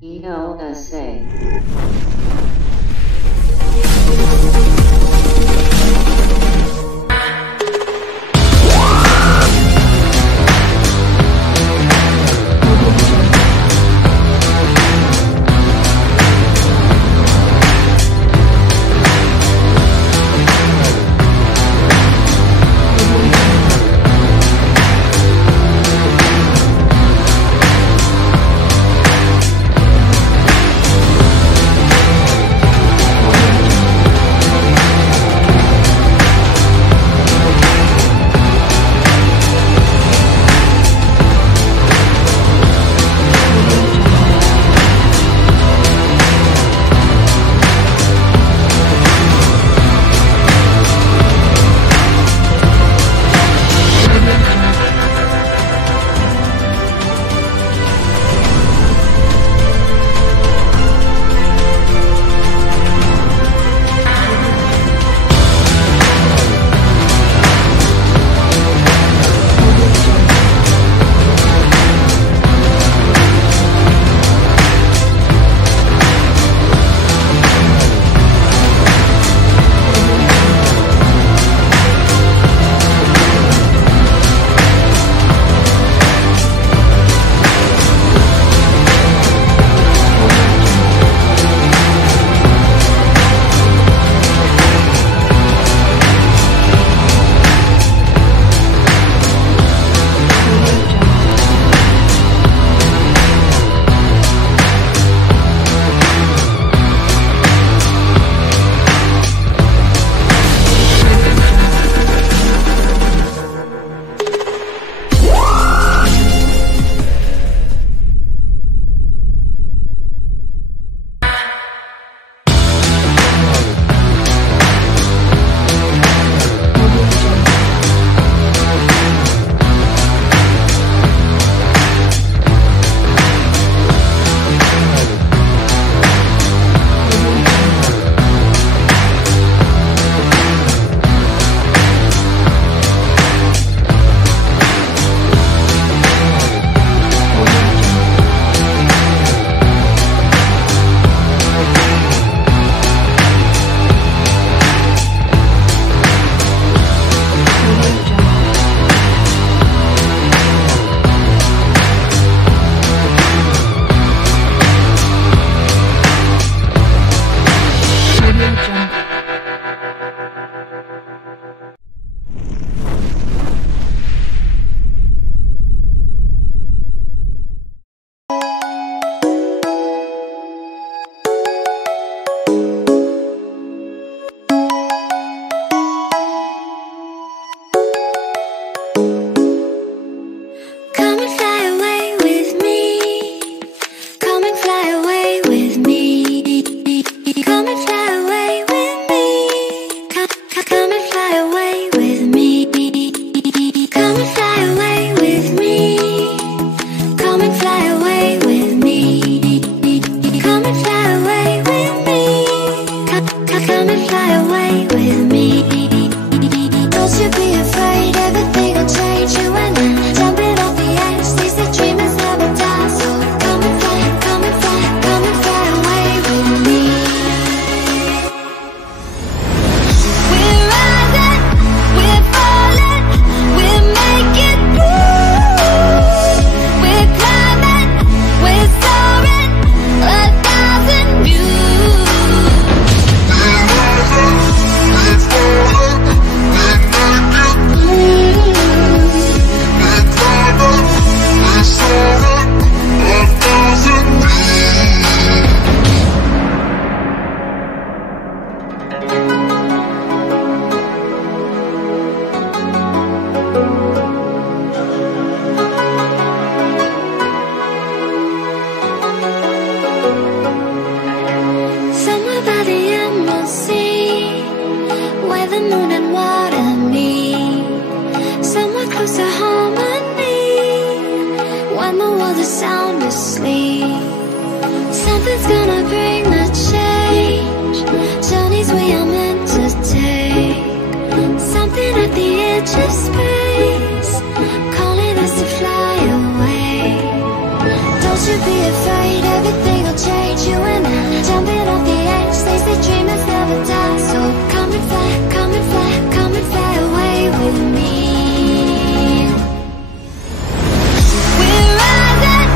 ELSA. sound asleep. Something's gonna bring the change. Journeys we are meant to take. Something at the edge of space, calling us to fly away. Don't you be afraid, everything will change, you and I, jumping off the edge. They say dreamers never die, so come and fly, come and fly, come and fly away with me. We're rising,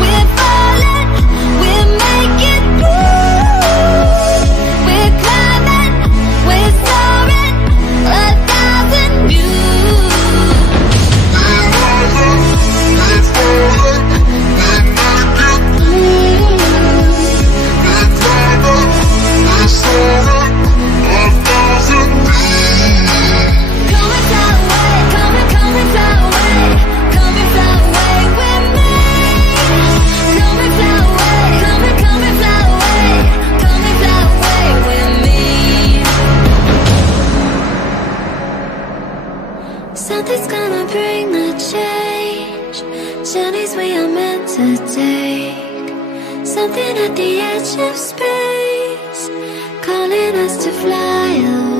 we're falling, we're making moves. We're climbing, we're soaring, 1,000 views. We're rising, we're falling, we're making moves. We're climbing, we're soaring, 1,000 views. Come and fly away, come and fly away, come and fly away with me. Come and fly away, come and fly away, come and fly away with me. Something's gonna bring the change, journeys we are meant to take. Something at the edge of space, calling us to fly away.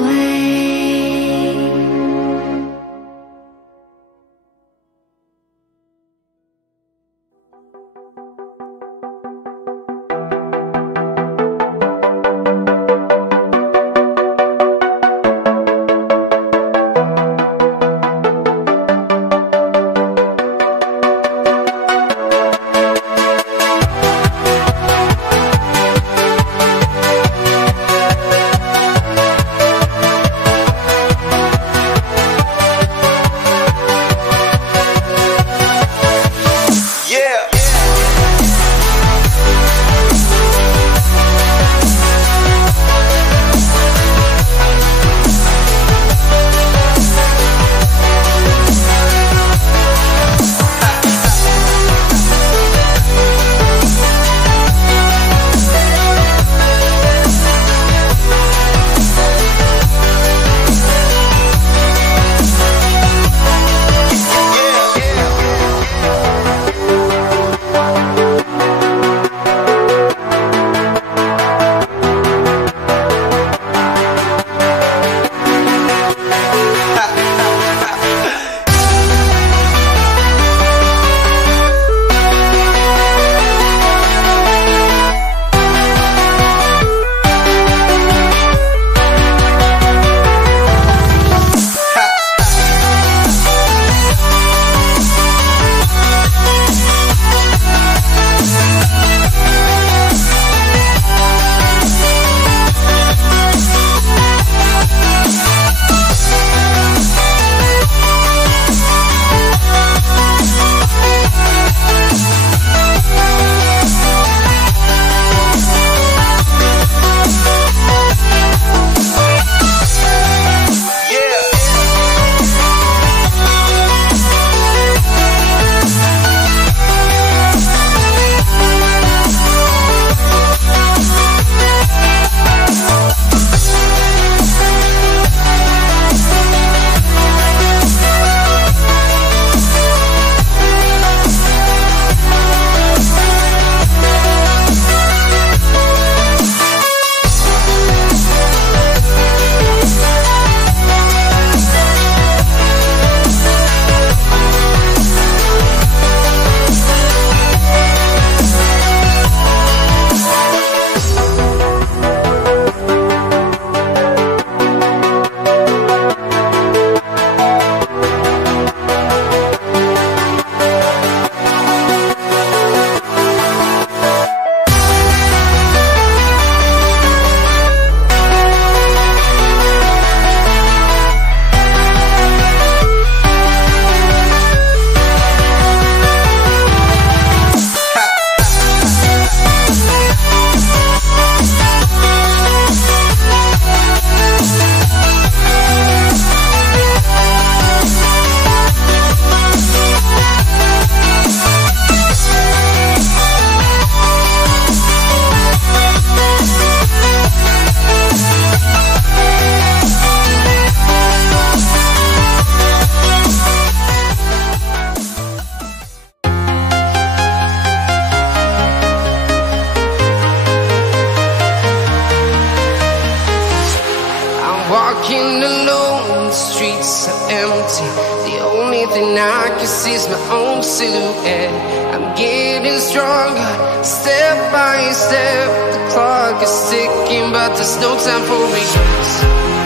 thing I can see is my own silhouette. I'm getting stronger, step by step. The clock is ticking, but there's no time for regrets.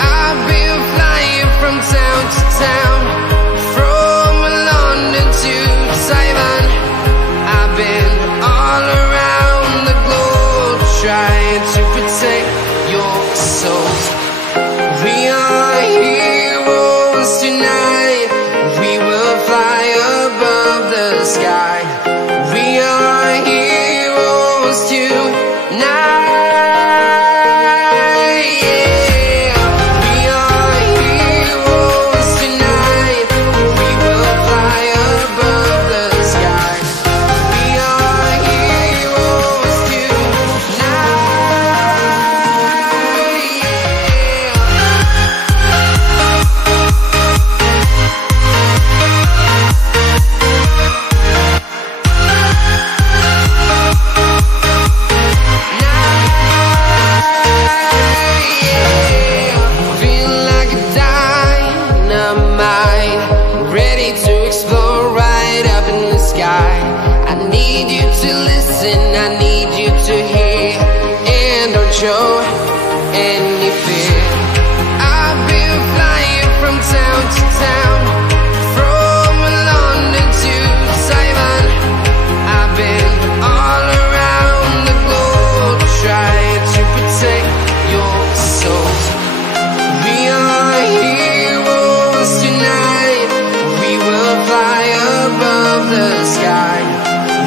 I've been flying from town to town, from London to Taiwan. I've been all around the globe, trying to protect your soul. We are heroes tonight. We will fly above the sky. We are heroes tonight. Show any fear. I've been flying from town to town, from London to Taiwan. I've been all around the globe, trying to protect your soul. We are heroes tonight. We will fly above the sky.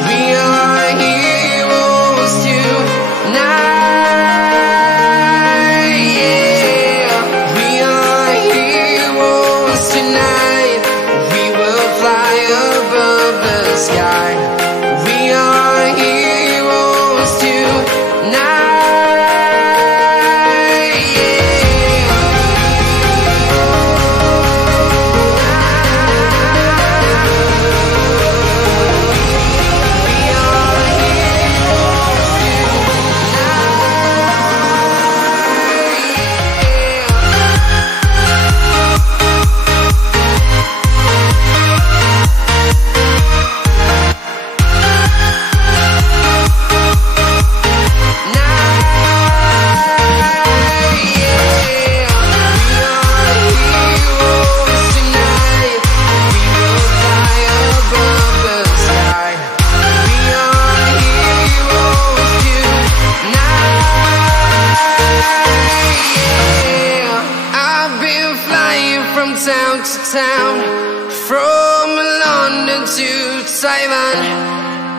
We are heroes tonight.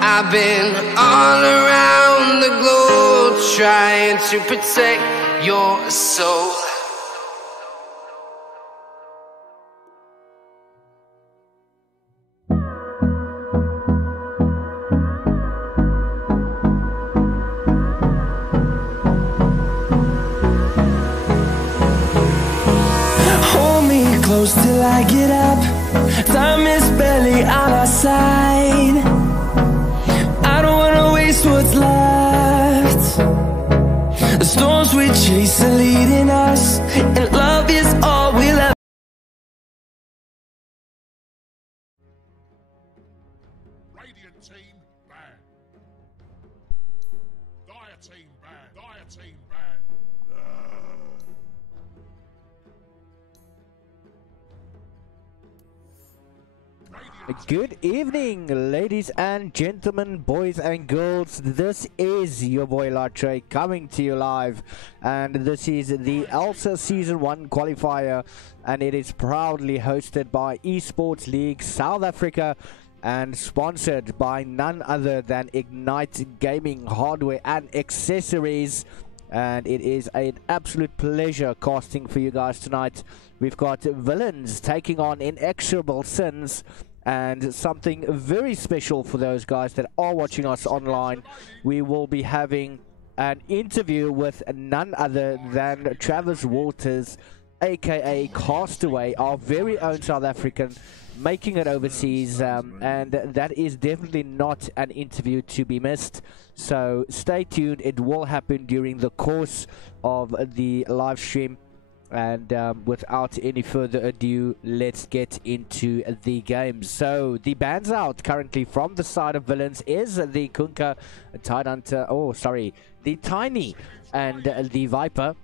I've been all around the globe, trying to protect your soul. Hold me close till I get up. Time is barely on our side. I don't wanna waste what's left. The storms we chase are leading us, and love is all we'll ever. Radiant team bad. Dire team bad. Dire team bad. Good evening, ladies and gentlemen, boys and girls. This is your boy Latre coming to you live, and this is the ELSA Season 1 qualifier, and it is proudly hosted by Esports League South Africa and sponsored by none other than Ignite Gaming Hardware and Accessories. And it is an absolute pleasure casting for you guys tonight. We've got Villains taking on Inexorable Sins, and something very special for those guys that are watching us online. We will be having an interview with none other than Travis Waters, aka Castaway, our very own South African, making it overseas, and that is definitely not an interview to be missed. So stay tuned, it will happen during the course of the live stream. And without any further ado, let's get into the game. So the bans out currently from the side of villains is the Kunkka, Tidehunter, the Tiny and the Viper.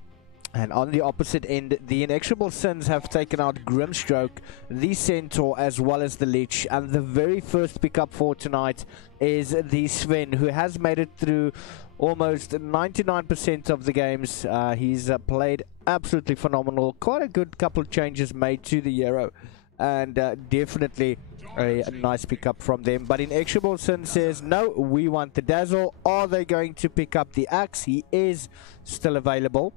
And on the opposite end, the Inexorable Sins have taken out Grimstroke, the Centaur, as well as the Lich. And the very first pickup for tonight is the Sven, who has made it through almost 99% of the games. He's played absolutely phenomenal. Quite a good couple of changes made to the hero. And definitely a nice pickup from them. But Inexorable Sin says, no, we want the Dazzle. Are they going to pick up the Axe? He is still available.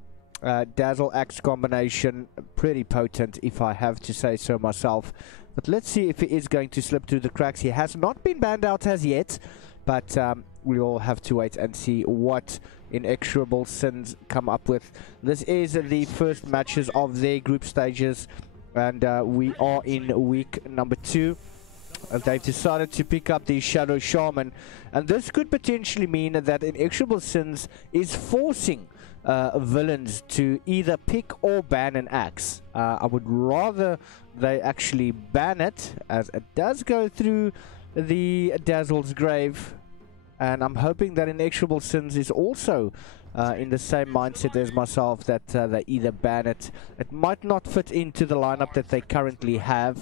Dazzle Axe combination, pretty potent if I have to say so myself. But let's see if he is going to slip through the cracks. He has not been banned out as yet, but we all have to wait and see what Inexorable Sins come up with. This is the first matches of their group stages, and we are in week number 2. They've decided to pick up the Shadow Shaman, and this could potentially mean that Inexorable Sins is forcing villains to either pick or ban an axe. I would rather they actually ban it, as it does go through the Dazzle's grave, and I'm hoping that Inexorable Sins is also in the same mindset as myself, that they either ban it. It might not fit into the lineup that they currently have,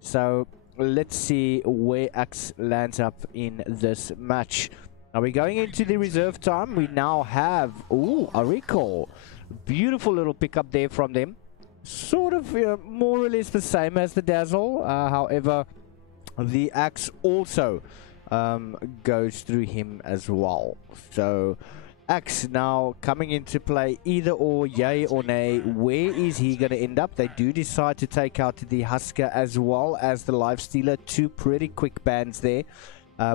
so let's see where Axe lands up in this match. Now we're going into the reserve time. We now have a recall. Beautiful little pickup there from them. Sort of more or less the same as the Dazzle. However, the Axe also goes through him as well. So Axe now coming into play, either or, yay or nay. Where is he going to end up? They do decide to take out the Husker as well as the Lifestealer. Two pretty quick bans there.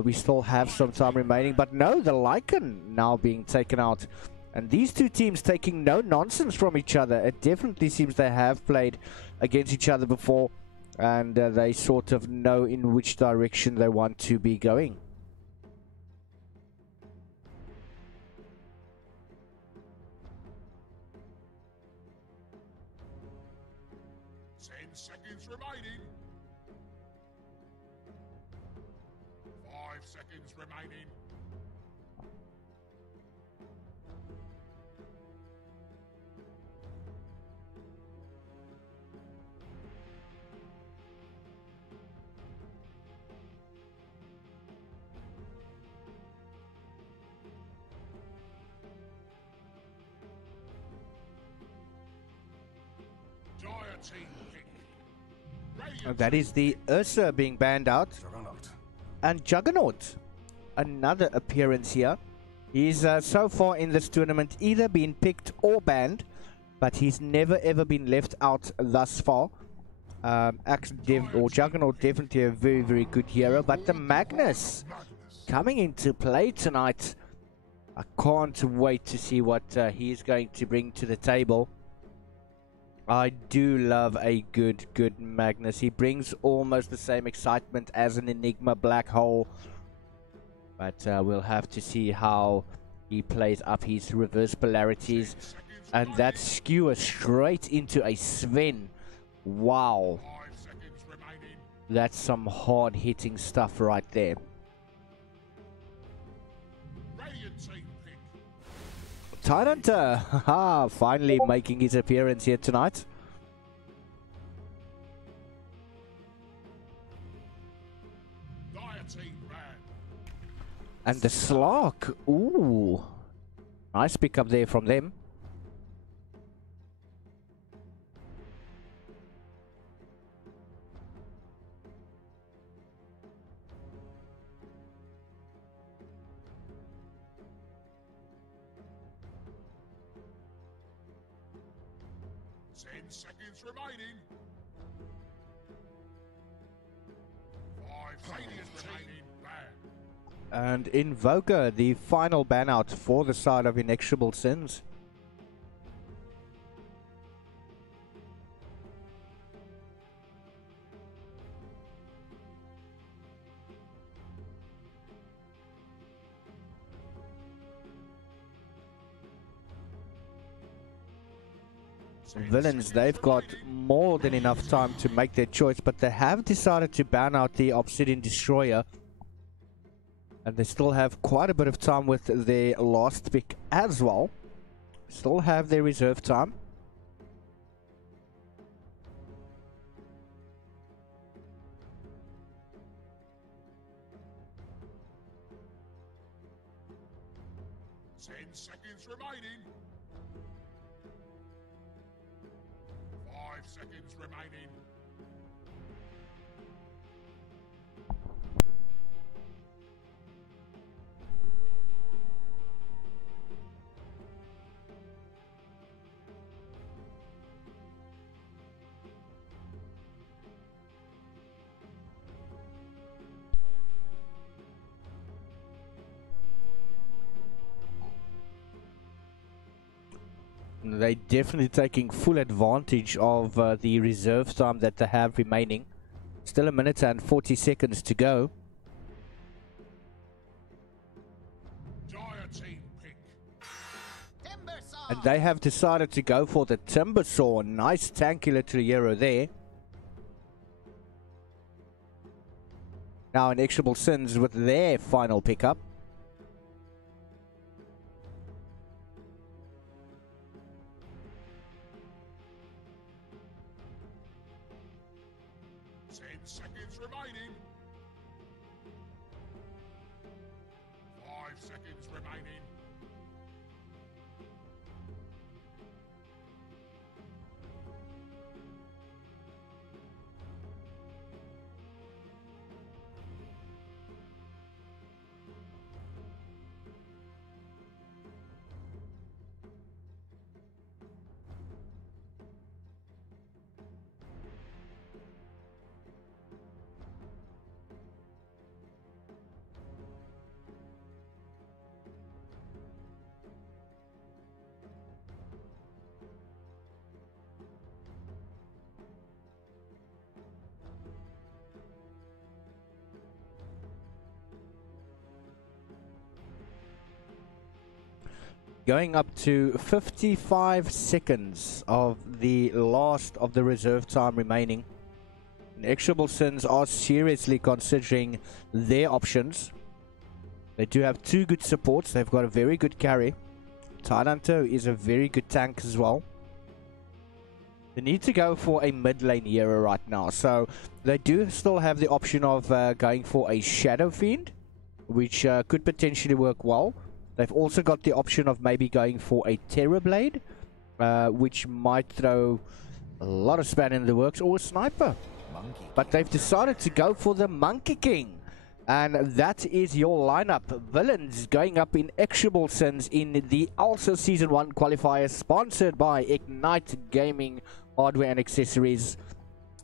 We still have some time remaining, but no, the Lycan now being taken out. And these two teams taking no nonsense from each other. It definitely seems they have played against each other before, and they sort of know in which direction they want to be going. Seconds remaining. 5 seconds remaining. Dire team pick. That is the ELSA being banned out. And Juggernaut, another appearance here. He's so far in this tournament either been picked or banned, but he's never ever been left out thus far. Juggernaut definitely a very, very good hero, but the Magnus coming into play tonight. I can't wait to see what he's going to bring to the table. I do love a good Magnus. He brings almost the same excitement as an Enigma Black Hole. But we'll have to see how he plays up his reverse polarities. And that skewer straight into a Sven. Wow. That's some hard hitting stuff right there. Tidehunter, haha, finally making his appearance here tonight. And the Slark, ooh, nice pickup there from them. Seconds remaining. 5 radius remaining. Ban. And Invoker, the final ban out for the side of Inexorable Sins. Villains, they've got more than enough time to make their choice, but they have decided to ban out the Obsidian Destroyer. And they still have quite a bit of time with their last pick as well. Still have their reserve time. Seconds remaining. 5 seconds remaining. They're definitely taking full advantage of the reserve time that they have remaining. Still a minute and 40 seconds to go. Dire team pick. And they have decided to go for the Timber Saw. Nice tanky little hero there. Now Inexorable Sins with their final pickup. Seconds remaining. 5 seconds remaining. Going up to 55 seconds of the last of the reserve time remaining. Inexorable Sins are seriously considering their options. They do have two good supports. They've got a very good carry. Tidehunter is a very good tank as well. They need to go for a mid lane hero right now. So they do still have the option of going for a Shadow Fiend, which could potentially work well. They've also got the option of maybe going for a Terrorblade, which might throw a lot of span in the works, or a Sniper. But they've decided to go for the Monkey King. And that is your lineup. Villains going up in Inexorable Sins in the ELSA Season 1 qualifier, sponsored by Ignite Gaming Hardware and Accessories.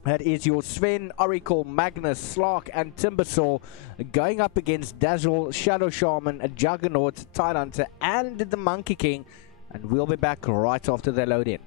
That is your Sven, Oracle, Magnus, Slark, and Timbersaw going up against Dazzle, Shadow Shaman, Juggernaut, Tidehunter, and the Monkey King. And we'll be back right after they load in.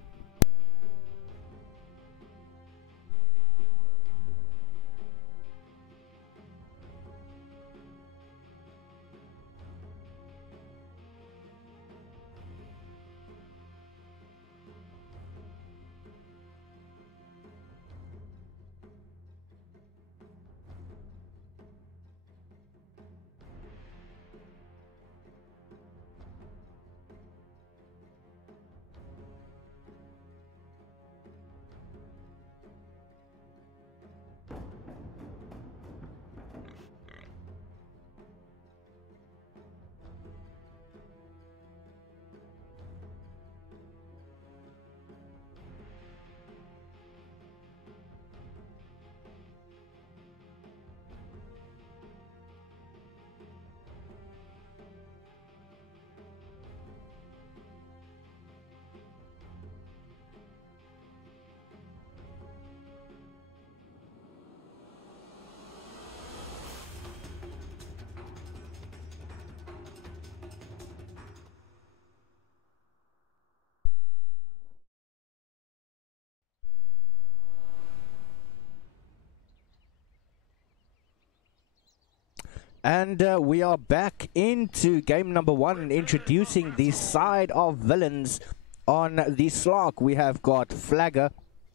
And we are back into game number 1, introducing the side of Villains On the Slark, we have got Flagger.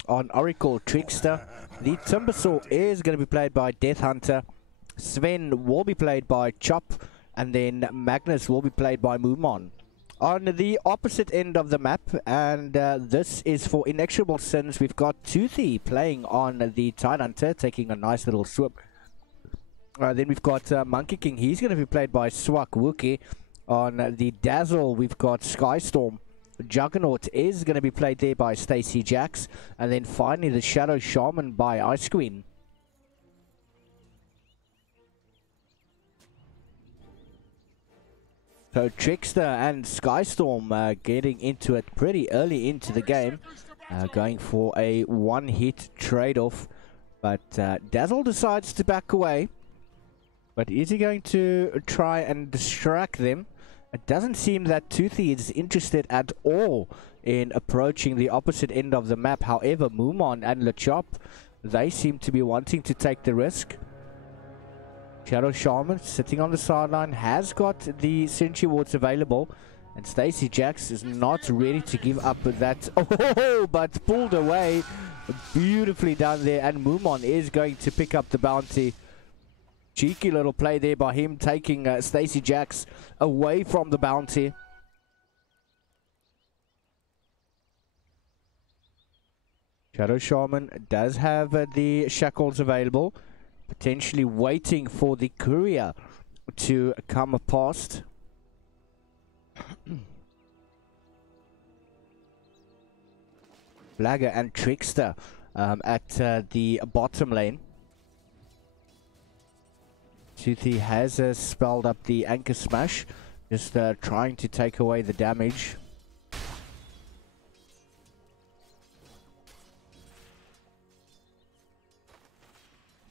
On Oracle, Trickster. The Timbersaw is going to be played by Death Hunter. Sven will be played by Chop. And then Magnus will be played by Moomon. On the opposite end of the map, and this is for Inexorable Sins, we've got Toothy playing on the Tidehunter, taking a nice little swim. Then we've got Monkey King. He's going to be played by Swak Wookie. On the Dazzle, we've got Skystorm. Juggernaut is going to be played there by Stacy Jax. And then finally the Shadow Shaman by Ice Queen. So Trickster and Skystorm getting into it pretty early into the game. Going for a one-hit trade-off. But Dazzle decides to back away. But is he going to try and distract them? It doesn't seem that Toothy is interested at all in approaching the opposite end of the map. However, Moomon and LeChop, they seem to be wanting to take the risk. Shadow Shaman sitting on the sideline has got the Sentry Wards available. And Stacy Jax is not ready to give up that. Oh, but pulled away. Beautifully done there. And Moomon is going to pick up the bounty. Cheeky little play there by him, taking Stacy Jax away from the bounty. Shadow Shaman does have the shackles available. Potentially waiting for the courier to come past. Flagger and Trickster at the bottom lane. Toothy has spelled up the Anchor Smash, just trying to take away the damage.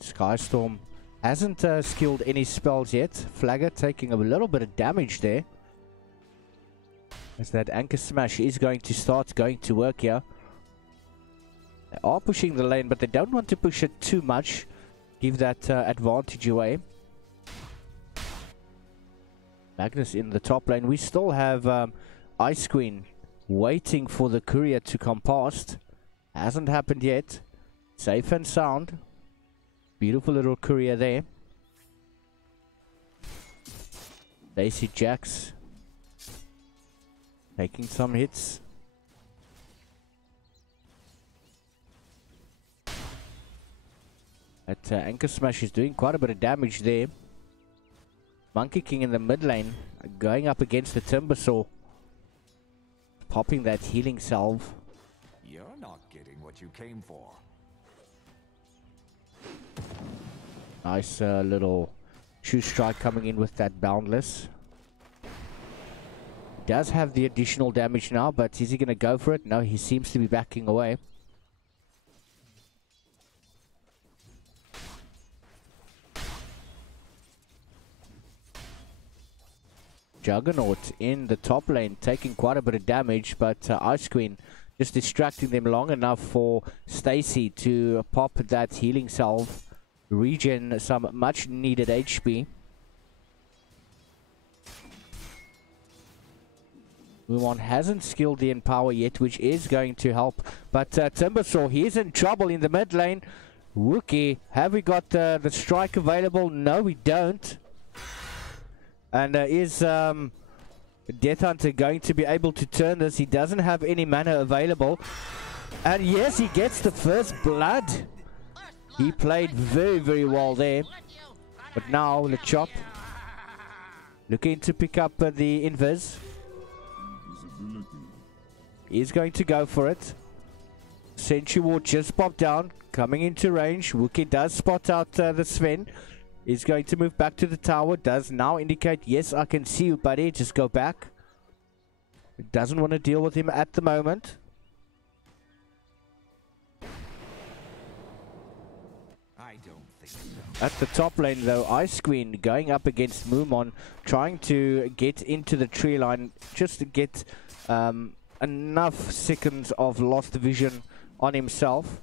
Skystorm hasn't skilled any spells yet. Flagger taking a little bit of damage there. As that Anchor Smash is going to start going to work here. They are pushing the lane, but they don't want to push it too much. Give that advantage away. Magnus in the top lane. We still have Ice Queen waiting for the courier to come past. Hasn't happened yet. Safe and sound. Beautiful little courier there. Stacy Jax taking some hits. That Anchor Smash is doing quite a bit of damage there. Monkey King in the mid lane, going up against the Timbersaw. Popping that healing salve. You're not getting what you came for. Nice little shoe strike coming in with that Boundless. Does have the additional damage now, but is he going to go for it? No, he seems to be backing away. Juggernaut in the top lane taking quite a bit of damage, but Ice Queen just distracting them long enough for Stacy to pop that healing salve, regen some much needed HP. Moomon hasn't skilled the Empower yet, which is going to help, but Timbersaw, he's in trouble in the mid lane. Wookie, have we got the strike available? No, we don't. And is Death Hunter going to be able to turn this? He doesn't have any mana available. And yes, he gets the first blood. He played very, very well there. But now LeChop looking to pick up the invis. He's going to go for it. Sentry Ward just popped down, coming into range. Wookie does spot out the Sven. Is going to move back to the tower. Does now indicate, yes, I can see you, buddy. Just go back. Doesn't want to deal with him at the moment. I don't think so. At the top lane, though, Ice Queen going up against Moomon, trying to get into the tree line just to get enough seconds of lost vision on himself.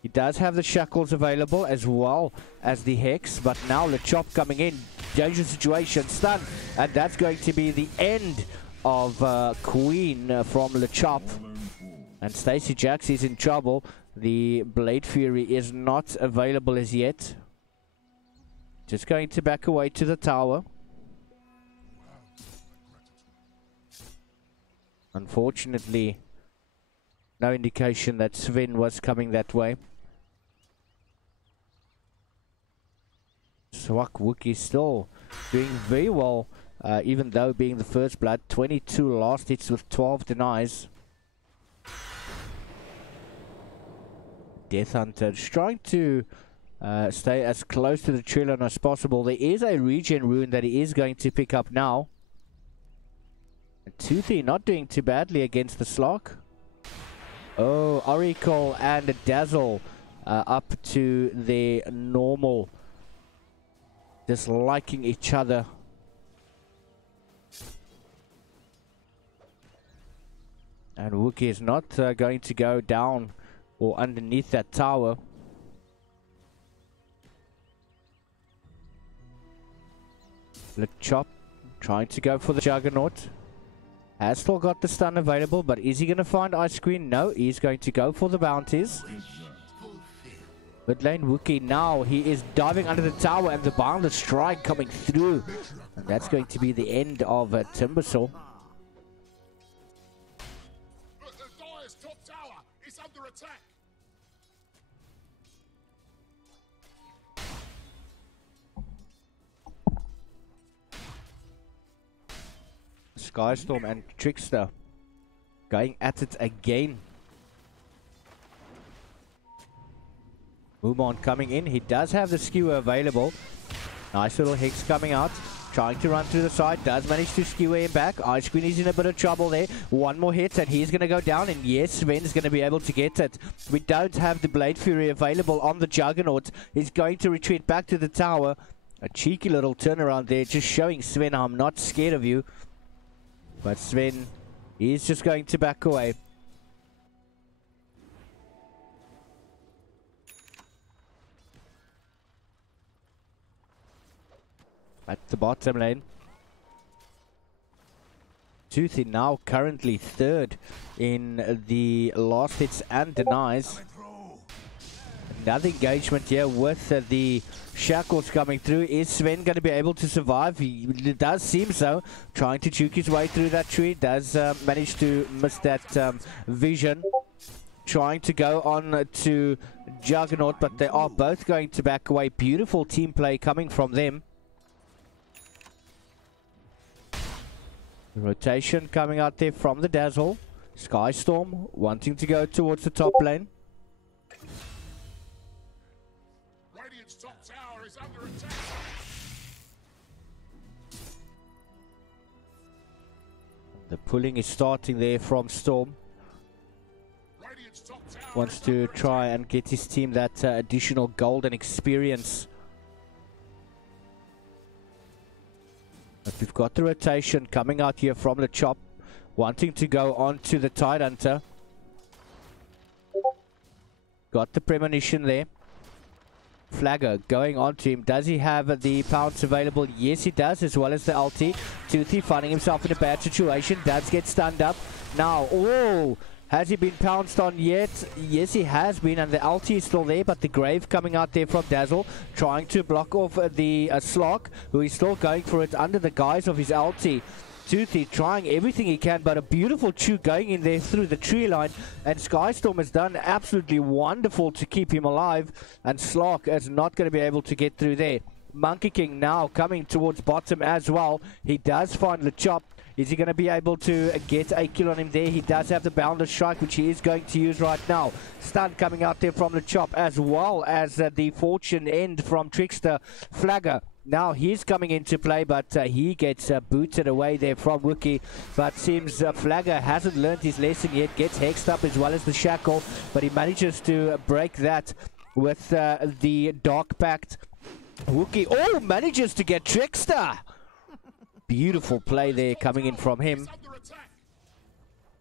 He does have the shackles available as well as the Hex, but now LeChop coming in. Dangerous situation, stun, and that's going to be the end of Queen from LeChop. And Stacy Jax is in trouble. The Blade Fury is not available as yet. Just going to back away to the tower. Unfortunately, no indication that Sven was coming that way. Swak Wookie still doing very well, even though being the first blood. 22 last hits with 12 denies. Death Hunter just trying to stay as close to the Trillion as possible. There is a regen rune that he is going to pick up now. And Toothy not doing too badly against the Slok. Oh, Oracle and Dazzle up to their normal, disliking each other. And Wookie is not going to go down or underneath that tower. LeChop trying to go for the Juggernaut. Has still got the stun available, but is he going to find Ice Queen? No, he's going to go for the bounties. Mid lane Wookie now, he is diving under the tower and the boundless strike coming through. And that's going to be the end of Timbersaw. The Dire's top tower is under attack. Skystorm and Trickster going at it again. Mumon coming in. He does have the skewer available. Nice little Hex coming out. Trying to run through the side. Does manage to skewer him back. Ice Queen is in a bit of trouble there. One more hit and he's going to go down. And yes, Sven's going to be able to get it. We don't have the Blade Fury available on the Juggernaut. He's going to retreat back to the tower. A cheeky little turnaround there. Just showing Sven, I'm not scared of you. But Sven is just going to back away. At the bottom lane. Toothy now currently third in the last hits and denies. Another engagement here with the shackles coming through. Is Sven going to be able to survive? It does seem so. Trying to juke his way through that tree. Does manage to miss that vision. Trying to go on to Juggernaut, but they are both going to back away. Beautiful team play coming from them. Rotation coming out there from the Dazzle. Skystorm wanting to go towards the top lane. Radiant's top tower is under attack. The pulling is starting there from Storm. Radiant's top tower Wants is to under try attack. and get his team that additional golden experience. But we've got the rotation coming out here from the chop. Wanting to go on to the Tide Hunter. Got the premonition there. Flagger going on to him. Does he have the pounce available? Yes, he does, as well as the ulti. Toothy finding himself in a bad situation. Does get stunned up. Now, oh, has he been pounced on yet? Yes, he has been, and the ulti is still there, but the Grave coming out there from Dazzle, trying to block off the Slok, who is still going for it under the guise of his ulti. Toothy trying everything he can, but a beautiful chew going in there through the tree line, and Skystorm has done absolutely wonderful to keep him alive, and Slok is not going to be able to get through there. Monkey King now coming towards bottom as well. He does find LeChop. Is he going to be able to get a kill on him there? He does have the boundless strike, which he is going to use right now. Stun coming out there from LeChop, as well as the fortune end from Trickster. Flagger. Now he's coming into play, but he gets booted away there from Wookie. But seems Flagger hasn't learned his lesson yet. Gets hexed up as well as the shackle, but he manages to break that with the Dark Pact. Wookie manages to get Trickster. Beautiful play there coming in from him.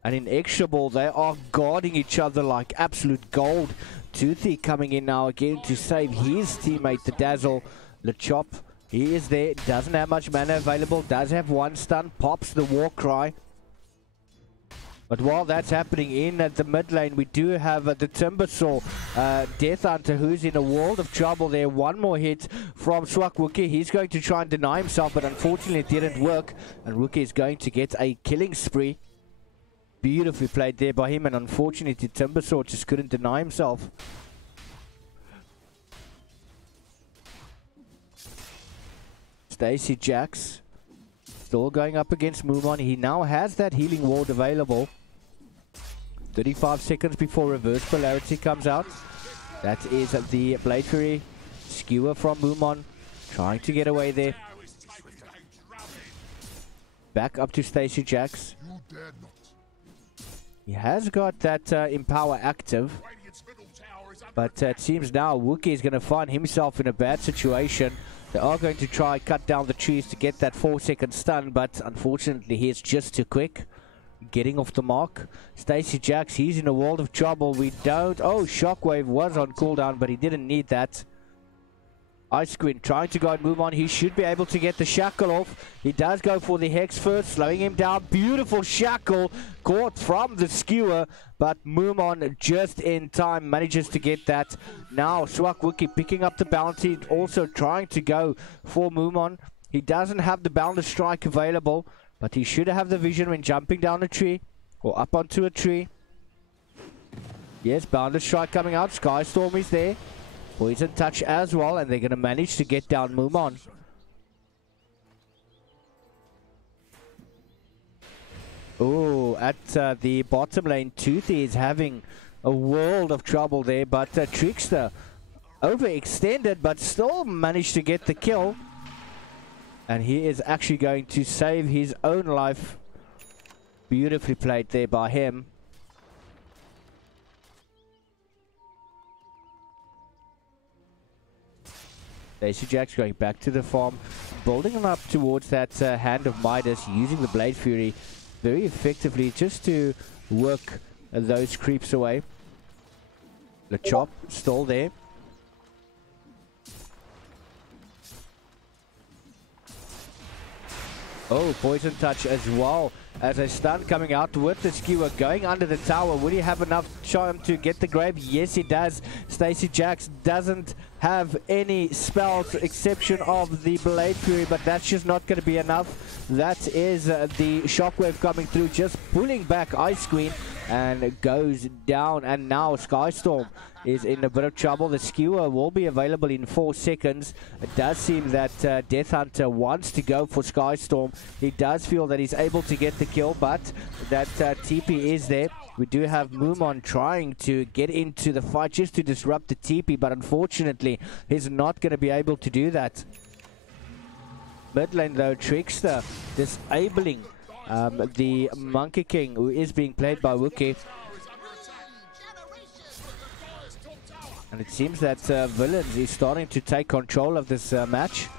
And inexorable, they are guarding each other like absolute gold. Toothy coming in now again to save his teammate, the Dazzle. LeChop, he is there, doesn't have much mana available, does have one stun, pops the war cry. But while that's happening in the mid lane, we do have the Timbersaw Death Hunter, who's in a world of trouble there. One more hit from Swak. He's going to try and deny himself, but unfortunately it didn't work. And Wookie is going to get a killing spree. Beautifully played there by him, and unfortunately Timbersaw just couldn't deny himself. Stacey Jax still going up against Mumon. He now has that healing ward available. 35 seconds before reverse polarity comes out. That is the Blade Fury skewer from Mumon, trying to get away there. Back up to Stacey Jax. He has got that Empower active, but it seems now Wookie is going to find himself in a bad situation. They are going to try cut down the trees to get that 4-second stun, but unfortunately he is just too quick. Getting off the mark. Stacey Jax, he's in a world of trouble. We don't... Oh, Shockwave was on cooldown, but he didn't need that. Ice Queen trying to go and move on. He should be able to get the shackle off. He does go for the Hex first, slowing him down. Beautiful shackle caught from the skewer, but Mumon just in time manages to get that. Now Swak picking up the bounty, also trying to go for Mumon. He doesn't have the Boundless Strike available, but he should have the vision when jumping down a tree or up onto a tree. Yes, Boundless Strike coming out. Skystorm is there. Poison Touch as well, and they're going to manage to get down Mumon. Oh, at the bottom lane, Toothy is having a world of trouble there, but Trickster overextended, but still managed to get the kill. And he is actually going to save his own life. Beautifully played there by him. Stacey Jax going back to the farm, building him up towards that Hand of Midas, using the Blade Fury very effectively just to work those creeps away. The chop still there. Oh, Poison Touch as well as a stun coming out with the skewer going under the tower. Will he have enough charm to get the grave? Yes, he does. Stacey Jax doesn't have any spells exception of the Blade Fury, but that's just not going to be enough. That is the Shockwave coming through, just pulling back Ice Queen, and goes down. And now Skystorm is in a bit of trouble. The skewer will be available in 4 seconds. It does seem that Death Hunter wants to go for Skystorm. He does feel that he's able to get the kill, but that TP is there. We do have Mumon trying to get into the fight just to disrupt the TP, but unfortunately he's not going to be able to do that. Mid lane though, Trickster disabling the Monkey King, who is being played by Wookie. And it seems that Villains is starting to take control of this match.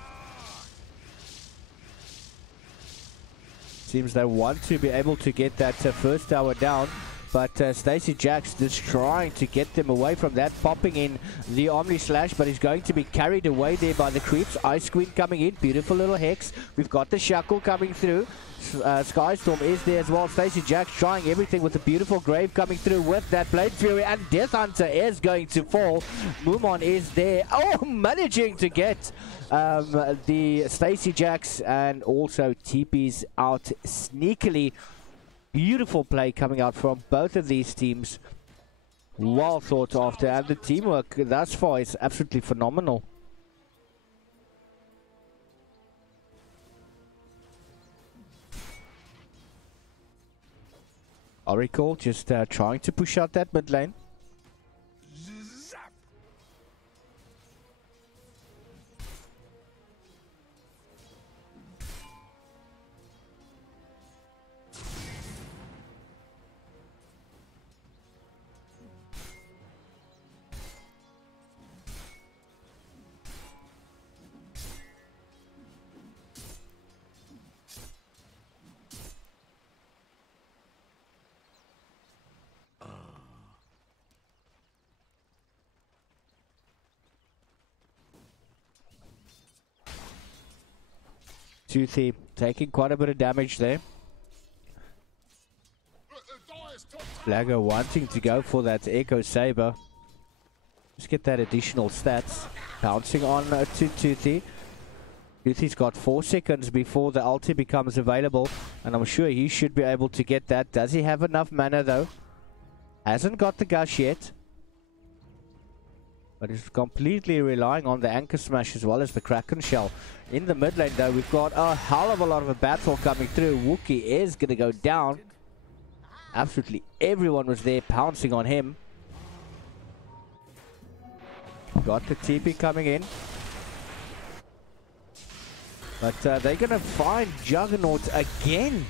Seems they want to be able to get that first tower down. But Stacey Jax just trying to get them away from that, popping in the Omni Slash, but he's going to be carried away there by the creeps. Ice Queen coming in, beautiful little Hex. We've got the Shackle coming through. Skystorm is there as well. Stacey Jax trying everything with a beautiful grave coming through with that Blade Fury, and Death Hunter is going to fall. Mumon is there. Oh, managing to get the Stacey Jax, and also TP's out sneakily. Beautiful play coming out from both of these teams. Well thought after, and the teamwork thus far is absolutely phenomenal. Oracle just trying to push out that mid lane. Toothy taking quite a bit of damage there. Flagger wanting to go for that Echo Saber. Just get that additional stats. Bouncing on to Toothy. Toothy's got 4 seconds before the ulti becomes available, and I'm sure he should be able to get that. Does he have enough mana though? Hasn't got the gush yet, but he's completely relying on the Anchor Smash as well as the Kraken Shell. In the mid lane though, we've got a hell of a lot of a battle coming through. Wookie is going to go down. Absolutely everyone was there pouncing on him. Got the TP coming in. But they're going to find Juggernaut again.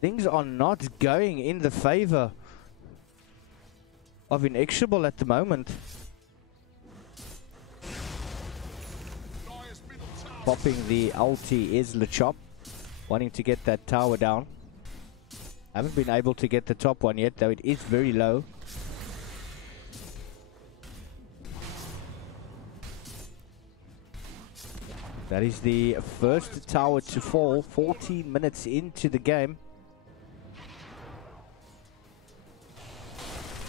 Things are not going in the favor of Inexorable at the moment. Popping the ulti is Lechop, wanting to get that tower down. Haven't been able to get the top one yet, though it is very low. That is the first tower to fall 14 minutes into the game.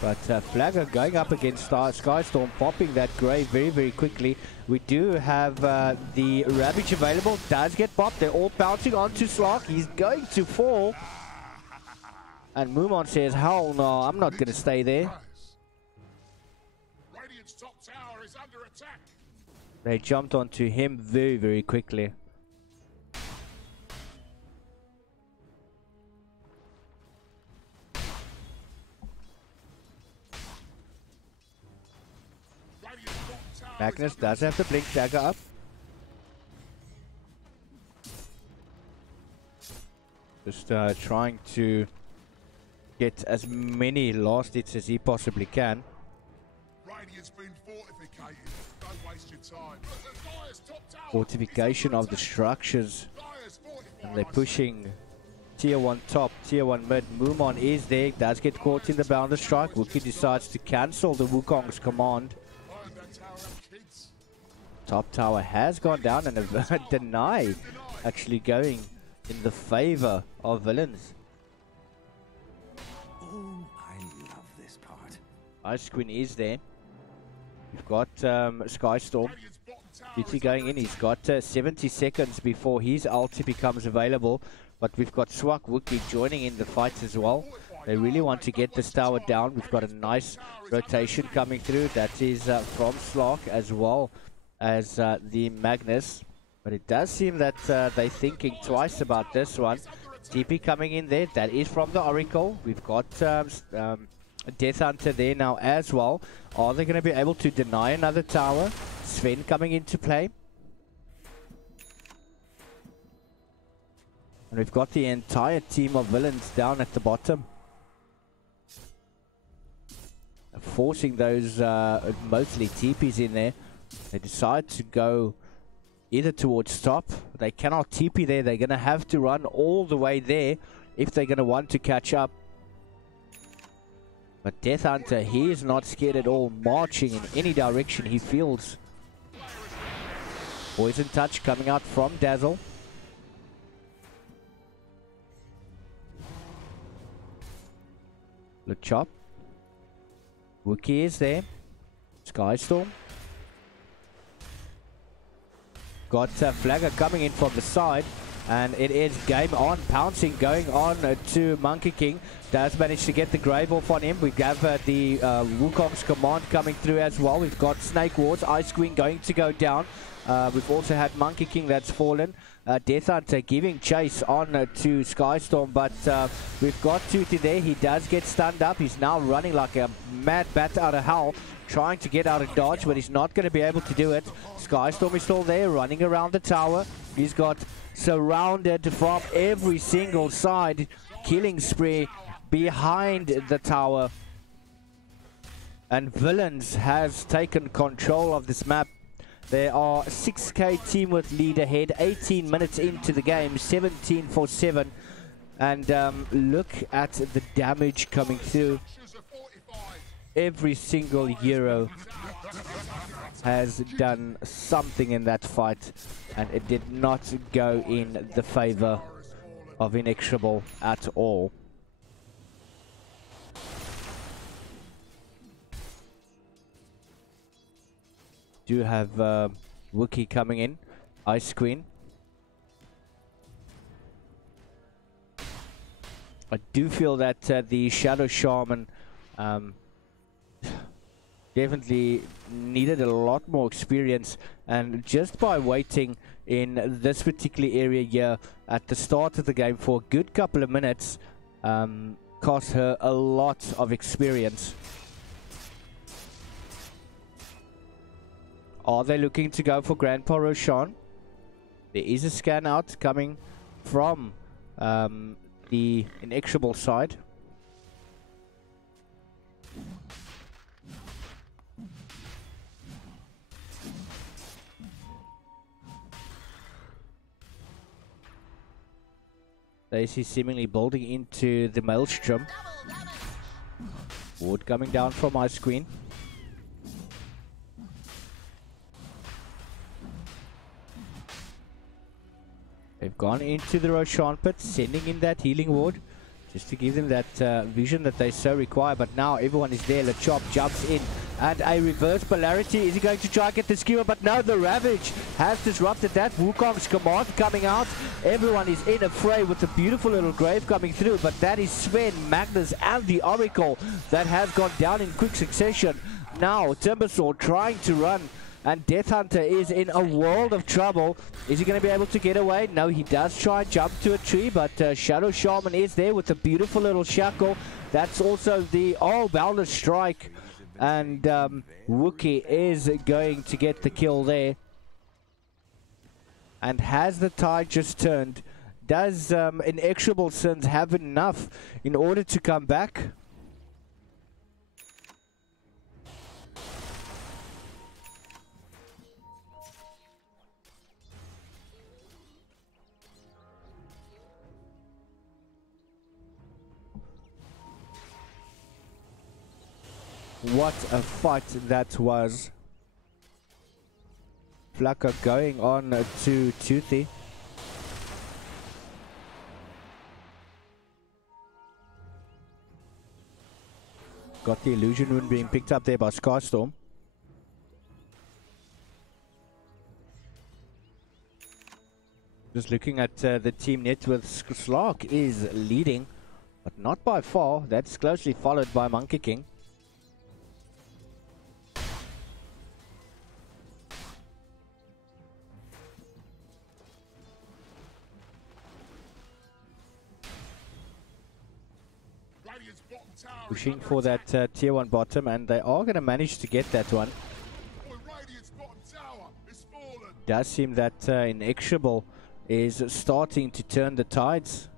But Flagger going up against Skystorm, popping that grave very, very quickly. We do have the Ravage available. Does get popped. They're all bouncing onto Slark. He's going to fall. And Mumon says, hell no, I'm not going to stay there. Radiant's top tower is under attack. They jumped onto him very, very quickly. Magnus does have the Blink Dagger up. Just trying to get as many last hits as he possibly can. Radiant's been fortificated. Don't waste your time. Dire's top tower. Fortification of the structures. And they're pushing tier 1 top, tier 1 mid. Mumon is there, does get caught in the Bounder Strike. Wookie decides to cancel the Wukong's command. Top tower has gone down, and a deny actually going in the favor of villains. Oh, I love this part. Ice Queen is there. We've got Skystorm. GT going in. He's got 70 seconds before his ulti becomes available. But we've got Swak Wookie joining in the fight as well. They really want to get this tower down. We've got a nice rotation coming through. That is from Slark as well as the Magnus. But it does seem that they're thinking twice about this one. TP coming in there. That is from the Oracle. We've got Death Hunter there now as well. Are they going to be able to deny another tower? Sven coming into play. And we've got the entire team of villains down at the bottom. Forcing those mostly TPs in there. They decide to go either towards top. They cannot TP there. They're going to have to run all the way there if they're going to want to catch up. But Death Hunter, he is not scared at all, marching in any direction he feels. Poison Touch coming out from Dazzle. Lechop. Wookie is there. Skystorm. Got Flagger coming in from the side. And it is game on. Pouncing going on to Monkey King. Does manage to get the grave off on him. We have the Wukong's command coming through as well. We've got Snake Wars. Ice Queen going to go down. We've also had Monkey King that's fallen. Death Hunter giving chase on to Skystorm, but we've got Toothy there. He does get stunned up. He's now running like a mad bat out of hell, trying to get out of dodge, but he's not going to be able to do it. Skystorm is still there, running around the tower. He's got surrounded from every single side. Killing spree behind the tower. And Villains has taken control of this map. There are 6k team with lead ahead, 18 minutes into the game, 17-7. And look at the damage coming through. Every single hero has done something in that fight, and it did not go in the favor of Inexorable at all. Do have Wookiee coming in. Ice Queen. I do feel that the Shadow Shaman definitely needed a lot more experience, and just by waiting in this particular area here at the start of the game for a good couple of minutes cost her a lot of experience. Are they looking to go for Grandpa Roshan? There is a scan out coming from the Inexorable side. They see seemingly building into the Maelstrom. Ward coming down from Ice Queen. They've gone into the Roshan pit, sending in that healing ward just to give them that vision that they so require. But now everyone is there. LeChop jumps in and a reverse polarity. Is he going to try and get the skewer? But no, the Ravage has disrupted that. Wukong's command coming out. Everyone is in a fray with a beautiful little grave coming through. But that is Sven, Magnus and the Oracle that has gone down in quick succession. Now Timbersaw trying to run, and Death Hunter is in a world of trouble. Is he going to be able to get away? No, he does try and jump to a tree, but Shadow Shaman is there with a beautiful little shackle. That's also the Boundless Strike, and Wookiee is going to get the kill there. And has the tide just turned? Does Inexorable Sins have enough in order to come back? What a fight that was. Flaka going on to Toothy. Got the illusion wound being picked up there by Scarstorm. Just looking at the team net with Slark is leading, but not by far. That's closely followed by Monkey King. Pushing for that tier 1 bottom, and they are going to manage to get that one. Does seem that Inexorable is starting to turn the tides.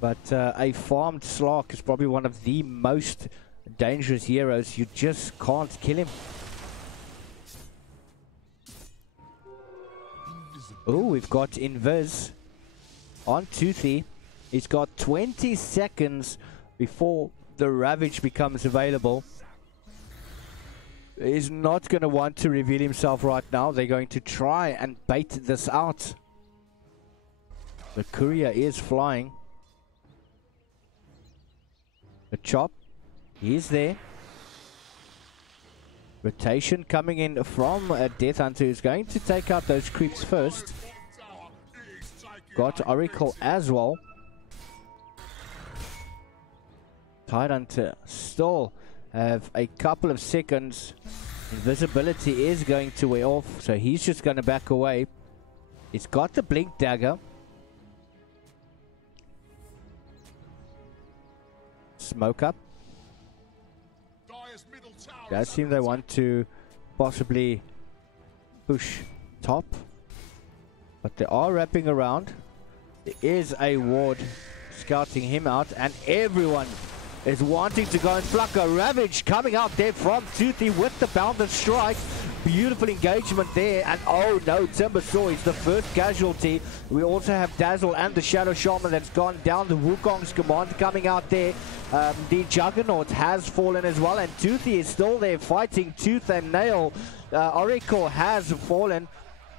But a farmed Slark is probably one of the most dangerous heroes. You just can't kill him. Oh, we've got Invis on Toothy. He's got 20 seconds before the Ravage becomes available. He's not going to want to reveal himself right now. They're going to try and bait this out. The courier is flying. The chop, he's there. Rotation coming in from Death Hunter, who's going to take out those creeps first. Got Oracle as well. Tidehunter still have a couple of seconds. Invisibility is going to wear off, so he's just going to back away. He's got the blink dagger. Smoke up. Does seem they want to possibly push top, but they are wrapping around. There is a ward scouting him out, and everyone is wanting to go and pluck a Ravage coming out there from Toothy with the Boundless Strike. Beautiful engagement there, and oh no, Timbersaw is the first casualty. We also have Dazzle and the Shadow Shaman that's gone down. The Wukong's command coming out there. The Juggernaut has fallen as well, and Toothy is still there fighting tooth and nail. Oracle has fallen.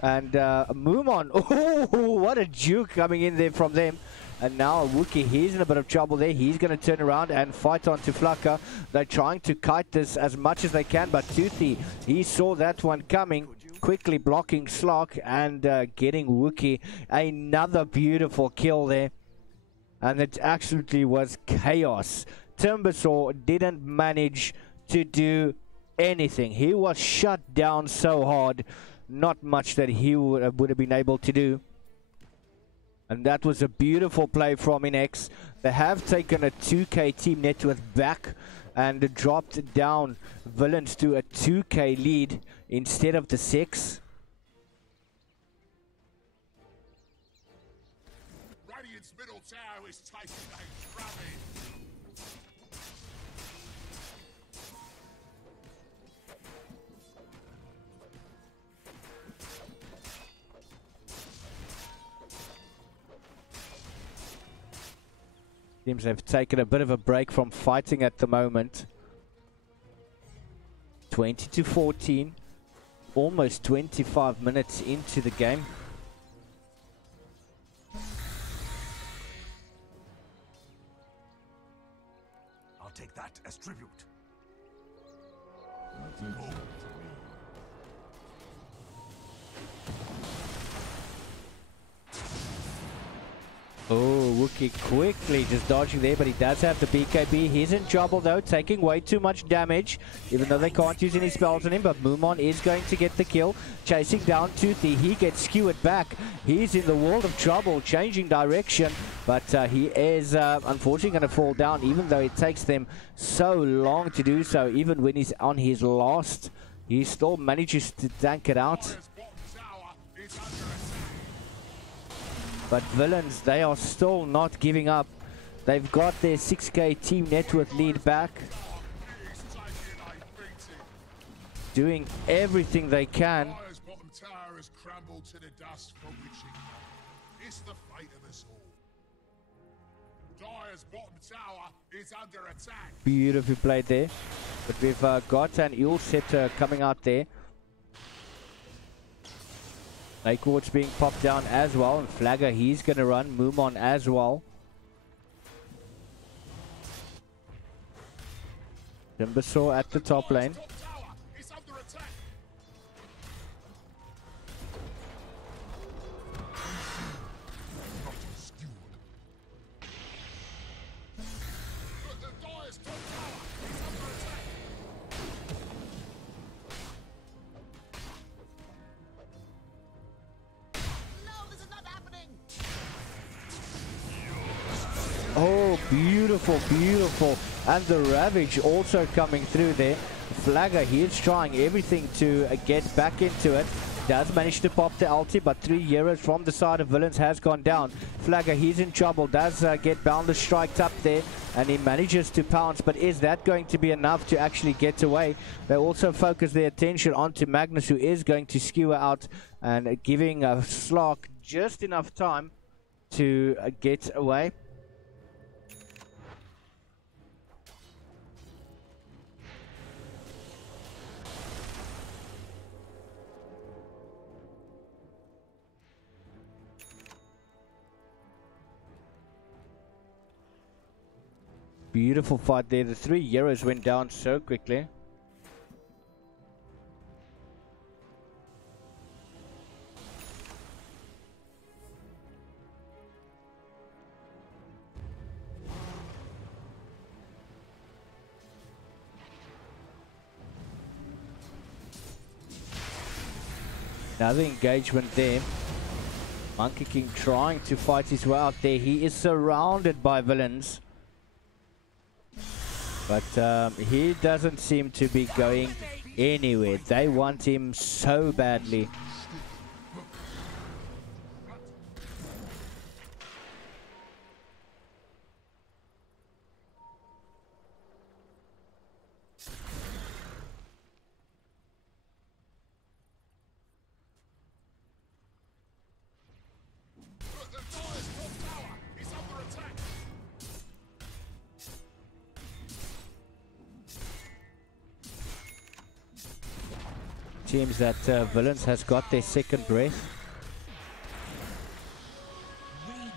And Mumon, oh, what a juke coming in there from them. And now Wookie, he's in a bit of trouble there. He's going to turn around and fight onto Flakka. They're trying to kite this as much as they can, but Toothy, he saw that one coming, quickly blocking Slock and getting Wookie another beautiful kill there. And it absolutely was chaos. Timbersaw didn't manage to do anything. He was shut down so hard, not much that he would have been able to do. And that was a beautiful play from Inex. They have taken a 2K team net worth back and dropped down Villains to a 2K lead instead of the 6. Radiant's middle tower is taking a drubbing. Seems they've taken a bit of a break from fighting at the moment. 20 to 14. Almost 25 minutes into the game. I'll take that as tribute. Oh, Wookie quickly just dodging there, but he does have the BKB. He's in trouble though, taking way too much damage, even though they can't use any spells on him. But Mumon is going to get the kill, chasing down Toothy. He gets skewered back. He's in the world of trouble, changing direction, but he is unfortunately going to fall down, even though it takes them so long to do so. Even when he's on his last, he still manages to tank it out. Dire's bottom tower is under attack. But Villains, they are still not giving up. They've got their 6K team net worth lead back, He's taking a beating. doing everything they can. Dire's bottom tower has crumbled to the dust from which it came. It's the fate of us all. Dire's bottom tower is under attack. Beautifully played there. But we've got an ELSA coming out there. Lakewards being popped down as well, and Flagger, he's going to run. Mumon as well. Timbersaw at the top lane. Top tower is under attack. The Dire's top tower is under attack. Oh, beautiful, beautiful. And the Ravage also coming through there. Flagger, he is trying everything to get back into it. Does manage to pop the ulti, but 3 euros from the side of Villains has gone down. Flagger, he's in trouble. Does get Boundless striked up there, and he manages to pounce. But is that going to be enough to actually get away? They also focus their attention onto Magnus, who is going to skewer out and giving Slark just enough time to get away. Beautiful fight there. The 3 euros went down so quickly. Another engagement there. Monkey King trying to fight his way out there. He is surrounded by villains. But he doesn't seem to be going anywhere. They want him so badly. The Dire's top tower is under attack. seems that Villains has got their second breath.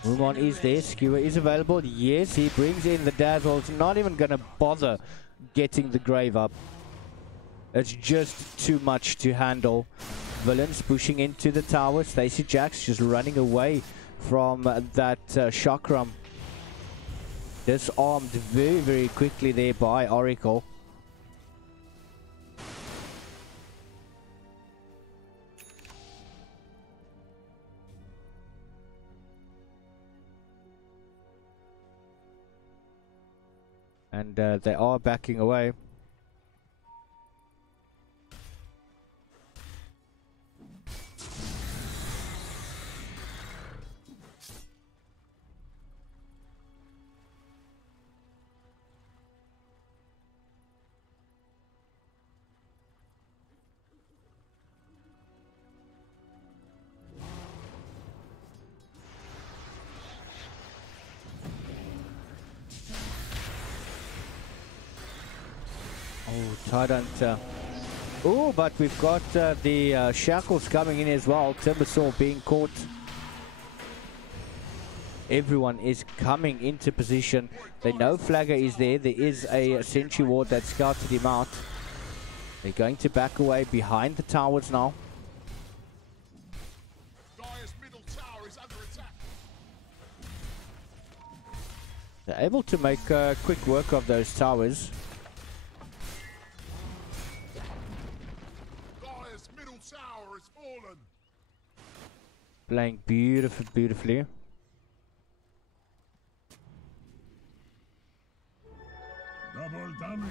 Mumon is there, Skewer is available. Yes, he brings in the Dazzle. It's not even going to bother getting the Grave up. It's just too much to handle. Villains pushing into the tower. Stacy Jacks just running away from that chakram. Disarmed very, very quickly there by Oracle. And they are backing away. Oh, Tyrant. Oh, but we've got the shackles coming in as well. Timbersaw being caught. Everyone is coming into position. They know Flagger is there. There is a sentry ward that scouted him out. They're going to back away behind the towers now. Dire's middle tower is under attack. They're able to make quick work of those towers. Dire's middle tower has fallen. Playing beautifully. Double damage.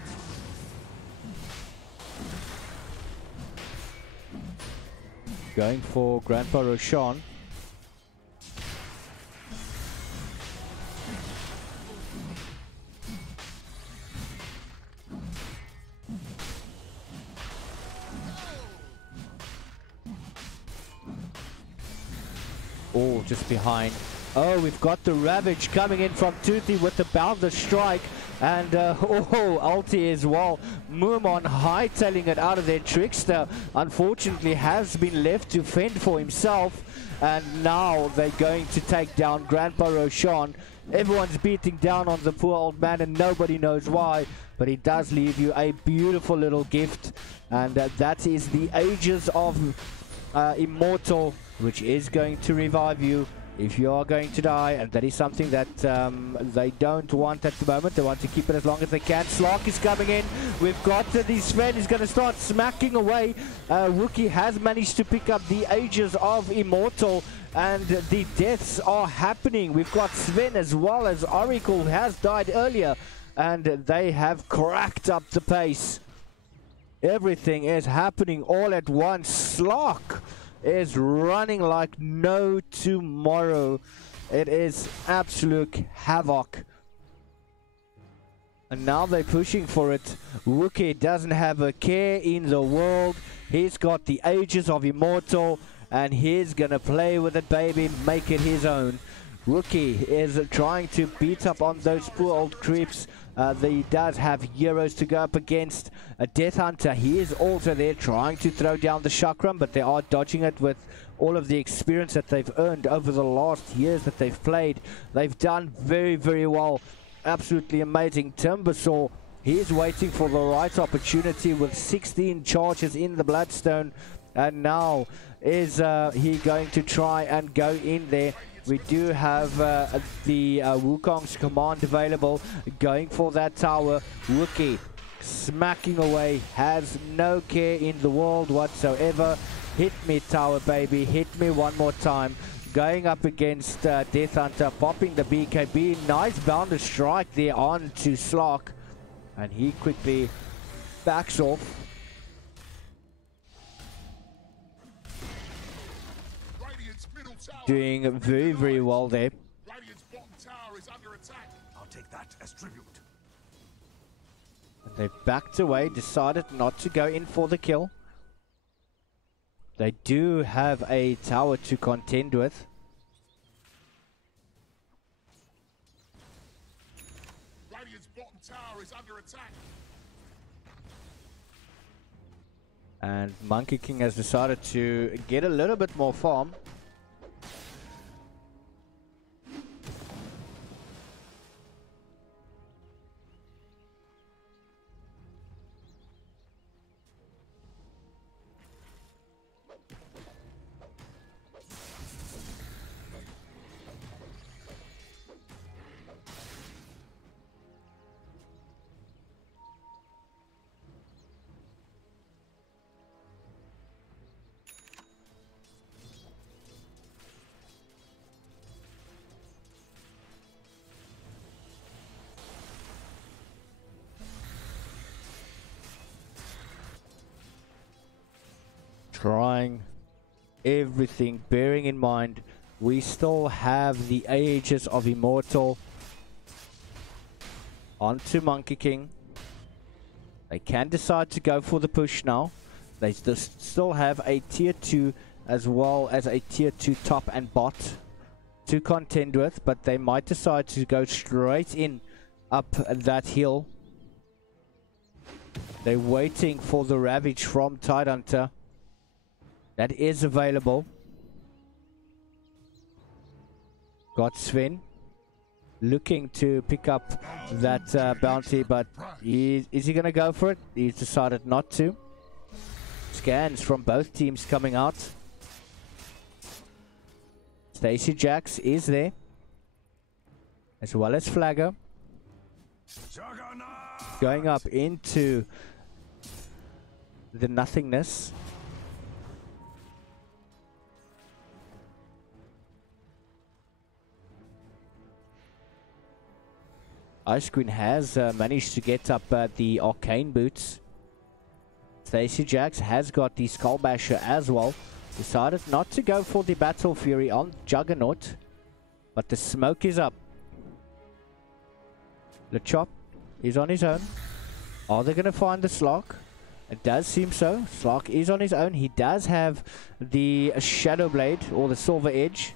Going for Grandpa Roshan. Oh, just behind. Oh, we've got the Ravage coming in from Toothy with the Boundless Strike. And, ulti as well. Mumon hightailing it out of there. Trickster, unfortunately, has been left to fend for himself. And now they're going to take down Grandpa Roshan. Everyone's beating down on the poor old man and nobody knows why. But he does leave you a beautiful little gift. And that is the Ages of Immortal, which is going to revive you if you are going to die, and that is something that they don't want at the moment. They want to keep it as long as they can. Slark is coming in. We've got the Sven is going to start smacking away. Wookie has managed to pick up the Ages of Immortal, and the deaths are happening. We've got Sven as well as Oracle has died earlier, and they have cracked up the pace. Everything is happening all at once. Slark is running like no tomorrow. It is absolute havoc. And now they're pushing for it. Wookie doesn't have a care in the world. He's got the Ages of Immortal and he's gonna play with it, baby, make it his own. Wookie is trying to beat up on those poor old creeps. He does have heroes to go up against. A Death Hunter, he is also there trying to throw down the chakram, but they are dodging it with all of the experience that they've earned over the last years that they've played. They've done very, very well. Absolutely amazing. Timbersaw, he's waiting for the right opportunity with 16 charges in the Bloodstone. And now is he going to try and go in there? We do have the Wukong's command available, going for that tower. Wookie smacking away, has no care in the world whatsoever. Hit me, tower, baby, hit me one more time. Going up against Death Hunter, popping the BKB. Nice Boundless Strike there on to Slark, and he quickly backs off. Doing very, very well there. Radiant's bottom tower is under attack. I'll take that as tribute. And they backed away, decided not to go in for the kill. They do have a tower to contend with. Radiant's bottom tower is under attack. And Monkey King has decided to get a little bit more farm. Trying everything, bearing in mind we still have the Aegis of Immortal onto Monkey King. They can decide to go for the push now. They still have a tier 2 as well as a tier 2 top and bot to contend with, but they might decide to go straight in up that hill. They're waiting for the Ravage from Tidehunter. That is available. Got Sven looking to pick up that bounty, but is he going to go for it? He's decided not to. Scans from both teams coming out. Stacy Jax is there, as well as Flagger. Going up into the nothingness. Ice Queen has managed to get up the Arcane Boots. Stacy Jax has got the Skull Basher as well. Decided not to go for the Battle Fury on Juggernaut, but the smoke is up. LeChop is on his own. Are they going to find the Slark? It does seem so. Slark is on his own. He does have the Shadow Blade or the Silver Edge.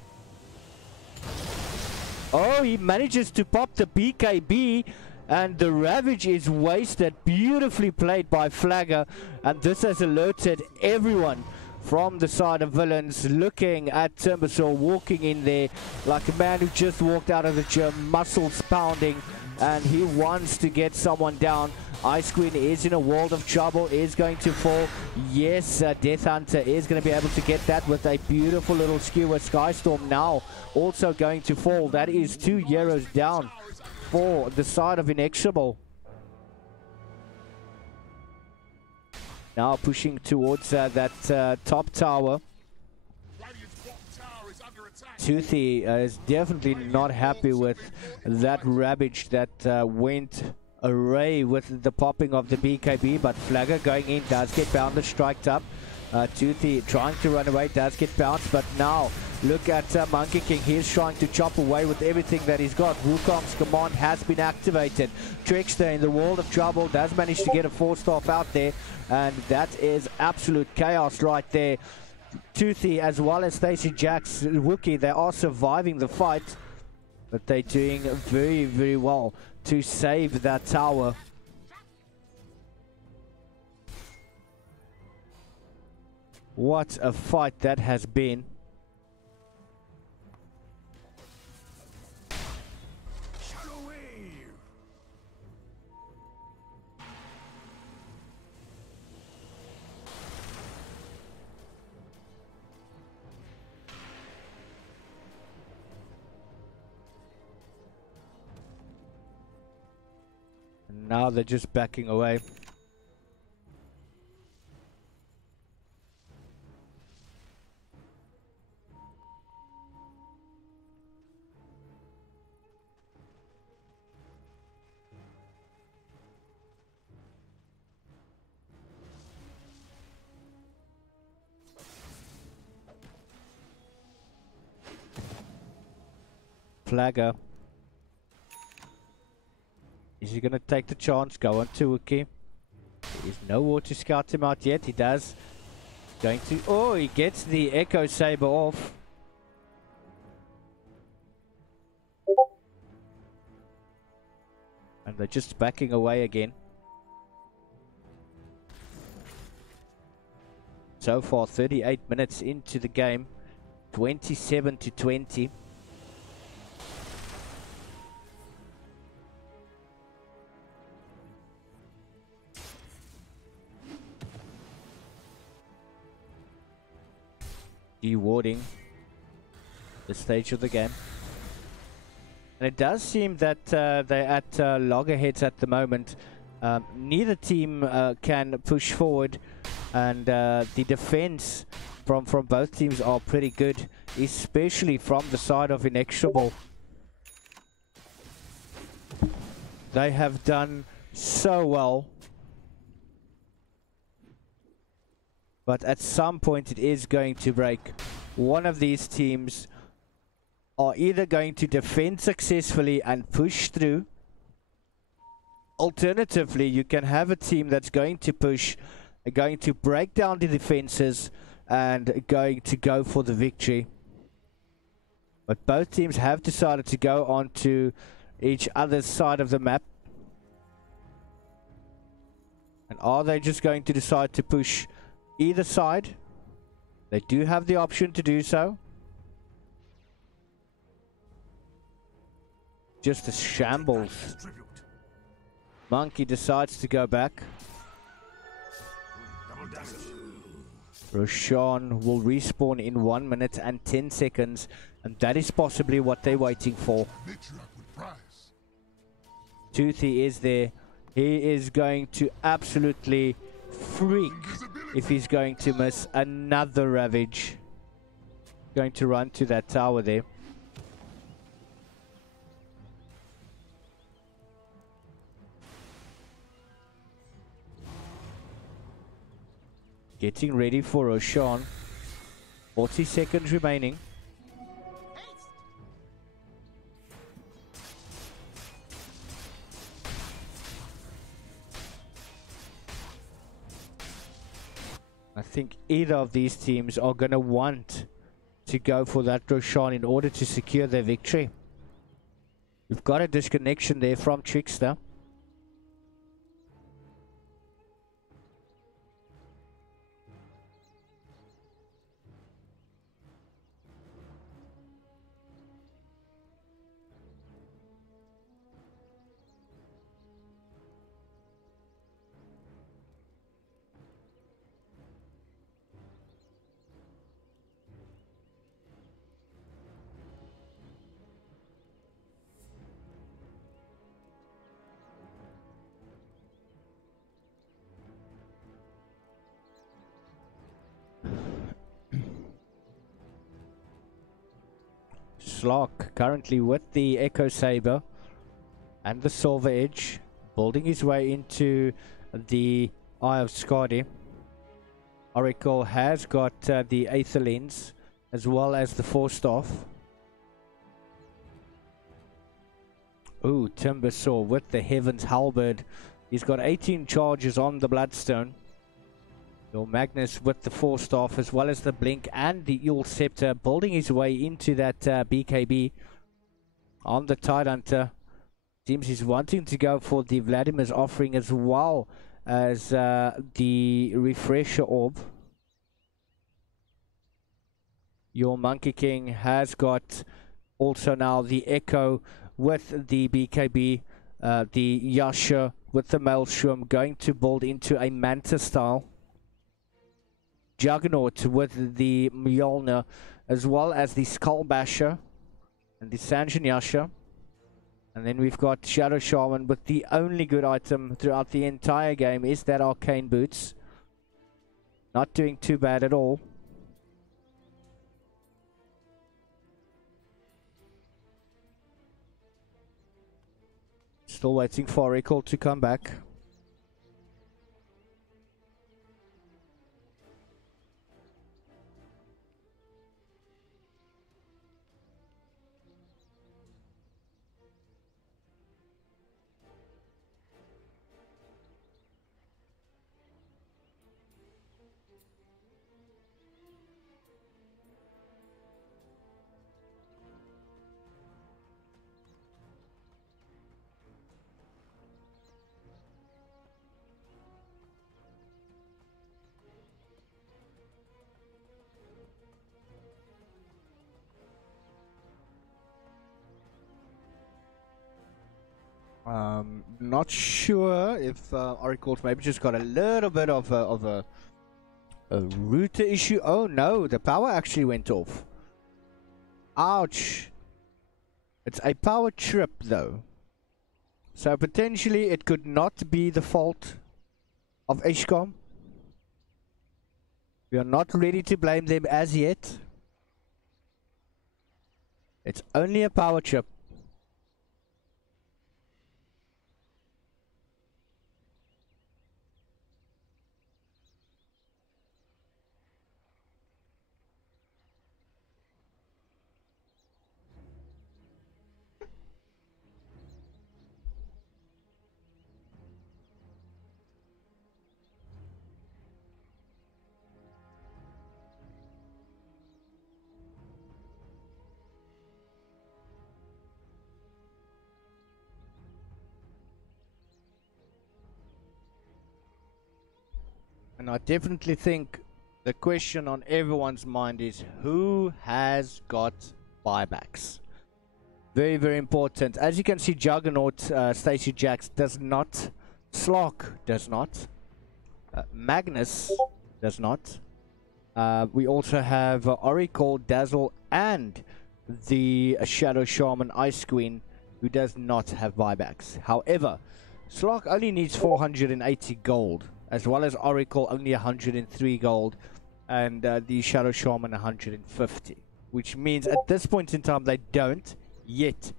Oh, he manages to pop the BKB, and the Ravage is wasted. Beautifully played by Flagger, and this has alerted everyone from the side of villains. Looking at Timbersaw walking in there like a man who just walked out of the gym, muscles pounding, and he wants to get someone down. Ice Queen is in a world of trouble, is going to fall. Yes, Death Hunter is going to be able to get that with a beautiful little skewer. Skystorm now also going to fall. That is 2 euros down for the side of Inexorable. Now pushing towards that top tower. Toothy is definitely not happy with that Ravage that went array with the popping of the BKB, but Flagger going in does get bounded, striked up. Toothy trying to run away, does get bounced, but now look at Monkey King. He's trying to chop away with everything that he's got. Wukong's command has been activated. Trickster in the world of trouble, does manage to get a 4-star out there, and that is absolute chaos right there. Toothy as well as Stacy Jax, Wookie, they are surviving the fight, but they're doing very, very well to save that tower. What a fight that has been. Now they're just backing away. Flagger. Is he going to take the chance? Go on to Wookie. There is no war to scout him out yet. He does. Going to... Oh, he gets the Echo Saber off. And they're just backing away again. So far, 38 minutes into the game, 27-20. Dewarding the stage of the game. And it does seem that they're at loggerheads at the moment. Neither team can push forward, and the defense from both teams are pretty good, especially from the side of Inexorable. They have done so well. But at some point it is going to break. One of these teams are either going to defend successfully and push through. Alternatively, you can have a team that's going to push, going to break down the defenses, and going to go for the victory. But both teams have decided to go onto each other's side of the map. And are they just going to decide to push either side? They do have the option to do so. Just a shambles. Monkey decides to go back. Roshan will respawn in 1 minute and 10 seconds, and that is possibly what they're waiting for. Toothy is there. He is going to absolutely freak if he's going to miss another Ravage. Going to run to that tower there. Getting ready for Roshan. 40 seconds remaining. I think either of these teams are going to want to go for that Roshan in order to secure their victory. We've got a disconnection there from Trickster. Slark currently with the Echo Saber and the Silver Edge, building his way into the Eye of Skadi. Oracle has got the Aether Lens as well as the Force Staff. Ooh, Timbersaw with the Heaven's Halberd. He's got 18 charges on the Bloodstone. Your Magnus with the Force Staff as well as the Blink and the Eel Scepter, building his way into that BKB on the Tidehunter. Seems he's wanting to go for the Vladimir's offering as well as the Refresher Orb. Your Monkey King has got also now the Echo with the BKB, the Yasha with the Maelstrom, going to build into a Manta style. Juggernaut with the Mjolnir as well as the Skull Basher and the Sanjin Yasha. And then we've got Shadow Shaman with the only good item throughout the entire game is that Arcane Boots. Not doing too bad at all. Still waiting for Oracle to come back. Not sure if Oracle's maybe just got a little bit of a router issue. Oh no, the power actually went off. Ouch. It's a power trip though. So potentially it could not be the fault of Eskom. We are not ready to blame them as yet. It's only a power trip. And I definitely think the question on everyone's mind is who has got buybacks? Very, very important. As you can see, Juggernaut, Stacy Jacks does not. Slock does not. Magnus does not. We also have Oracle, Dazzle, and the Shadow Shaman Ice Queen, who does not have buybacks. However, Slock only needs 480 gold, as well as Oracle only 103 gold, and the Shadow Shaman 150. Which means at this point in time they don't yet.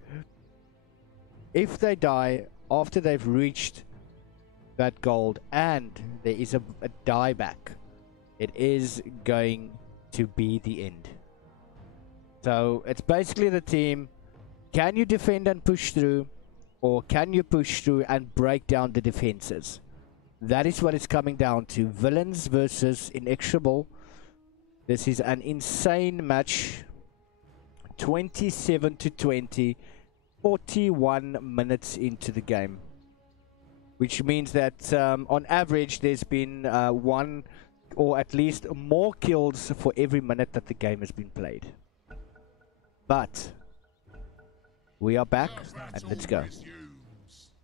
If they die after they've reached that gold and there is a dieback, it is going to be the end. So it's basically the team, can you defend and push through, or can you push through and break down the defenses? That is what it's coming down to. Villains versus Inexorable. This is an insane match. 27-20, 41 minutes into the game, which means that on average there's been one or at least more kills for every minute that the game has been played. But we are back and let's go.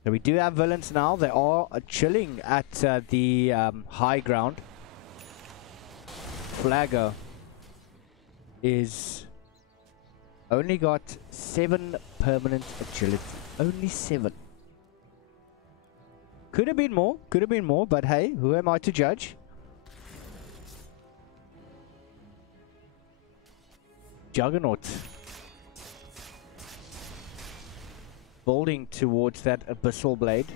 So we do have villains now. They are chilling at the high ground. Flagger is only got 7 permanent agility. Only 7. Could have been more, but hey, who am I to judge? Juggernaut. Building towards that abyssal blade.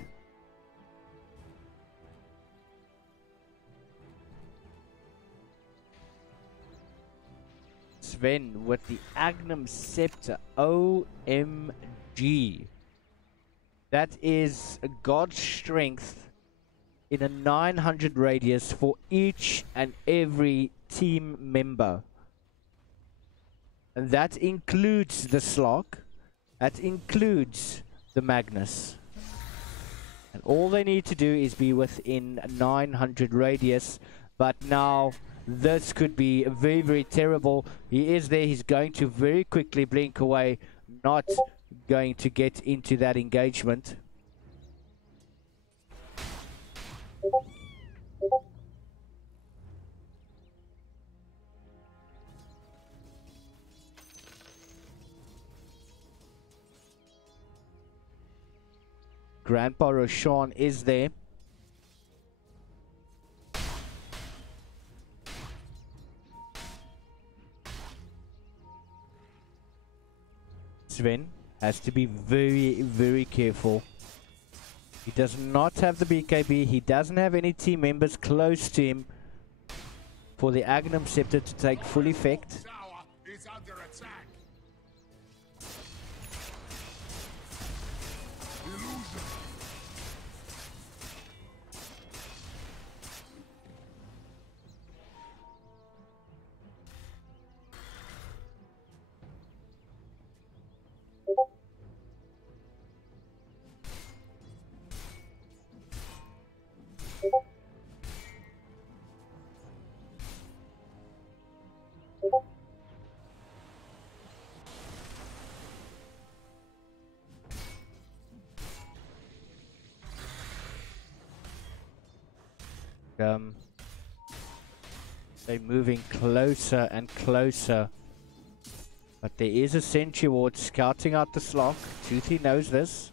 Sven with the Agnum Scepter. OMG. That is God's strength in a 900 radius for each and every team member. And that includes the Slog. That includes the Magnus. And all they need to do is be within 900 radius. But now this could be very, very terrible. He is there. He's going to very quickly blink away. Not going to get into that engagement. Grandpa Roshan is there. Sven has to be very, very careful. He does not have the BKB. He doesn't have any team members close to him for the Agnum Scepter to take full effect. Tower is under attack. Illusion. They're moving closer and closer. But there is a sentry ward scouting out the Slock. Toothy knows this.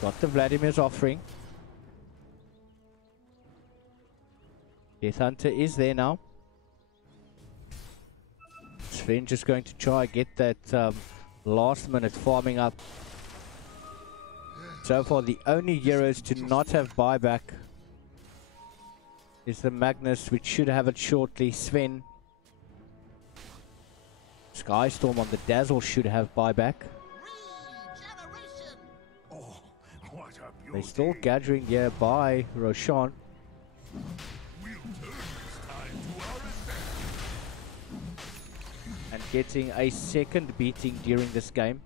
Got the Vladimir's offering. Death Hunter is there now. Sven just going to try get that last minute farming up. So far the only heroes to not have buyback is the Magnus, which should have it shortly. Sven. Skystorm on the Dazzle should have buyback. Oh, what a beauty. They're still gathering here by Roshan. We'll turn this time to our advantage. And getting a second beating during this game.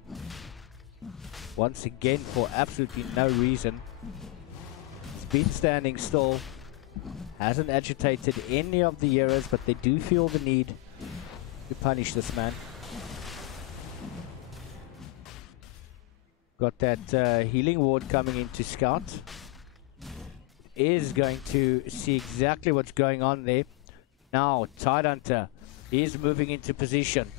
Once again for absolutely no reason. It's been standing still. Hasn't agitated any of the heroes, but they do feel the need to punish this man. Got that healing ward coming in to scout. Is going to see exactly what's going on there. Now, Tidehunter is moving into position.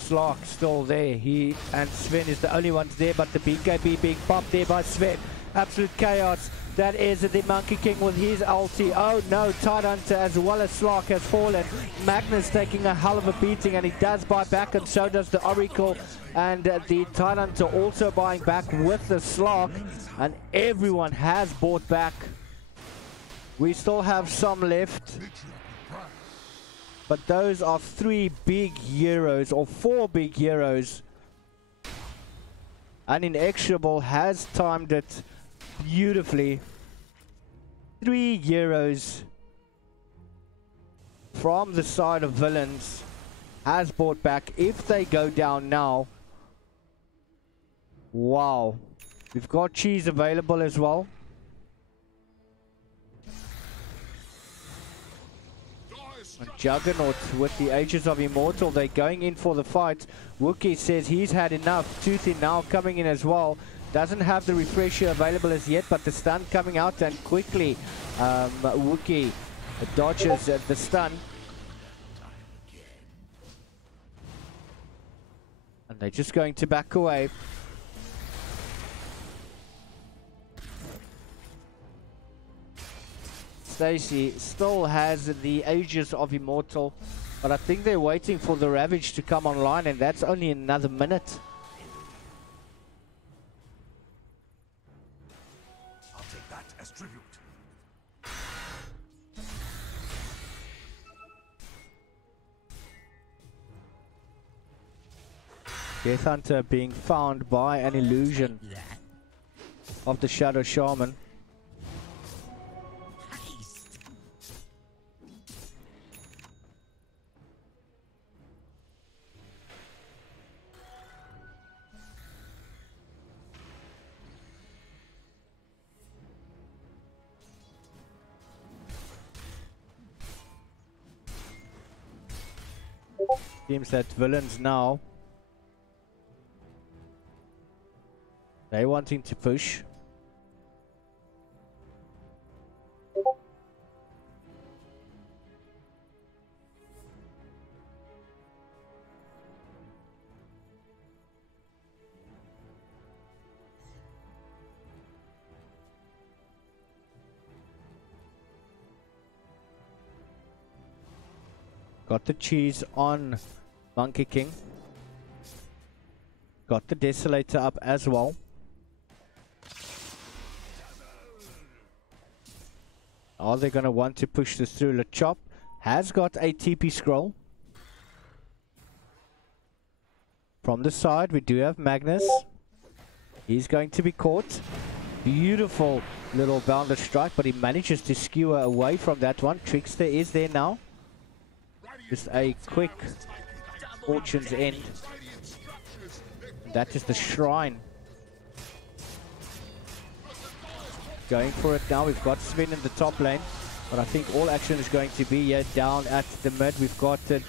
Slark still there. He and Sven is the only ones there, but the BKB being popped there by Sven. Absolute chaos. That is the Monkey King with his ulti. Oh no, Tidehunter as well as Slark has fallen. Magnus taking a hell of a beating, and he does buy back, and so does the Oracle. And the Tidehunter also buying back with the Slark, and everyone has bought back. We still have some left, but those are 3 big heroes, or 4 big heroes. And Inexorable has timed it beautifully. 3 heroes from the side of villains has bought back. If they go down now, wow. We've got cheese available as well. And Juggernaut with the Ages of Immortal, they're going in for the fight. Wookie says he's had enough. Toothy now coming in as well. Doesn't have the refresher available as yet, but the stun coming out, and quickly Wookie dodges the stun. And they're just going to back away. Stacy still has the Ages of Immortal, but I think they're waiting for the Ravage to come online, and that's only another minute. I'll take that as tribute. Death Hunter being found by an illusion of the Shadow Shaman. Seems that villains now, they wanting to push. Got the cheese on Monkey King. Got the Desolator up as well. Are they going to want to push this through? Lechop has got a TP scroll. From the side, we do have Magnus. He's going to be caught. Beautiful little bounder strike, but he manages to skewer away from that one. Trickster is there now. Just a quick Fortune's End. That is the Shrine. Going for it now. We've got Sven in the top lane, but I think all action is going to be here down at the mid. We've got the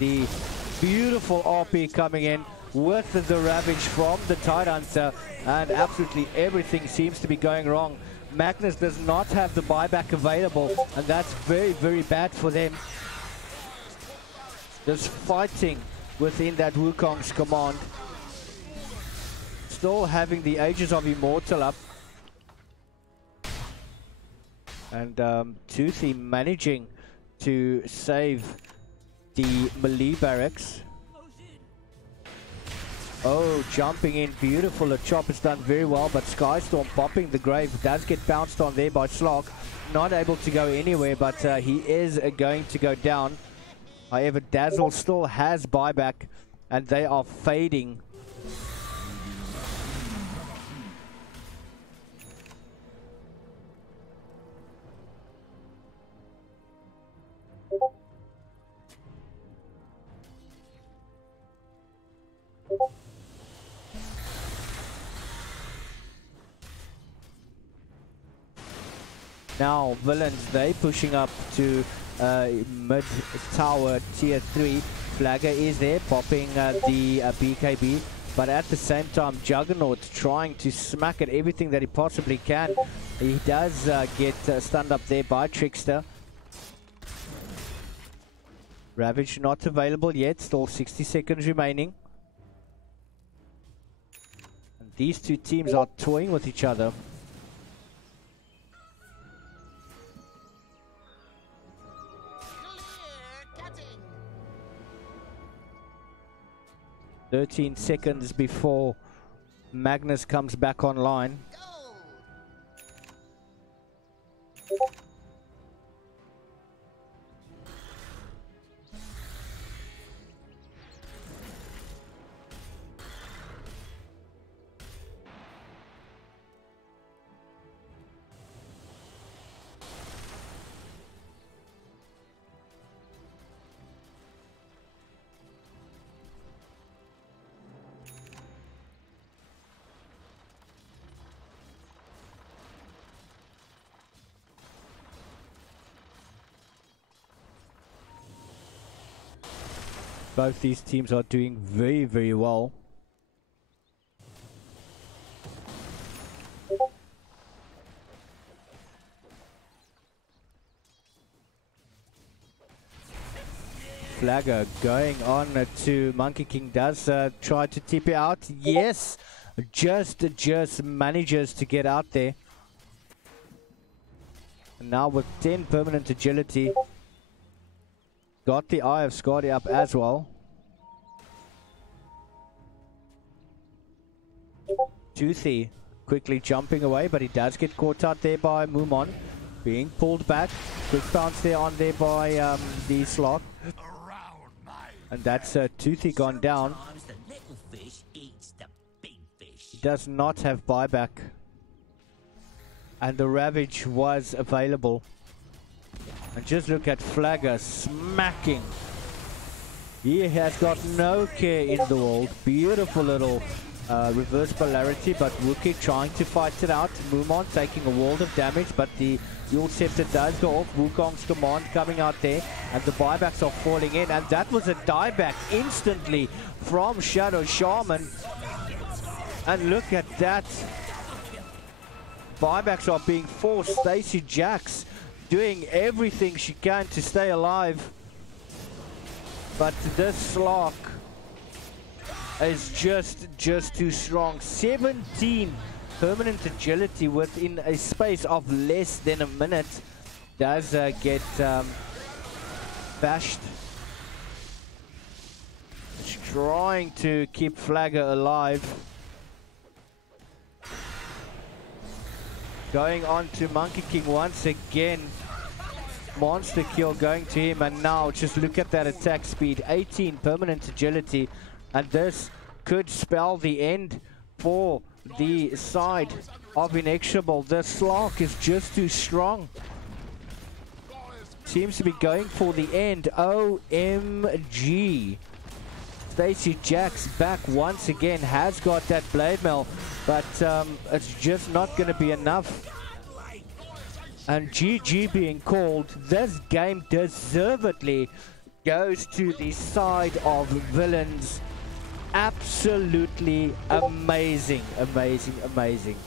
beautiful RP coming in with the Ravage from the Tidehunter, and absolutely everything seems to be going wrong Magnus does not have the buyback available, and that's very, very bad for them. Just fighting within that Wukong's command. Still having the Ages of Immortal up. And Toothy managing to save the melee barracks. Oh, jumping in, beautiful. The chop is done very well, but Skystorm popping the grave does get bounced on there by Slog. Not able to go anywhere, but he is going to go down. However, Dazzle still has buyback, and they are fading. Now, Villains, they pushing up to mid-tower tier 3. Flagger is there, popping the BKB. But at the same time, Juggernaut trying to smack at everything that he possibly can. He does get stunned up there by Trickster. Ravage not available yet, still 60 seconds remaining. And these two teams are toying with each other. 13 seconds before Magnus comes back online. Both these teams are doing very, very well. Flagger going on to Monkey King, does try to tip it out. Yes, just manages to get out there. And now with 10 permanent agility. Got the Eye of Scotty up as well. Toothy quickly jumping away, but he does get caught out there by Mumon. Being pulled back. Quick bounce there on there by the Slot. And that's Toothy gone down. He does not have buyback. And the Ravage was available. And just look at Flagger smacking. He has got no care in the world. Beautiful little reverse polarity, but Wookiee trying to fight it out. Mumon taking a world of damage, but the Dual Scepter does go off. Wukong's command coming out there, and the buybacks are falling in. And that was a dieback instantly from Shadow Shaman. And look at that. Buybacks are being forced. Stacy Jax doing everything she can to stay alive, but this Slark is just too strong. 17 permanent agility within a space of less than a minute. Does get bashed. It's trying to keep Flagger alive. Going on to Monkey King once again. Monster kill going to him, and now just look at that attack speed. 18 permanent agility, and this could spell the end for the side of Inexorable. The Slark is just too strong. Seems to be going for the end. OMG. Stacy Jax back once again, has got that blade mail, but it's just not going to be enough. And GG being called. This game deservedly goes to the side of Villains. Absolutely amazing, amazing, amazing.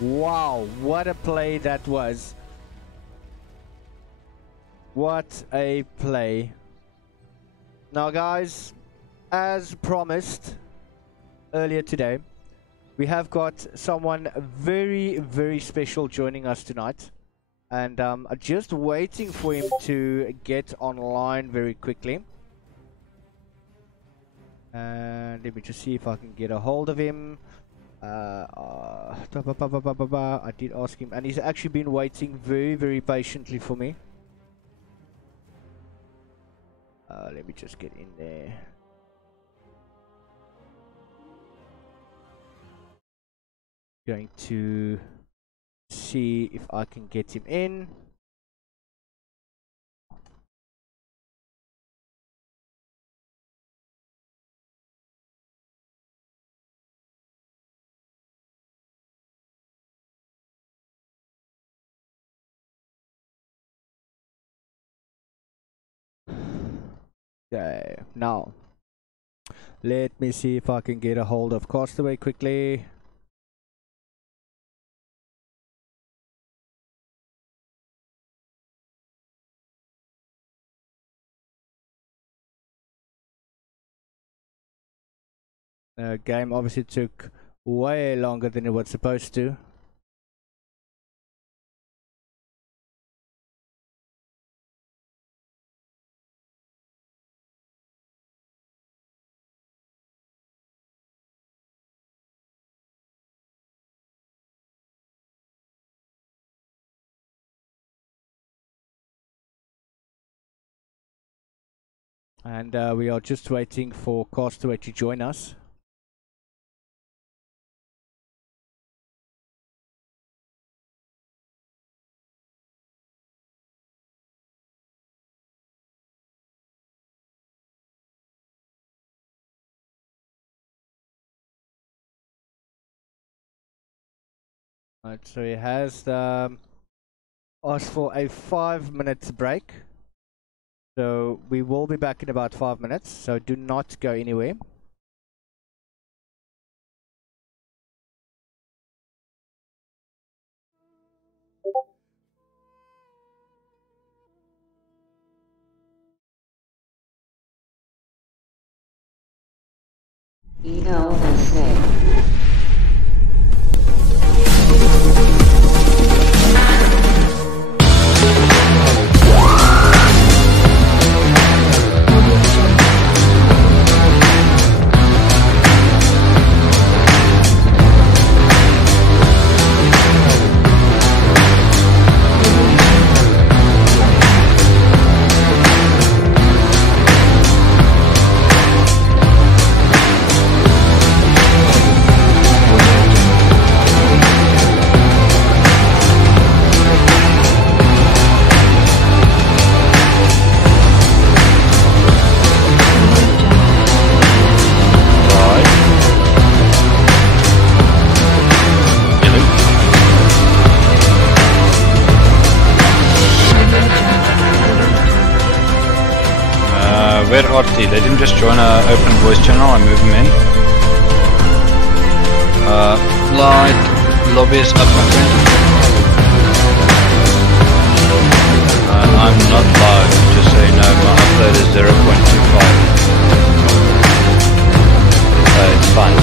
Wow, what a play that was. What a play. Now guys, as promised earlier today, we have got someone very, very special joining us tonight. And just waiting for him to get online very quickly. And let me just see if I can get a hold of him. I did ask him, and he's actually been waiting very, very patiently for me. Let me just get in there. Going to see if I can get him in. Okay, now let me see if I can get a hold of Castaway quickly. The game obviously took way longer than it was supposed to. And we are just waiting for Castaway to join us. Right, so he has asked for a 5-minute break. So we will be back in about 5 minutes, so do not go anywhere. ELSA. Where RT? Let him just join a open voice channel and move him in. Light lobby is up, my friend. I'm not live, just so you know, my upload is 0.25. So it's fine.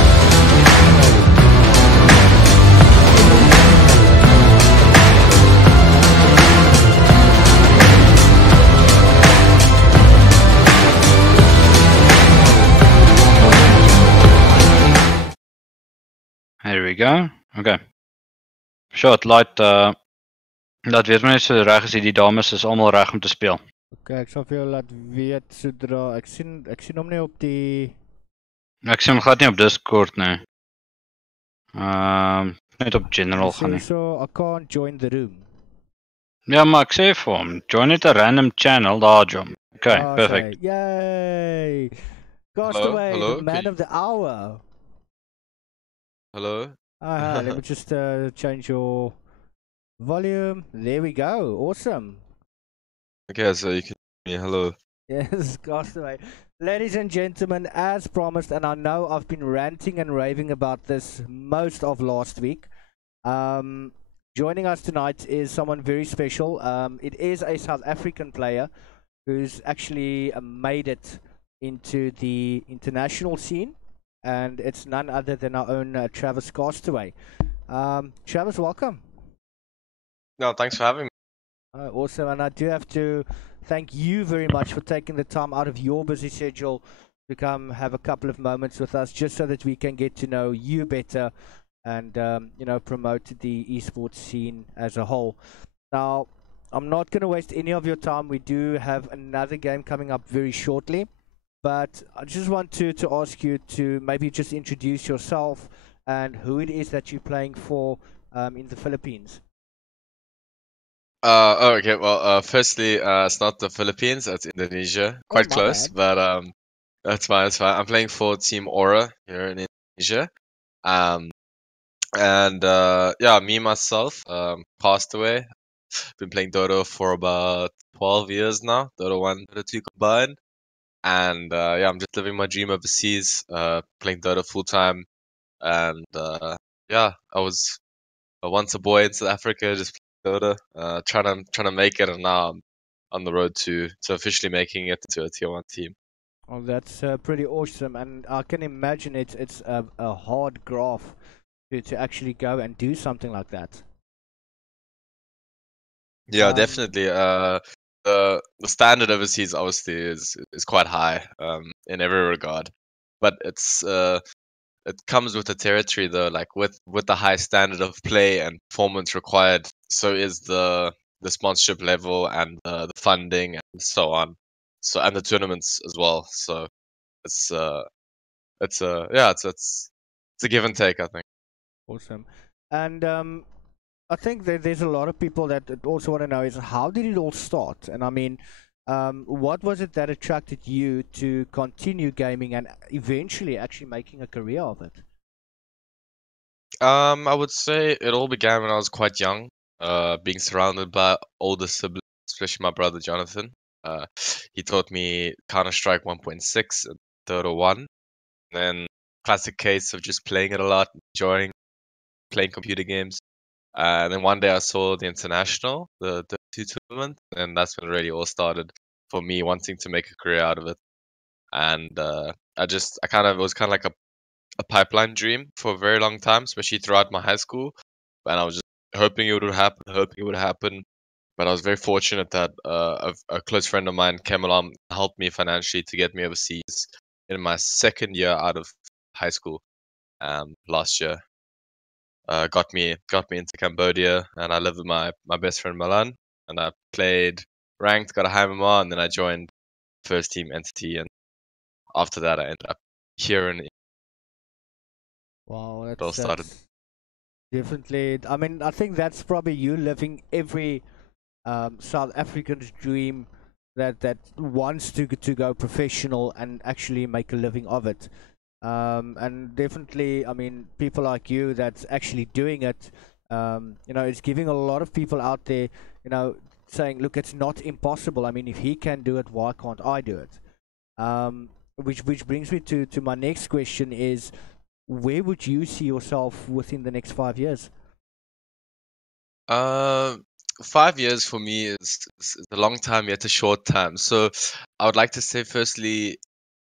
There we go. Okay. Shot light laat weet my so reg is die dames is almal reg om te speel. Okay, ek sal vir jou laat weet sodra ek sien hom nie op die Ek sien hom glad nie op Discord nie. Net op general gaan nie. So I can't join the room. Ja, maar ek sê vir hom, join net 'n random channel daar jom. Okay, perfect. Yay! Castaway, the man of the hour. Hello. Let me just change your volume. There we go. Awesome. Okay, so you can hear me. Hello. Yes, Castaway. Ladies and gentlemen, as promised, and I know I've been ranting and raving about this most of last week, Joining us tonight is someone very special. It is a South African player who's actually made it into the international scene, and it's none other than our own Travis Castaway. Travis, welcome. No, thanks for having me. Awesome, and I do have to thank you very much for taking the time out of your busy schedule to come have a couple of moments with us, just so that we can get to know you better and promote the esports scene as a whole. Now, I'm not going to waste any of your time. We do have another game coming up very shortly, but I just want to ask you to maybe just introduce yourself and who it is that you're playing for in the Philippines. Okay. Well, firstly, it's not the Philippines. It's Indonesia. Quite my close, bad. but that's fine. That's fine. I'm playing for Team Aura here in Indonesia. And yeah, me myself, passed away. Been playing Dota for about 12 years now. Dota 1, Dota 2 combined. And yeah, I'm just living my dream overseas. Playing Dota full time. And yeah, I was once a boy in South Africa, just playing Dota, trying to make it, and now I'm on the road to officially making it to a tier 1 team. Oh, that's pretty awesome, and I can imagine it's a hard graph to actually go and do something like that. Yeah, definitely. The standard overseas obviously is quite high in every regard, but it comes with the territory though. Like with the high standard of play and performance required, so is the sponsorship level and the funding and so on. So and the tournaments as well. So it's yeah, it's a give and take, I think. Awesome, and I think that there's a lot of people that also want to know is how did it all start? And I mean, what was it that attracted you to continue gaming and eventually actually making a career of it? I would say it all began when I was quite young, being surrounded by older siblings, especially my brother Jonathan. Uh, he taught me Counter-Strike 1.6 and Dota 1. Then classic case of just playing it a lot, enjoying playing computer games. And then one day I saw the international, the two tournament, and that's when it really all started for me wanting to make a career out of it. And I kind of it was kind of like a pipeline dream for a very long time, especially throughout my high school. And I was just hoping it would happen, hoping it would happen. But I was very fortunate that a close friend of mine came along and helped me financially to get me overseas in my second year out of high school last year. Got me into Cambodia, and I lived with my best friend Milan, and I played ranked, got a high MMR, and then I joined first team entity, and after that I ended up here in Wow, it all started. that's definitely. I mean, I think that's probably you living every South African's dream that wants to go professional and actually make a living of it. And definitely, I mean, people like you that's actually doing it. It's giving a lot of people out there, saying, look, it's not impossible. I mean, if he can do it, why can't I do it? Which brings me to my next question is, where would you see yourself within the next 5 years? Uh, 5 years for me is a long time yet a short time. So I would like to say, firstly,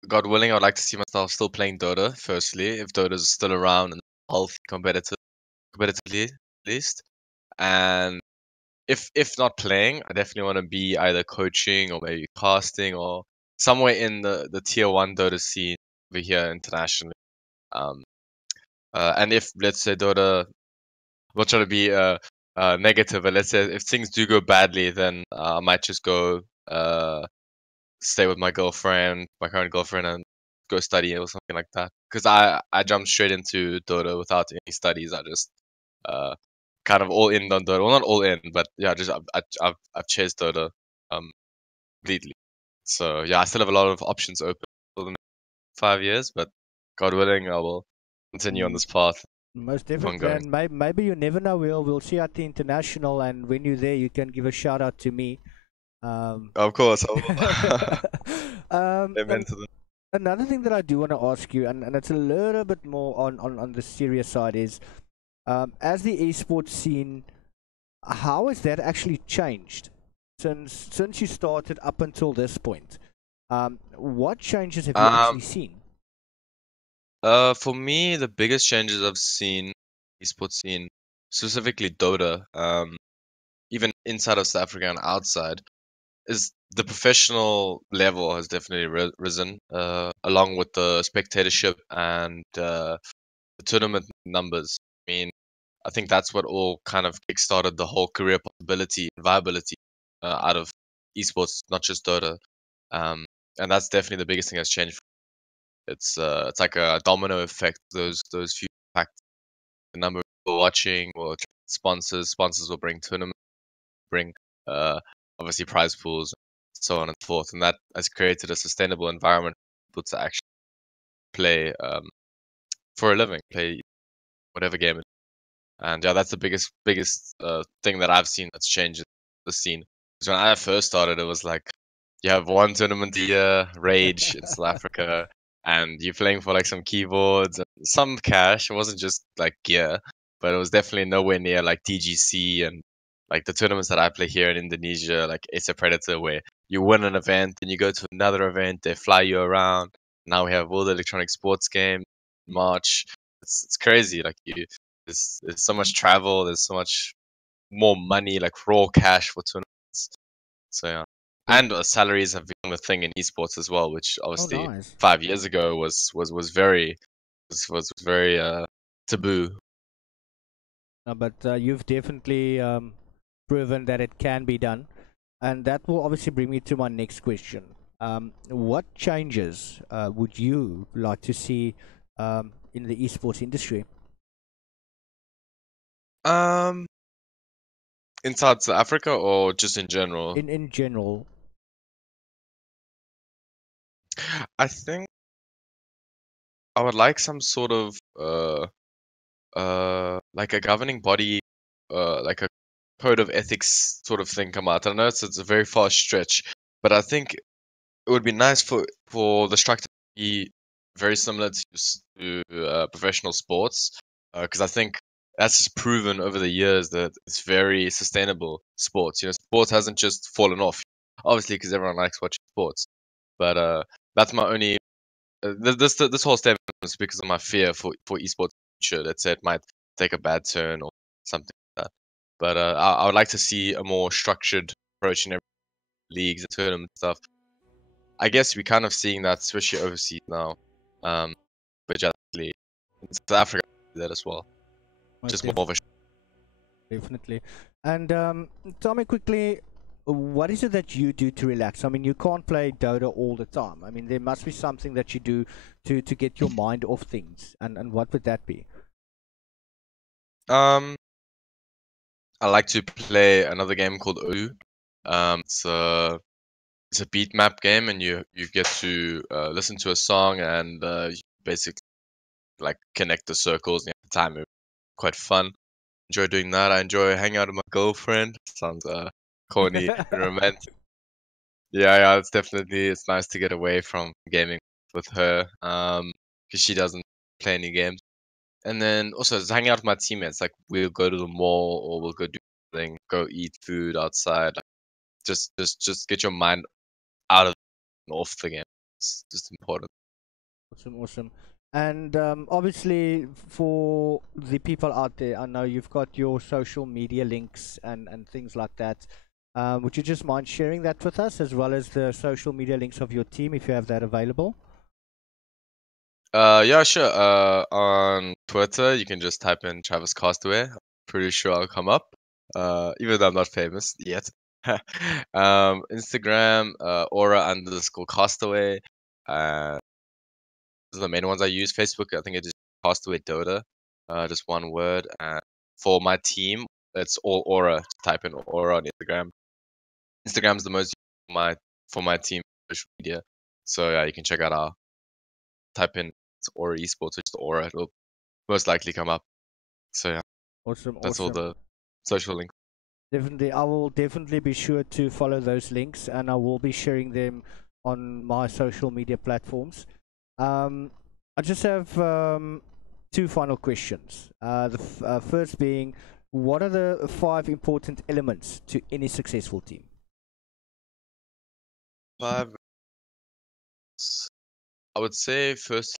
God willing, I would like to see myself still playing Dota. Firstly, if Dota is still around and healthy, competitively at least, and if not playing, I definitely want to be either coaching or maybe casting or somewhere in the tier 1 Dota scene over here internationally. Um, and if let's say Dota, I'm not trying to be negative, but let's say if things do go badly, then I might just go stay with my girlfriend, my current girlfriend, and go study or something like that. Because I jumped straight into Dota without any studies. I just uh, kind of all in on Dota. Well, not all in, but yeah, just I've chased Dota completely. So yeah, I still have a lot of options open for the next 5 years, but God willing, I will continue on Mm, this path. Most Keep on definitely, going. and maybe you never know. We'll see at the international, and when you're there, you can give a shout out to me. Um, Of course, I will. Amen and to them. another thing that I do want to ask you, and it's a little bit more on the serious side, is As the esports scene, how has that actually changed since you started up until this point? What changes have you actually seen? For me, the biggest changes I've seen esports scene, specifically Dota, even inside of South Africa and outside, is the professional level has definitely risen, along with the spectatorship and the tournament numbers. I mean, I think that's what all kind of kickstarted the whole career possibility and viability out of esports, not just Dota. Um, and that's definitely the biggest thing that's changed. It's like a domino effect. Those few factors, the number of people watching will attract sponsors. Sponsors will bring tournaments, bring uh, obviously prize pools, so on and so forth. And that has created a sustainable environment for people to actually play for a living, play whatever game it is. And yeah, that's the biggest thing that I've seen that's changed the scene. Because when I first started, it was like you have one tournament a year, Rage in South Africa, and you're playing for like some keyboards and some cash. It wasn't just like gear, but it was definitely nowhere near like TGC and like the tournaments that I play here in Indonesia, like It's a Predator, where you win an event and you go to another event, they fly you around. Now we have all the electronic sports games, March. It's crazy. Like there's so much travel, there's so much more money, like raw cash for tournaments. So yeah. And salaries have become a thing in esports as well, which Oh, obviously nice. 5 years ago was very taboo. But you've definitely proven that it can be done, and that will obviously bring me to my next question. What changes would you like to see in the esports industry? Um, inside South Africa or just in general? In general. I think I would like some sort of like a governing body, like a code of ethics sort of thing come out. I know it's a very far stretch, but I think it would be nice for the structure to be very similar to professional sports, because I think that's just proven over the years that it's very sustainable sports. You know, sports hasn't just fallen off, obviously, because everyone likes watching sports. But that's my only this whole statement is because of my fear for esports future. Let's say it might take a bad turn or something like that. But I would like to see a more structured approach in every leagues and tournament stuff. I guess we're kind of seeing that, especially overseas now. But definitely in South Africa, that as well. Just more of a Definitely. And tell me quickly, what is it that you do to relax? I mean, you can't play Dota all the time. I mean, there must be something that you do to get your mind off things. And what would that be? I like to play another game called Odu. It's a beat map game, and you get to listen to a song and you basically like connect the circles. And you have to time it. Quite fun. Enjoy doing that. I enjoy hanging out with my girlfriend. Sounds corny and romantic. Yeah, it's nice to get away from gaming with her. Because she doesn't play any games. And then also just hanging out with my teammates. Like we'll go to the mall or we'll go do something, go eat food outside. Like, just get your mind out of and off the game. It's just important. Awesome. And obviously, for the people out there, I know you've got your social media links and things like that. Would you just mind sharing that with us, as well as the social media links of your team, if you have that available? Yeah, sure. On Twitter, you can just type in Travis Castaway. I'm pretty sure I'll come up. Even though I'm not famous yet. Instagram, aura_castaway. Those are the main ones I use. Facebook, I think it is Castaway Dota. Just one word. And for my team, it's all Aura. Type in Aura on Instagram. Instagram's the most used for my team social media. So yeah, you can check out our type in it's Aura Esports, or just Aura. It'll most likely come up. So yeah, that's all Awesome. the social links. Definitely, I will definitely be sure to follow those links, and I will be sharing them on my social media platforms. I just have two final questions. First being, what are the 5 important elements to any successful team? 5. I would say first,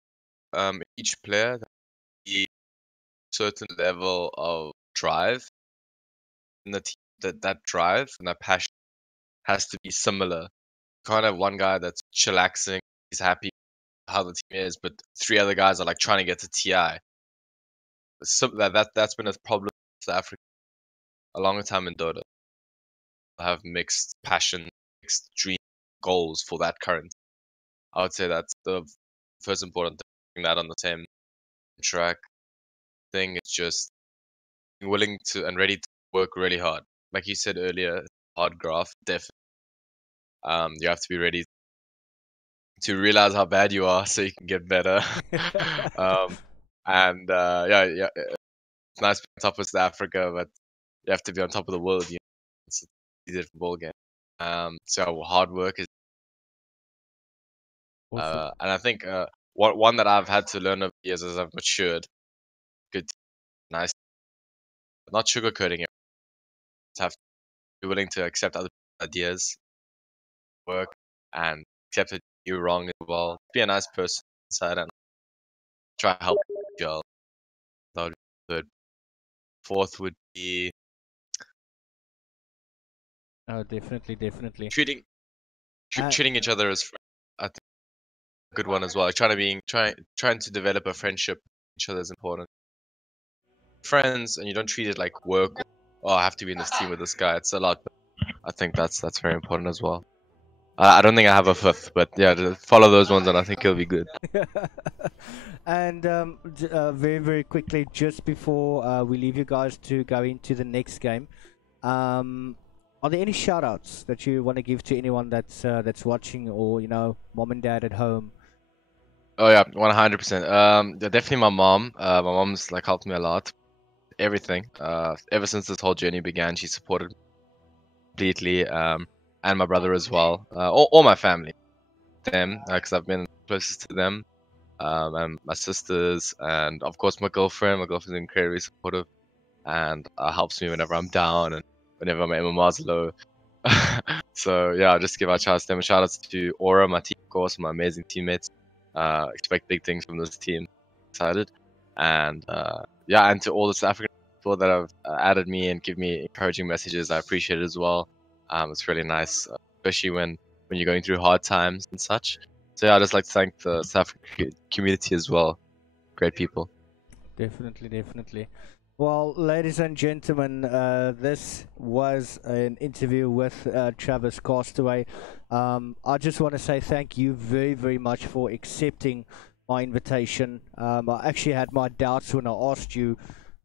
each player has a certain level of drive in the team. That drive and that passion has to be similar. You can't have one guy that's chillaxing, he's happy how the team is, but 3 other guys are like trying to get to TI. That's been a problem in South Africa a long time in Dota. Have mixed passion, mixed dream, goals for that current. I would say that's the first important thing. That on the same track thing, it's just being willing to and ready to work really hard. Like you said earlier, hard graph, definitely. You have to be ready to realize how bad you are so you can get better. Yeah, it's nice to be on top of South Africa, but you have to be on top of the world. It's a different ball game. So hard work is, Awesome. and I think one that I've had to learn over the years as I've matured. Good, nice, not sugarcoating it. Just have to be willing to accept other ideas, work, and accept that you're wrong as well. Be a nice person inside and try to help you. That would be good. 4th would be Oh, definitely. treating each other as friends. I think a good one as well. Trying to develop a friendship with each other is important. Friends, and you don't treat it like work. Or, oh, I have to be in this team with this guy. It's a lot. But I think that's very important as well. I don't think I have a 5th, but yeah, follow those ones, and I think it'll be good. And very quickly, just before we leave you guys to go into the next game, are there any shout-outs that you want to give to anyone that's watching, or mom and dad at home? Oh yeah, 100%. Definitely my mom. My mom's like helped me a lot. Everything. Ever since this whole journey began, she supported me completely. And my brother as well. All my family. Them, because I've been closest to them. And my sisters, and of course my girlfriend. My girlfriend's incredibly supportive, and helps me whenever I'm down and whenever my MMR's low. So yeah, I'll just give our shout outs to Aura, my team, of course, my amazing teammates. Expect big things from this team. Excited, and yeah, and to all the South African people that have added me and give me encouraging messages, I appreciate it as well. It's really nice, especially when you're going through hard times and such. So yeah, I'd just like to thank the South African community as well. Great people. Definitely. Well, ladies and gentlemen, this was an interview with Travis Castaway. I just want to say thank you very much for accepting my invitation. I actually had my doubts when I asked you.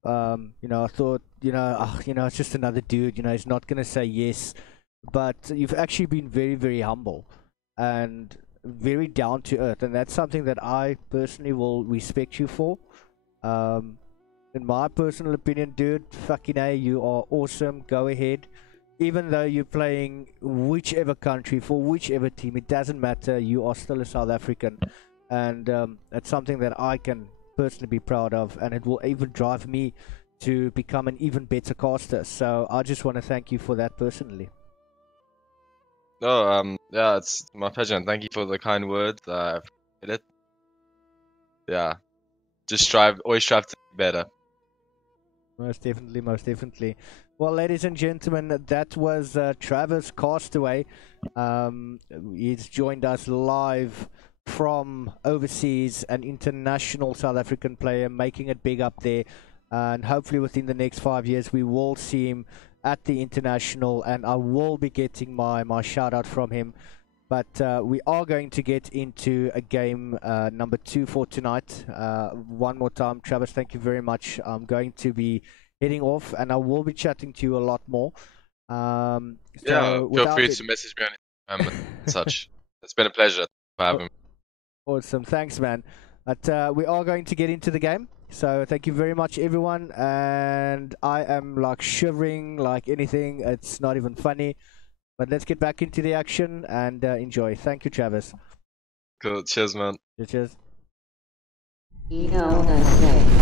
I thought, it's just another dude. He's not going to say yes. But you've actually been very humble and very down to earth, and that's something that I personally will respect you for. In my personal opinion, dude, fucking A, you are awesome. Go ahead. Even though you're playing whichever country, for whichever team, it doesn't matter. You are still a South African. And that's something that I can personally be proud of. And it will even drive me to become an even better caster. So I just want to thank you for that personally. No, yeah, it's my pleasure. And thank you for the kind words. I appreciate it. Yeah. Just always strive to be better. Most definitely. Well, ladies and gentlemen, that was Travis Castaway. He's joined us live from overseas, an international South African player, making it big up there. And hopefully within the next 5 years, we will see him at the international, and I will be getting my shout out from him. But we are going to get into a game number 2 for tonight. One more time, Travis, thank you very much. I'm going to be heading off, and I will be chatting to you a lot more. Yeah, feel free to message me on Instagram and such. It's been a pleasure for having me. Awesome, thanks, man. But we are going to get into the game. So thank you very much, everyone. And I am like shivering like anything. It's not even funny. But let's get back into the action and enjoy. Thank you, Travis. Cool. Cheers, man. Cheers. ELSA.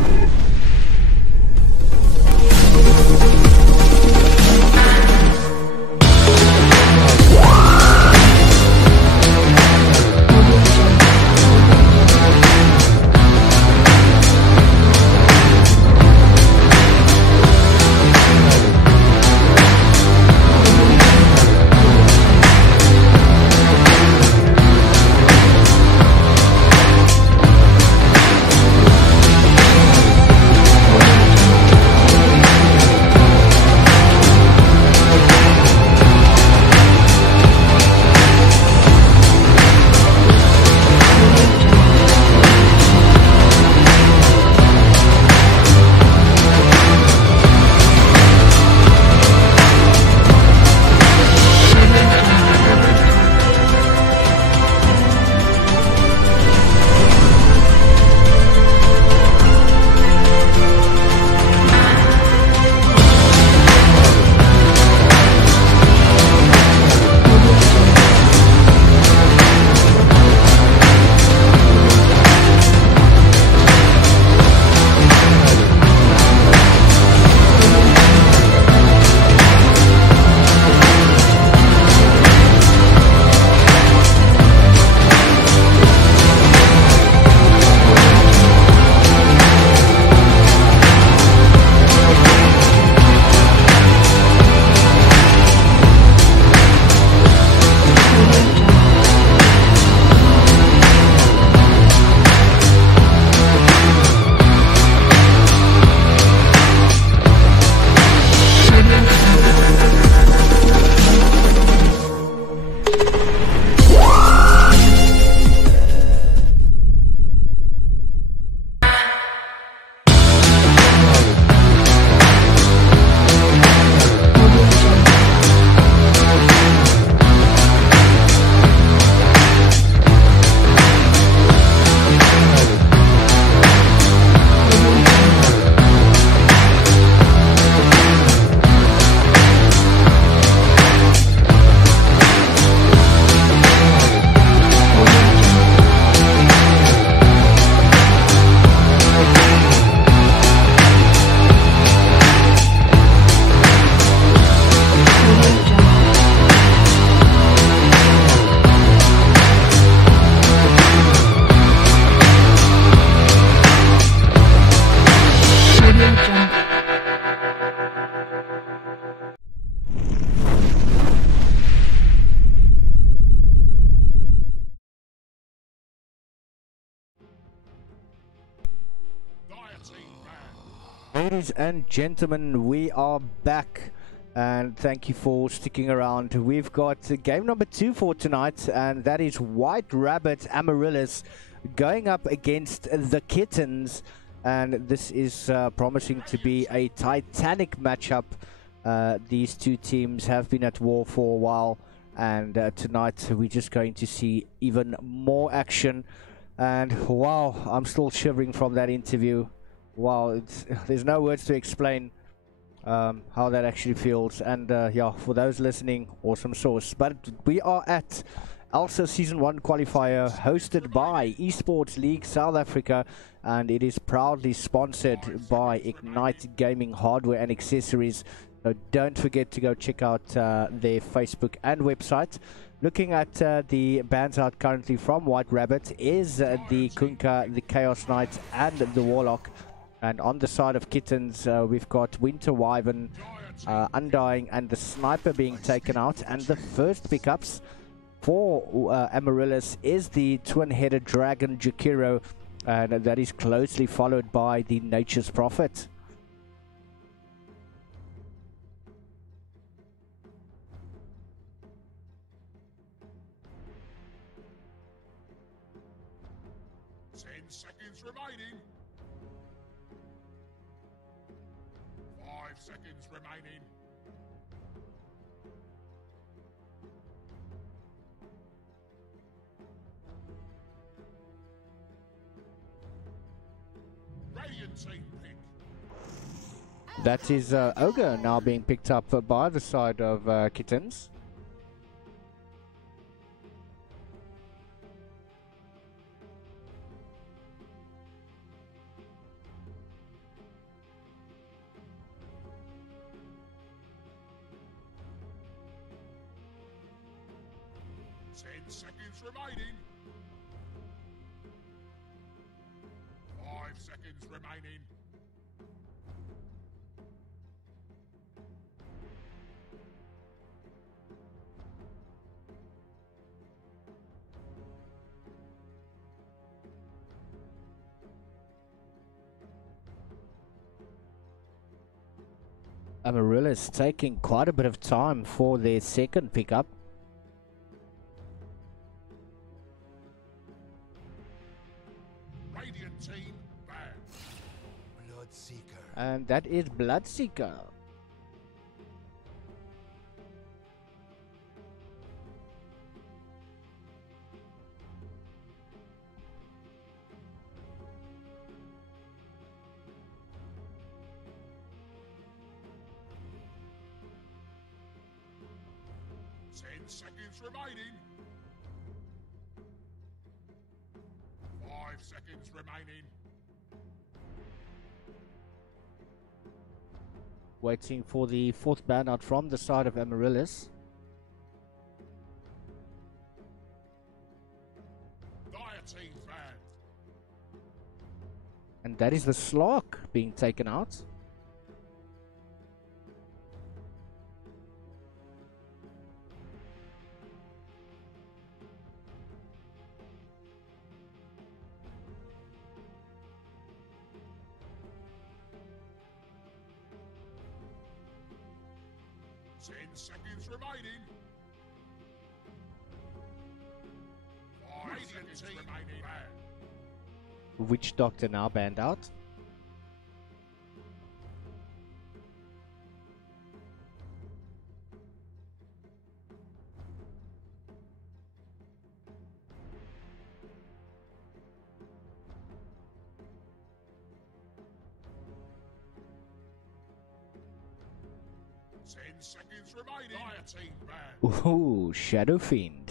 Ladies and gentlemen, we are back and thank you for sticking around. We've got game number 2 for tonight, and that is White Rabbit Amaryllis going up against the Kittens, and this is promising to be a titanic matchup. These two teams have been at war for a while, and tonight we're just going to see even more action. And wow, I'm still shivering from that interview. Wow, there's no words to explain how that actually feels. And yeah, for those listening, awesome sauce. But we are at ELSA Season 1 qualifier hosted by Esports League South Africa, and it is proudly sponsored by Ignite Gaming Hardware and Accessories. So don't forget to go check out their Facebook and website. Looking at the bans out currently from White Rabbit is the Kunkka, the Chaos Knight, and the Warlock. And on the side of Kittens, we've got Winter Wyvern, Undying, and the Sniper being taken out. And the first pickups for Amaryllis is the twin-headed Dragon Jakiro, and that is closely followed by the Nature's Prophet. Seconds remaining. 5 seconds remaining. Radiant team pick. That is Ogre now being picked up by the side of Kittens. 10 seconds remaining. 5 seconds remaining. Amarillo's taking quite a bit of time for their second pickup. Radiant team banned. Bloodseeker. And that is Bloodseeker. Seconds remaining. 5 seconds remaining. Waiting for the fourth ban out from the side of Amaryllis. Dire team banned. And that is the Slark being taken out. Seconds remaining. 5 seconds remaining. Witch Doctor now banned out. Seconds remaining. Dire team banned. Ooh, Shadow Fiend.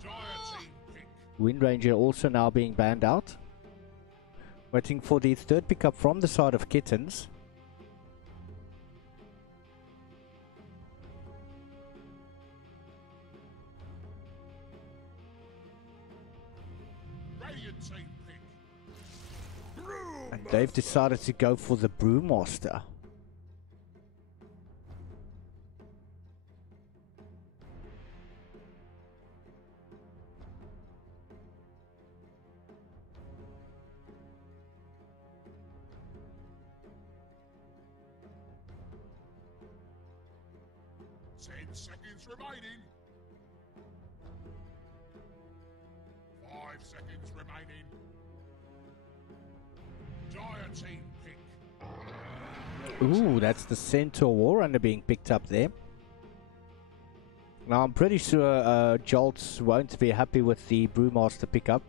Dire team pick. Wind Ranger also now being banned out. Waiting for the third pickup from the side of Kittens. Radiant team pick. And they've decided to go for the Brewmaster. Seconds remaining. 5 seconds remaining. Dire team pick. Ooh, that's the Centaur Warrunner being picked up there. Now I'm pretty sure Jolts won't be happy with the Brewmaster pickup.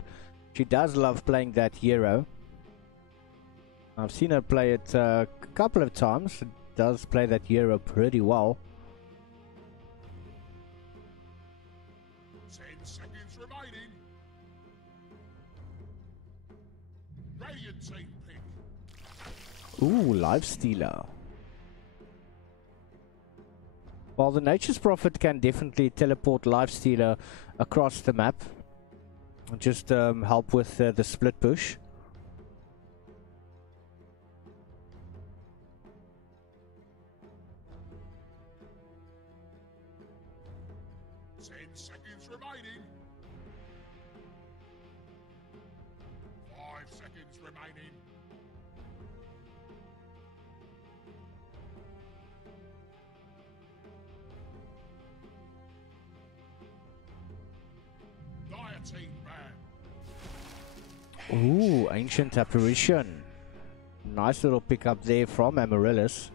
She does love playing that hero. I've seen her play it a couple of times. She does play that hero pretty well. 10 seconds remaining. Radiant team pick. Ooh, Lifestealer. While the Nature's Prophet can definitely teleport Lifestealer across the map, just help with the split push. Seconds remaining. 5 seconds remaining. Dire team banned. Ooh, Ancient Apparition. Nice little pickup there from Amaryllis.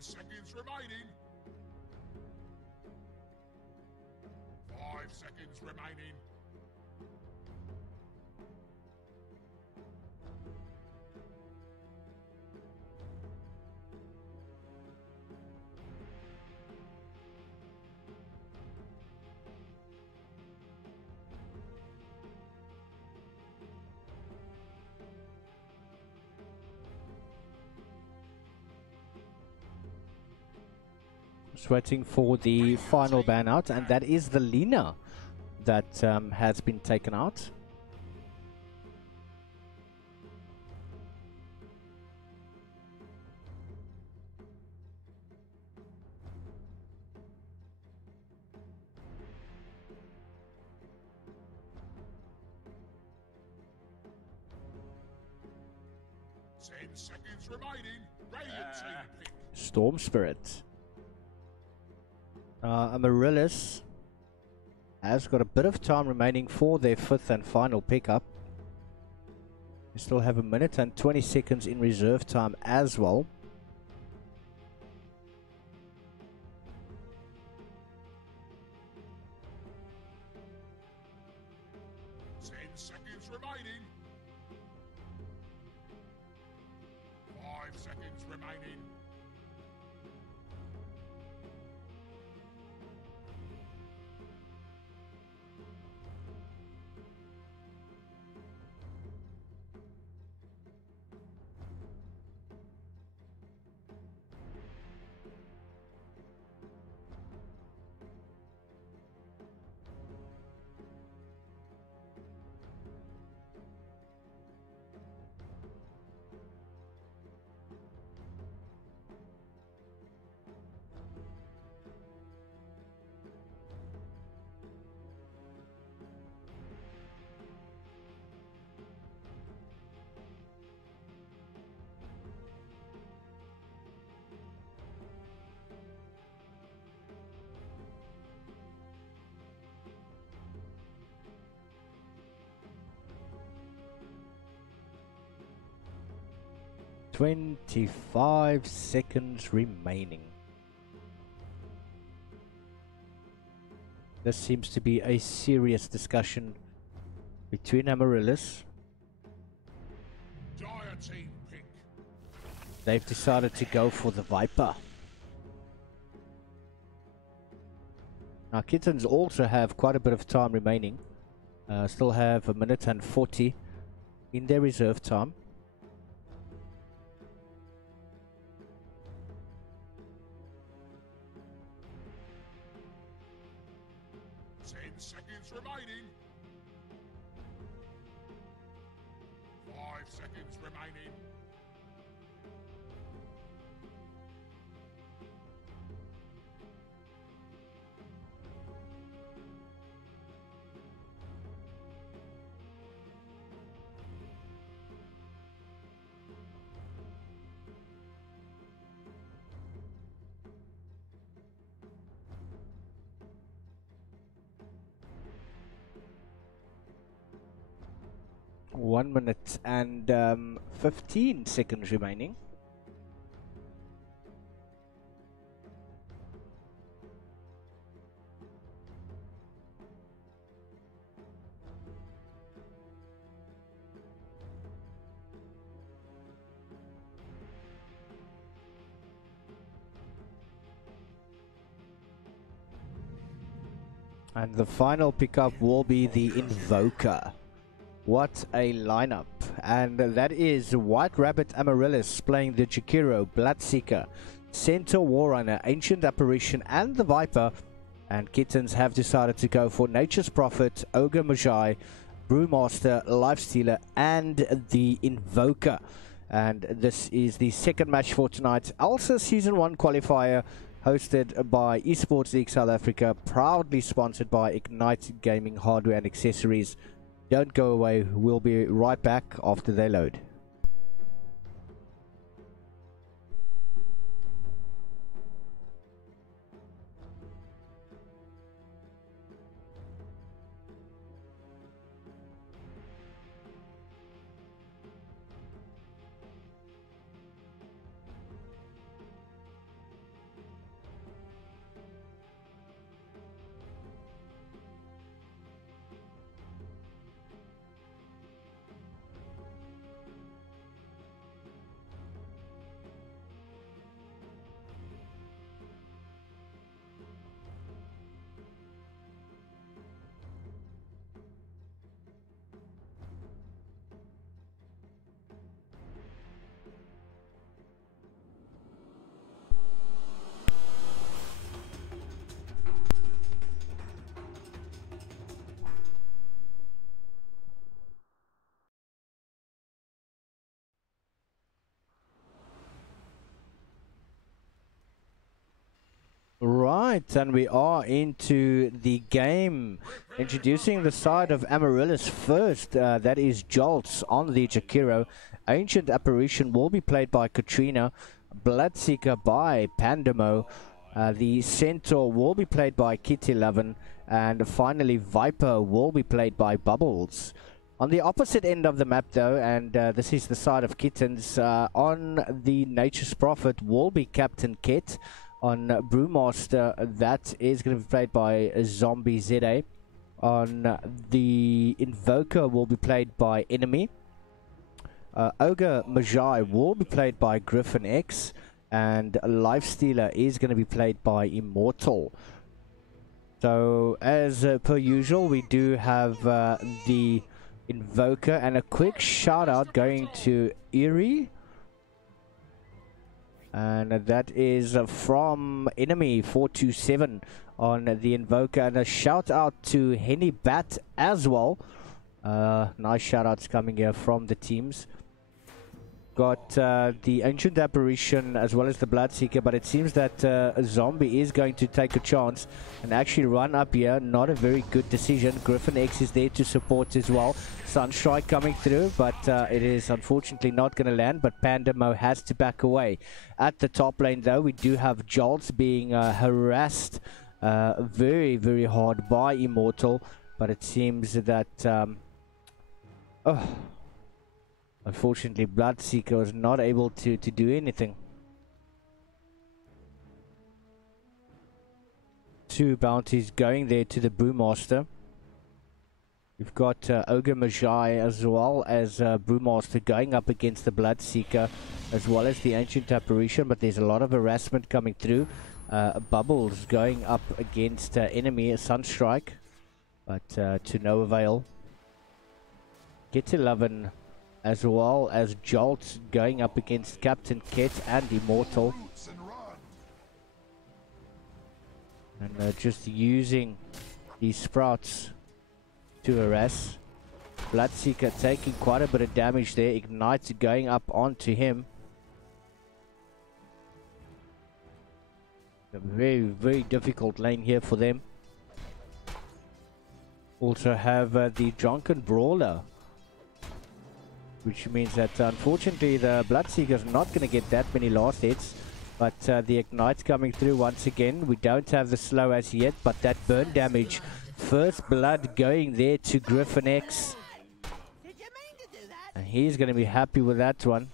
Seconds remaining. 5 seconds remaining. Just waiting for the final ban out, and that is the Lina that has been taken out. Seconds remaining. Radiant team pick. Storm Spirit. Amaryllis has got a bit of time remaining for their 5th and final pickup. They still have 1 minute and 20 seconds in reserve time as well. Seconds remaining. 5 seconds remaining. "25 seconds remaining." This seems to be a serious discussion between Amaryllis. Dire team pick. They've decided to go for the Viper. Now Kittens also have quite a bit of time remaining. Still have 1 minute and 40 in their reserve time. Seconds remaining. 5 seconds remaining. One minute and 15 seconds remaining. And the final pickup will be the Invoker. What a lineup. And that is White Rabbit Amaryllis playing the Jakiro, Bloodseeker, Centaur Warrunner, Ancient Apparition and the Viper. And Kittens have decided to go for Nature's Prophet, Ogre Magi, Brewmaster, Lifestealer and the Invoker. And this is the second match for tonight's ELSA Season 1 qualifier, hosted by Esports League South Africa, proudly sponsored by Ignite Gaming Hardware and Accessories. Don't go away, we'll be right back after they load. Right, and we are into the game. Introducing the side of Amaryllis first, that is Jolts on the Jakiro. Ancient Apparition will be played by Katrina. Bloodseeker by Pandemo. The Centaur will be played by Kit 11. And finally, Viper will be played by Bubbles. On the opposite end of the map though, and this is the side of Kittens, on the Nature's Prophet will be Captain Kit. On Brewmaster, that is going to be played by Zombie ZA. On the Invoker will be played by Enemy. Ogre Magi will be played by Griffin X. And Lifestealer is going to be played by Immortal. So, as per usual, we do have the Invoker, and a quick shout out going to Eerie. And that is from Enemy 427 on the Invoker, and a shout out to Henny Bat as well. Nice shout outs coming here from the teams. Got the Ancient Apparition as well as the Bloodseeker, but it seems that a Zombie is going to take a chance and actually run up here. Not a very good decision. Griffin X is there to support as well. Sunstrike coming through, but it is unfortunately not going to land, but Pandemo has to back away. At the top lane though, we do have Jolts being harassed very, very hard by Immortal, but it seems that unfortunately, Bloodseeker was not able to do anything. Two bounties going there to the Brewmaster. We've got Ogre Magi as well as Brewmaster going up against the Bloodseeker as well as the Ancient Apparition, but there's a lot of harassment coming through. Bubbles going up against Enemy, Sunstrike, but to no avail. Kit 11 as well as Jolt going up against Captain Kit and Immortal. And just using these sprouts to harass. Bloodseeker taking quite a bit of damage there. Ignite going up onto him. A very, very difficult lane here for them. Also have the Drunken Brawler, which means that unfortunately the Bloodseeker is not going to get that many last hits. But the Ignite's coming through once again. We don't have the slow as yet, but that burn damage. First blood going there to Griffin X. And he's going to be happy with that one.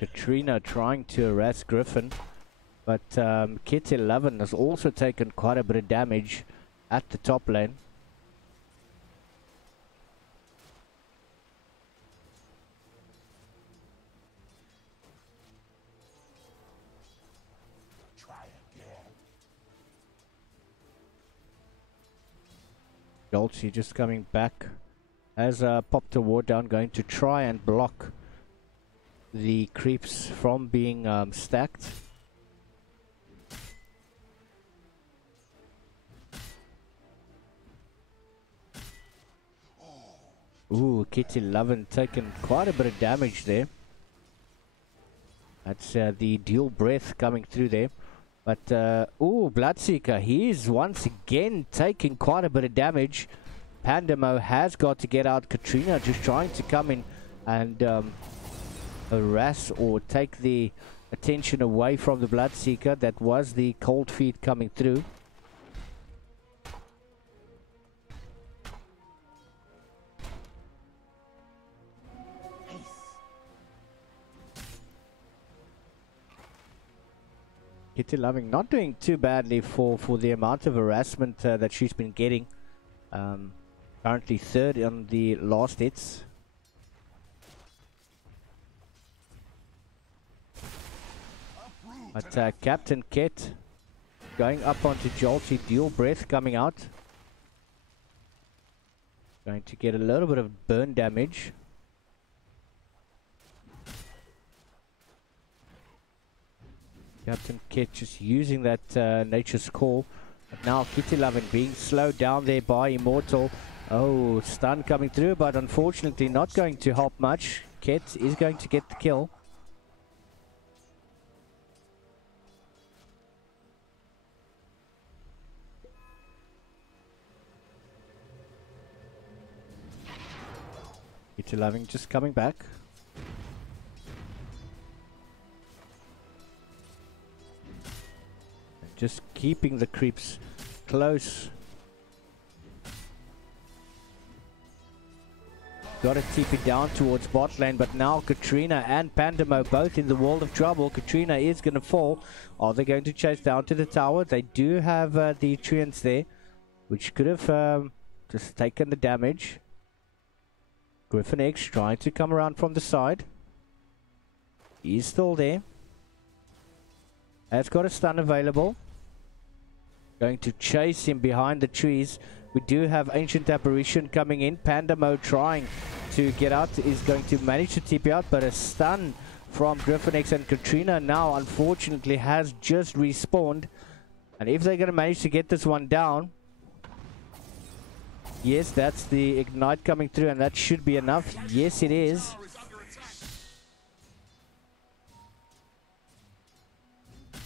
Katrina trying to harass Griffin. But Kit 11 has also taken quite a bit of damage at the top lane. Dolce just coming back. Has popped a ward down, going to try and block the creeps from being stacked. Ooh, Kit 11 taking quite a bit of damage there. That's the dual breath coming through there. But, ooh, Bloodseeker, he is once again taking quite a bit of damage. Pandemo has got to get out. Katrina just trying to come in and harass or take the attention away from the Bloodseeker. That was the cold feet coming through. Kitty Loving not doing too badly for the amount of harassment that she's been getting. Currently third on the last hits. But Captain Kit going up onto Jolty, dual breath coming out. Going to get a little bit of burn damage. Captain Kit just using that Nature's Call. But now Kitty Lovin being slowed down there by Immortal. Oh, stun coming through, but unfortunately not going to help much. Ket is going to get the kill. It's just coming back. Just keeping the creeps close. Got to TP down towards bot lane, but now Katrina and Pandemo both in the world of trouble. Katrina is going to fall. Are they going to chase down to the tower? They do have the treants there, which could have just taken the damage. Griffin X trying to come around from the side. He's still there. Has got a stun available. Going to chase him behind the trees. We do have Ancient Apparition coming in. Pandemo trying to get out. Is going to manage to TP out, but a stun from Griffin X and Katrina now unfortunately has just respawned. And if they're going to manage to get this one down, yes, that's the ignite coming through, and that should be enough. Yes, it is.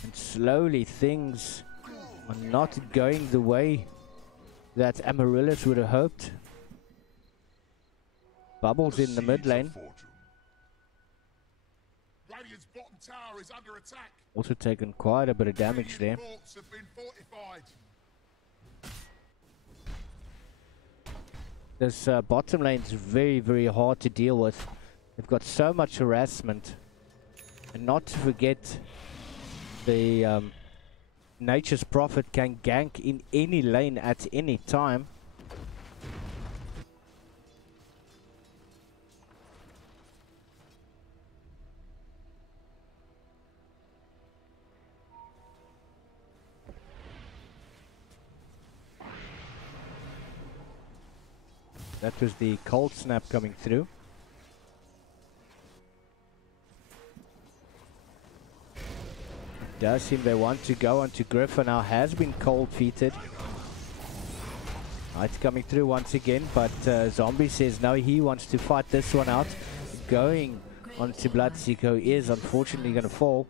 And slowly things are not going the way that Amaryllis would have hoped. Bubbles in the mid lane. Radiant's bottom tower is under attack. Also taken quite a bit of damage there. Forts have been fortified. This bottom lane is very, very hard to deal with. They've got so much harassment. And not to forget, the Nature's Prophet can gank in any lane at any time. That was the cold snap coming through. It does seem they want to go onto Griffin. Now has been cold feeted. It's coming through once again, but Zombie says no, he wants to fight this one out. Going onto Bloodseeker is unfortunately going to fall.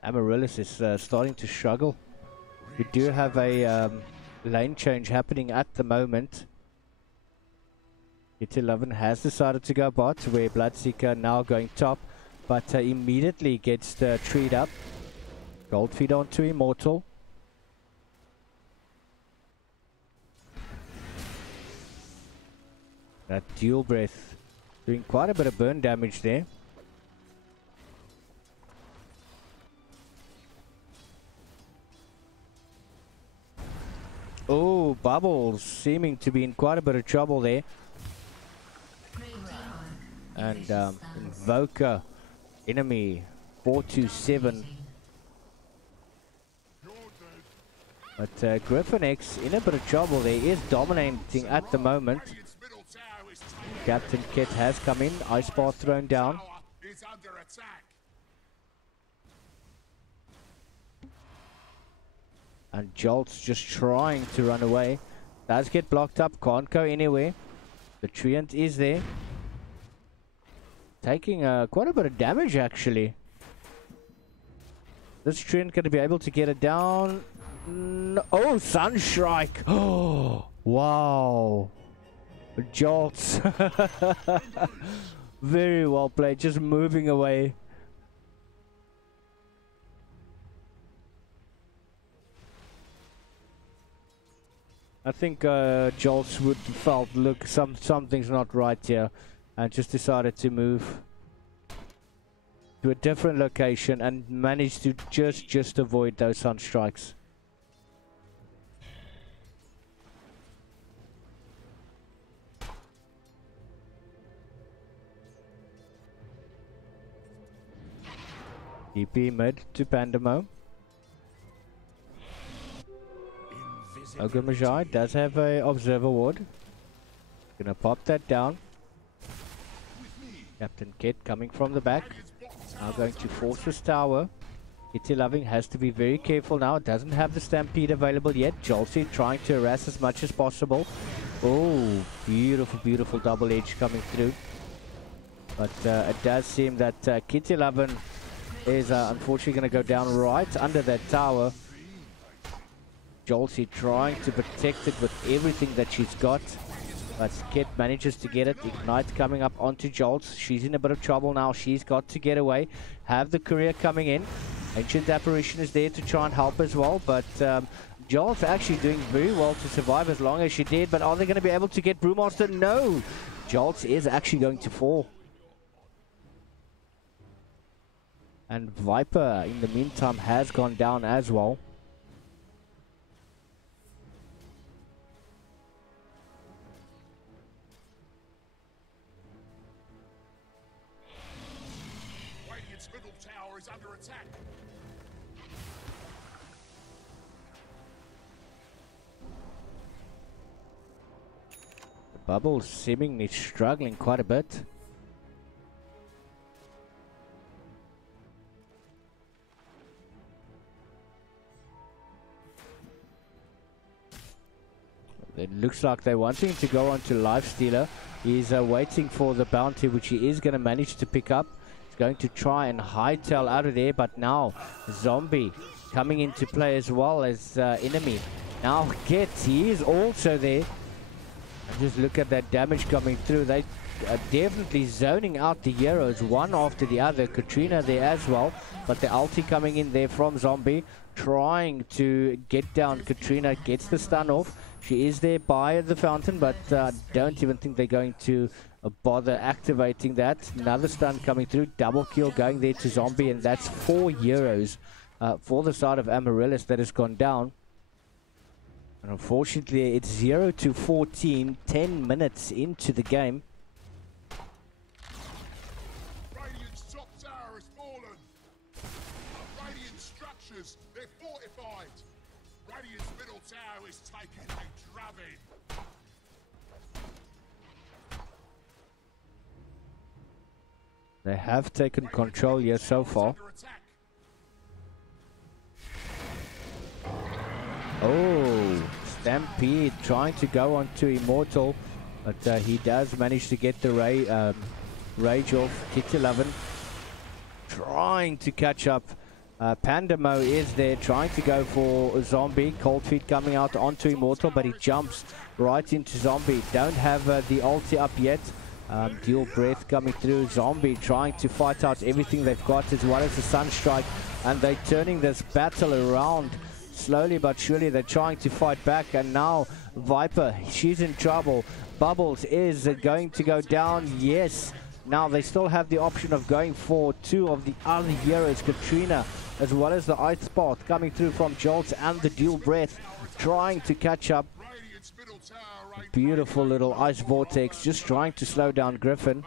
Amaryllis is starting to struggle. We do have a lane change happening at the moment. Hit 11 has decided to go bot, where Bloodseeker now going top, but immediately gets the treed up. Gold feed onto Immortal. That dual breath doing quite a bit of burn damage there. Oh, Bubbles seeming to be in quite a bit of trouble there. And Invoker, enemy 427. But Griffin X in a bit of trouble there. He is dominating at the moment. Captain Kit has come in. Ice bar thrown down. And Jolt's just trying to run away. Does get blocked up. Can't go anywhere. The Treant is there. Taking quite a bit of damage actually. This Treant going to be able to get it down. No. Oh, Sunstrike. Oh, wow. Jolts. Very well played. Just moving away. I think Jolts would felt, look, something's not right here, and just decided to move to a different location and managed to just avoid those Sunstrikes. DP mid to Pandemo. Ogre Magi does have a observer ward. Gonna pop that down. Captain Kit coming from the back. Now going to force this tower. Kitty Loving has to be very careful now. It doesn't have the Stampede available yet. Jolty trying to harass as much as possible. Oh, beautiful, beautiful double edge coming through. But it does seem that Kitty Loving is unfortunately going to go down right under that tower. Jolty trying to protect it with everything that she's got. But Kit manages to get it. Ignite coming up onto Jolts. She's in a bit of trouble now. She's got to get away. Have the courier coming in. Ancient Apparition is there to try and help as well. But Jolts actually doing very well to survive as long as she did. But are they going to be able to get Brewmaster? No! Jolts is actually going to fall. And Viper, in the meantime, has gone down as well. Radiant's middle tower is under attack. The Bubble seemingly struggling quite a bit. It looks like they're wanting to go on to Lifestealer. He's waiting for the bounty, which he is going to manage to pick up. He's going to try and hightail out of there, but now Zombie coming into play as well as enemy. Now Gets, he is also there. And just look at that damage coming through. They are definitely zoning out the heroes one after the other. Katrina there as well, but the ulti coming in there from Zombie, trying to get down Katrina. Gets the stun off. She is there by the fountain, but don't even think they're going to bother activating that. Another stun coming through. Double kill going there to Zombie, and that's 4 heroes for the side of Amaryllis that has gone down. And unfortunately, it's 0-14, 10 minutes into the game. Radiant's top tower has fallen. Radiant structures, they're fortified. Radiant's middle tower is taking a drubbing. They have taken control here so far. Oh, Stampede trying to go on to Immortal, but he does manage to get the rage off. Kitty Lovin trying to catch up. Pandamo is there trying to go for Zombie. Cold Feet coming out onto Immortal, but he jumps right into Zombie. Don't have the ulti up yet. Dual Breath coming through. Zombie trying to fight out everything they've got, as well as the Sunstrike, and they're turning this battle around. Slowly but surely they're trying to fight back, and now Viper, she's in trouble. Bubbles is going to go down. Yes, now they still have the option of going for 2 of the other heroes, Katrina, as well as the Ice Spot coming through from Jolts, and the Dual Breath trying to catch up. Beautiful little Ice Vortex just trying to slow down Griffin.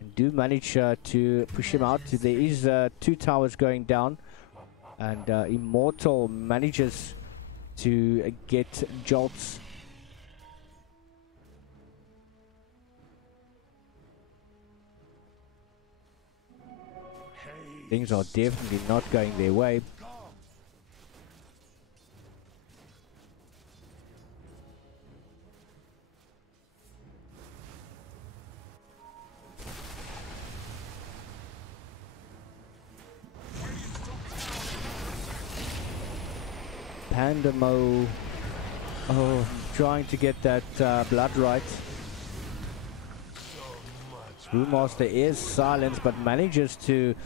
And do manage to push him out. There is 2 towers going down. And Immortal manages to get Jolts. Things are definitely not going their way. Pandamo, trying to get that blood right. Brewmaster is silenced, but manages to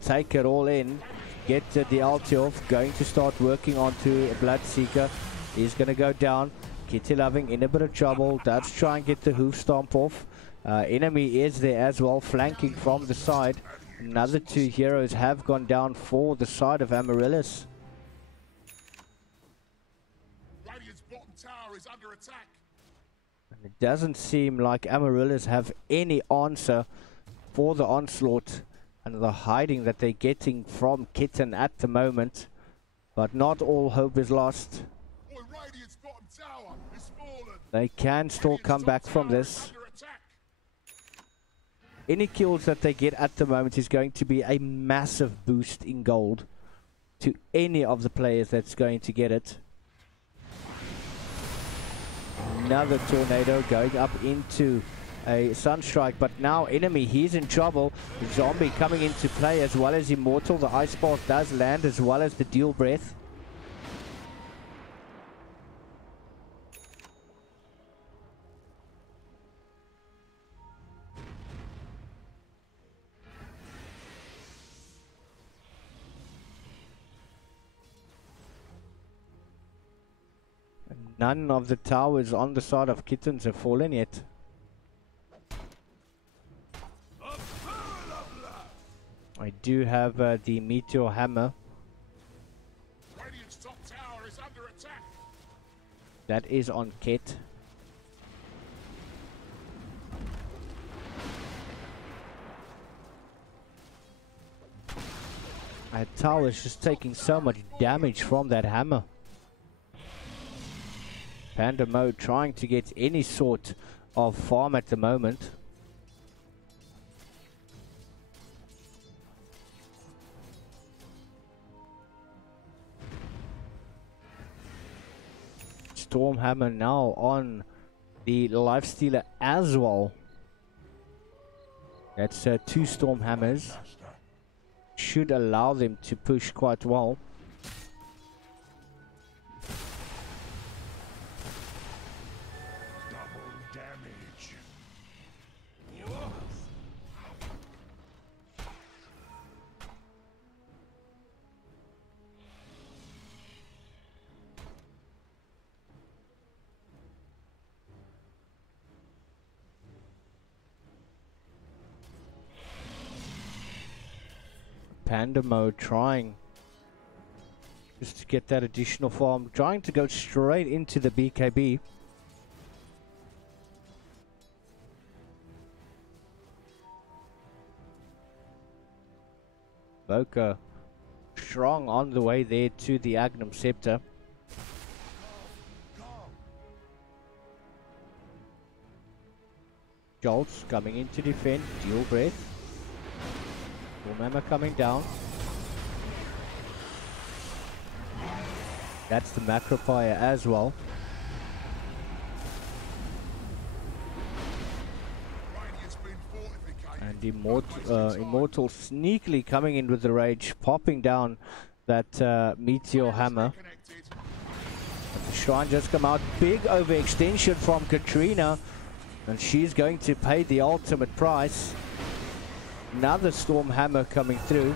take it all in, get the ulti off, going to start working onto Bloodseeker. He's going to go down. Kitty Loving in a bit of trouble. Does try and get the hoof stomp off. Enemy is there as well, flanking from the side. Another 2 heroes have gone down for the side of Amaryllis. Is under attack. And it doesn't seem like Amaryllis have any answer for the onslaught and the hiding that they're getting from Kitten at the moment. But not all hope is lost. Radiant's bottom tower is fallen. They can still come back from this. Any kills that they get at the moment is going to be a massive boost in gold to any of the players that's going to get it. Another tornado going up into a sunstrike, but now enemy, he's in trouble. The zombie coming into play as well as Immortal. The ice spark does land as well as the dual breath. None of the towers on the side of Kittens have fallen yet. I do have the meteor hammer. Radiant's top tower is under attack. That is on Kit. That tower is just taking so much damage from that hammer. Panda mode trying to get any sort of farm at the moment. Stormhammer now on the Lifestealer as well. That's 2 Stormhammers. Should allow them to push quite well. Panda mode trying just to get that additional farm, trying to go straight into the BKB. Boca strong on the way there to the Agnum Scepter. Jolts coming in to defend, dual breath. Remember coming down. That's the Macropire as well. And Immortal sneakily coming in with the rage, popping down that Meteor Hammer. But the Shrine just come out. Big overextension from Katrina. And she's going to pay the ultimate price. Another Storm Hammer coming through.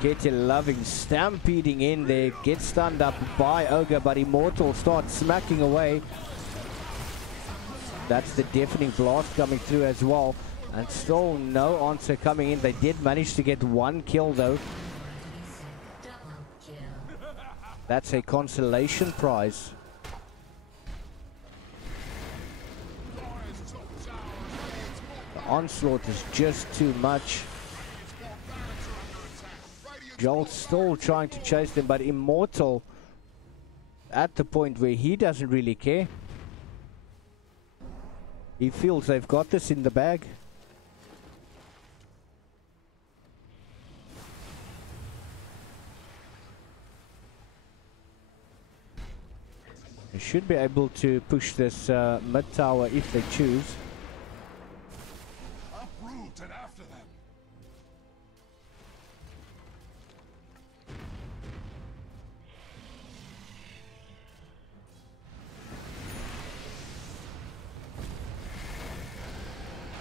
Getty loving stampeding in there. Gets stunned up by Ogre, but Immortal starts smacking away. That's the deafening blast coming through as well. And still no answer coming in. They did manage to get 1 kill though. That's a consolation prize. Onslaught is just too much. Joel still trying to chase them, but Immortal at the point where he doesn't really care. He feels they've got this in the bag. They should be able to push this mid tower if they choose. And after them.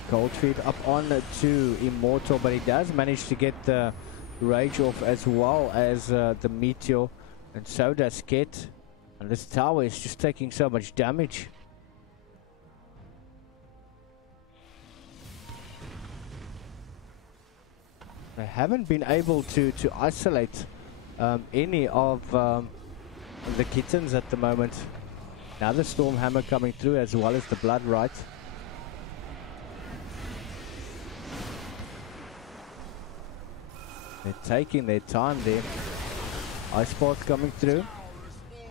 Coldfeet up on to Immortal, but he does manage to get the rage off as well as the Meteor, and so does Ket. And this tower is just taking so much damage. They haven't been able to isolate any of the kittens at the moment. Another Storm Hammer coming through as well as the Blood Right. They're taking their time there. Ice Spark coming through.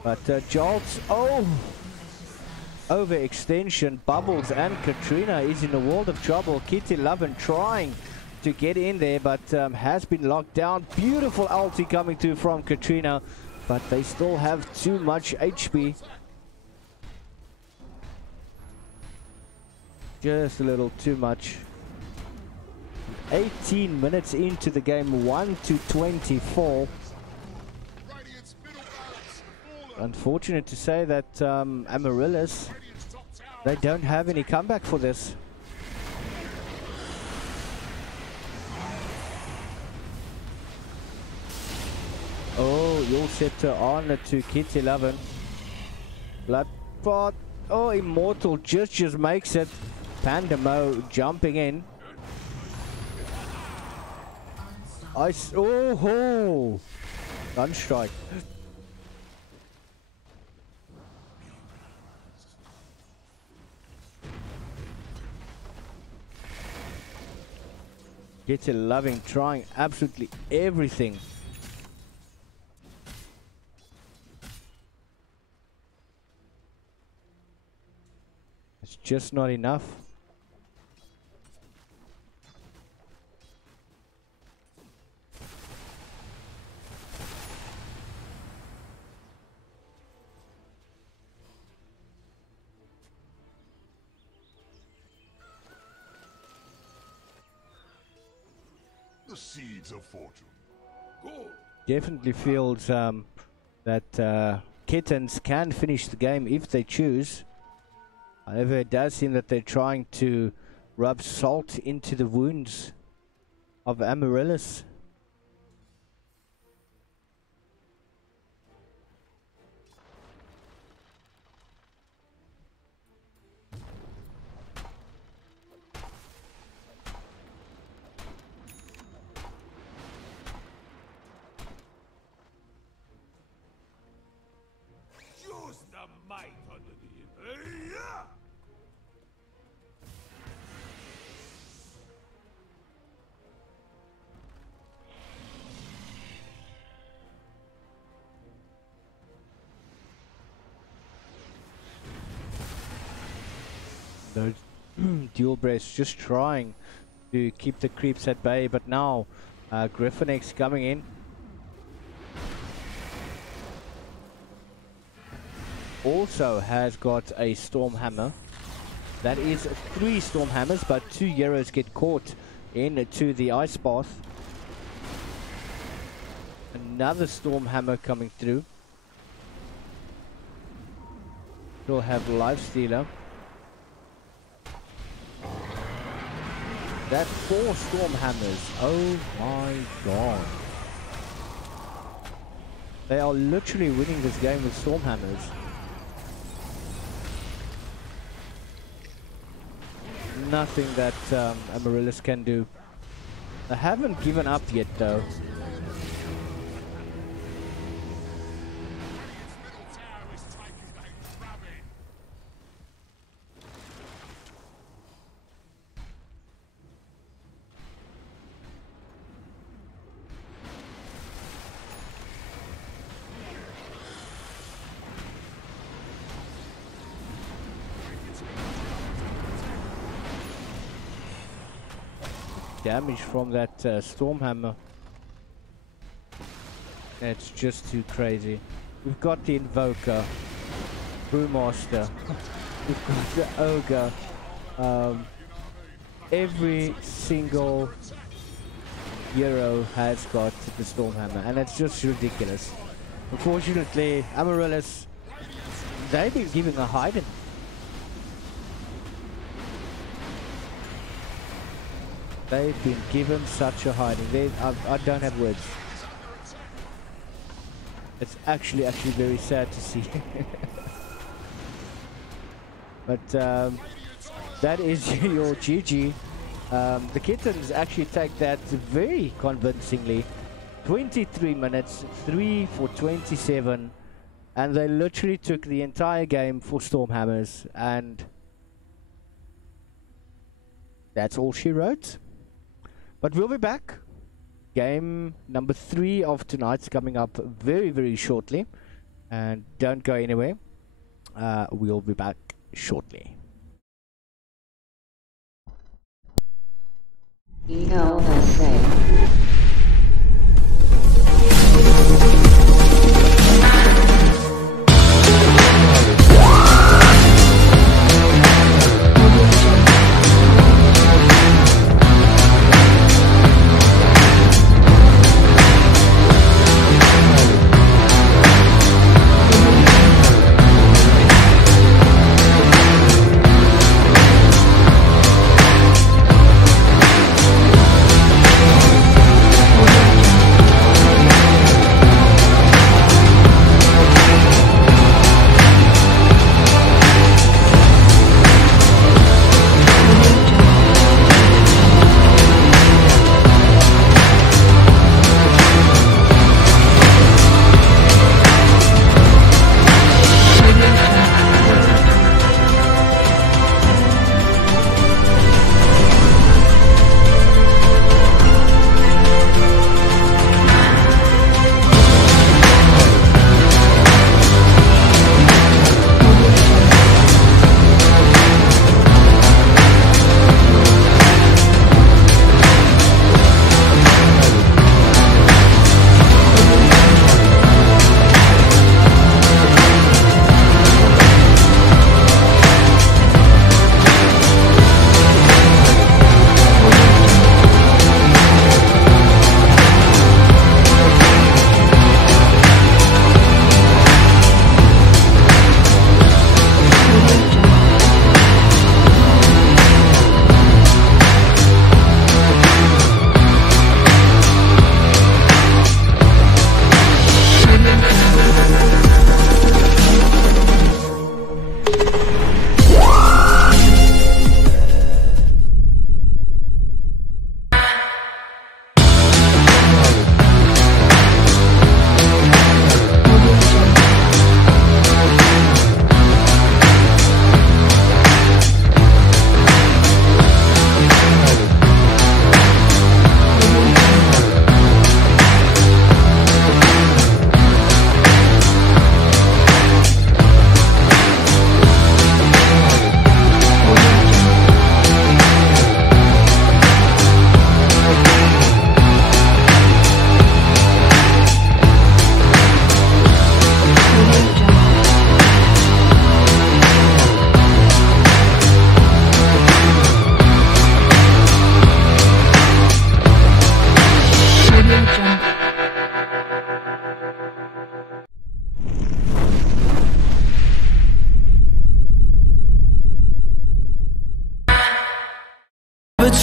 But Jolts, oh! overextension. Bubbles and Katrina is in a world of trouble. Kitty Lovin trying to get in there, but has been locked down. Beautiful ulti coming through from Katrina, but they still have too much HP. Just a little too much. 18 minutes into the game, 1-24. Unfortunate to say that Amaryllis, they don't have any comeback for this. Oh, your scepter on to Kitty 11. Bloodpot. Oh, Immortal just makes it. Pandamo jumping in. Ice. Oh ho! Gunstrike. Kitty Loving trying absolutely everything. It's just not enough. The seeds of fortune. Good. Definitely feels that Kittens can finish the game if they choose. However, it does seem that they're trying to rub salt into the wounds of Amaryllis. Use the might under the... Yeah! Those dual breasts just trying to keep the creeps at bay, but now Griffin X coming in. Also has got a Storm Hammer. That is 3 Storm Hammers, but 2 Euros get caught into the Ice Bath. Another Storm Hammer coming through. Still have Life Stealer. That 4 Storm Hammers. Oh my god. They are literally winning this game with Storm Hammers. Nothing that Amaryllis can do. They haven't given up yet though. Damage from that Storm Hammer. It's just too crazy. We've got the Invoker, Brewmaster, we've got the Ogre. Every single Euro has got the Storm Hammer, and it's just ridiculous. Unfortunately, Amaryllis, they've been giving a hiding. They've been given such a hiding. I don't have words. It's actually very sad to see. But that is your GG. The Kittens actually take that very convincingly. 23 minutes, 3 for 27, and they literally took the entire game for Stormhammers, and that's all she wrote. But we'll be back. Game number 3 of tonight's coming up very shortly, and don't go anywhere. We'll be back. shortly. ELSA.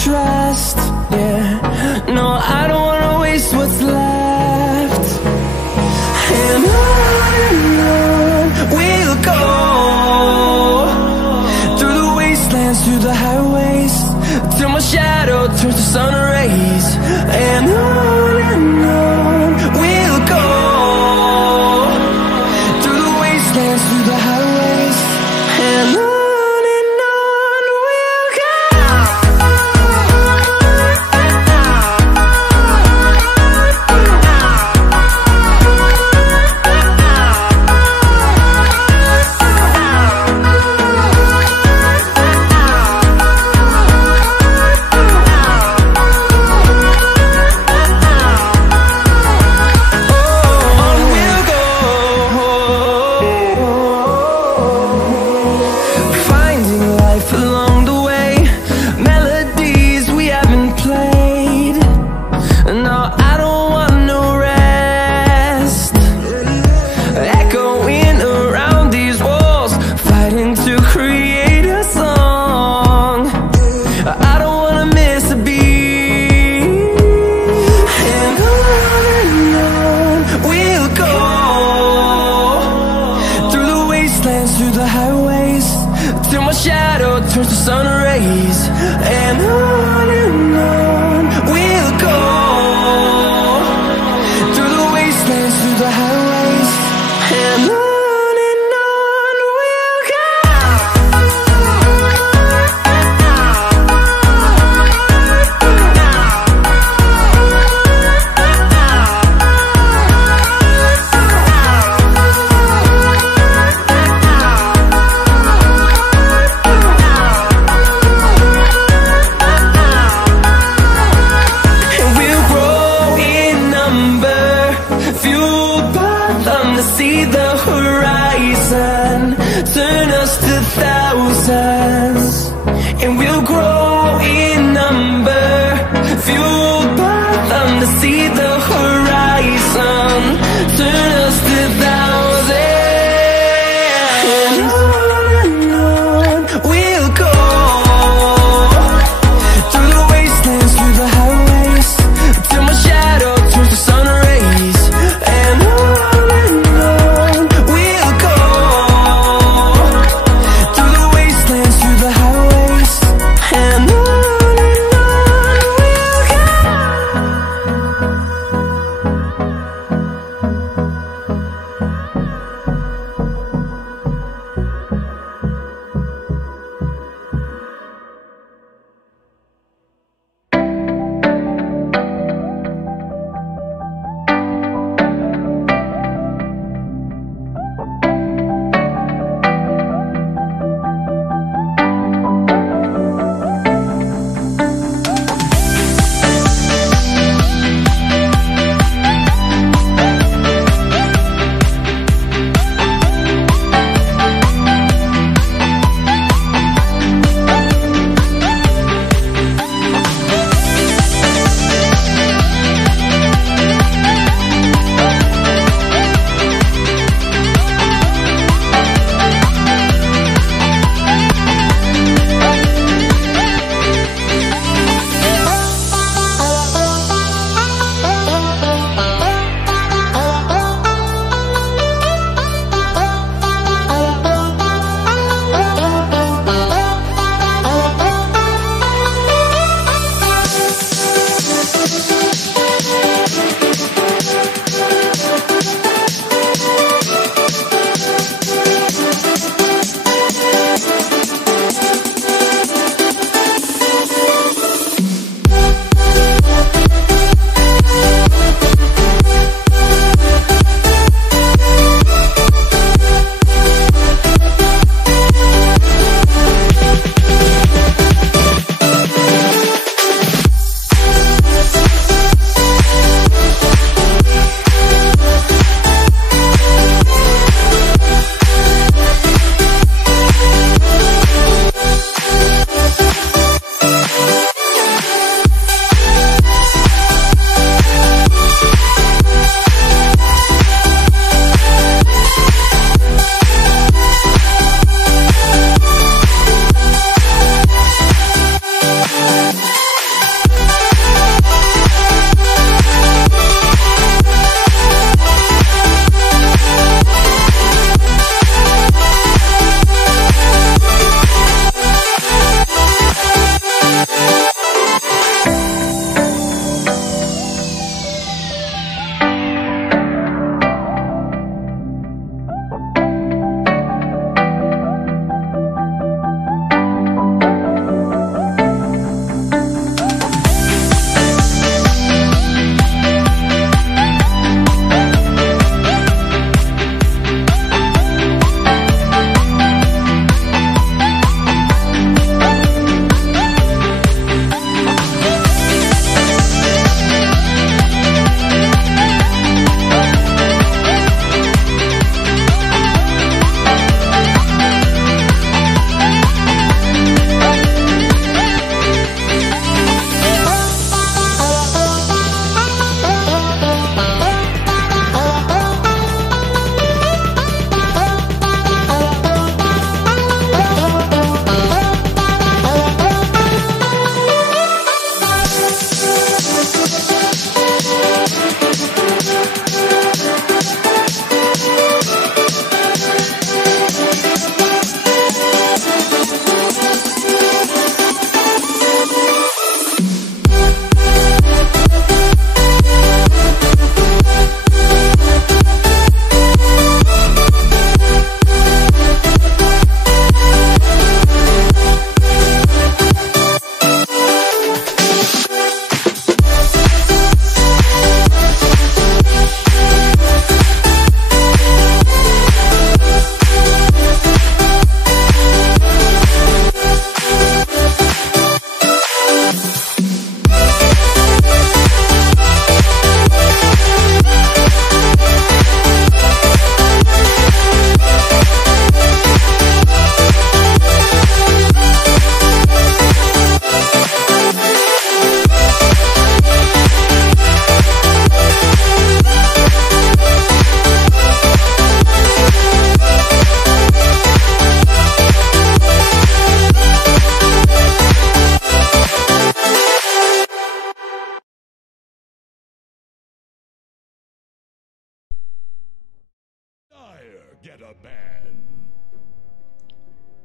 Trust, yeah. No, I don't wanna waste what's left. And on we'll go, through the wastelands, through the highways, till my shadow turns to sun rays. And on we'll go, through the wastelands, through the highways, and on we'll go.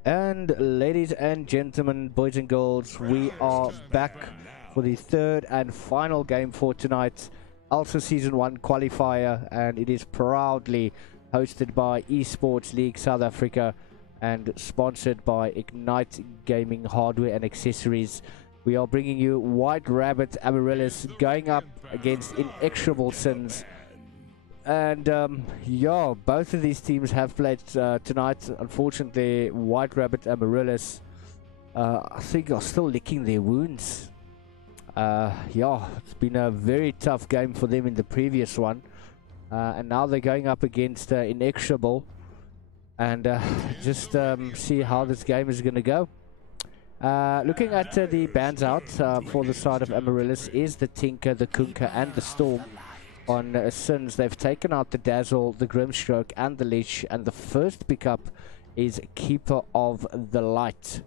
And ladies and gentlemen, boys and girls, we are back for the third and final game for tonight. ELSA Season 1 qualifier, and it is proudly hosted by Esports League South Africa and sponsored by Ignite Gaming Hardware and Accessories. We are bringing you White Rabbit Amaryllis going up against Inexorable Sins. And yeah, both of these teams have played tonight. Unfortunately, White Rabbit Amaryllis, I think, are still licking their wounds. Yeah, it's been a very tough game for them in the previous one. And now they're going up against Inexorable. And just see how this game is going to go. Looking at the bans out for the side of Amaryllis is the Tinker, the Kunka, and the Storm. On Sins, they've taken out the Dazzle, the Grimstroke, and the Leech, and the first pickup is Keeper of the Light.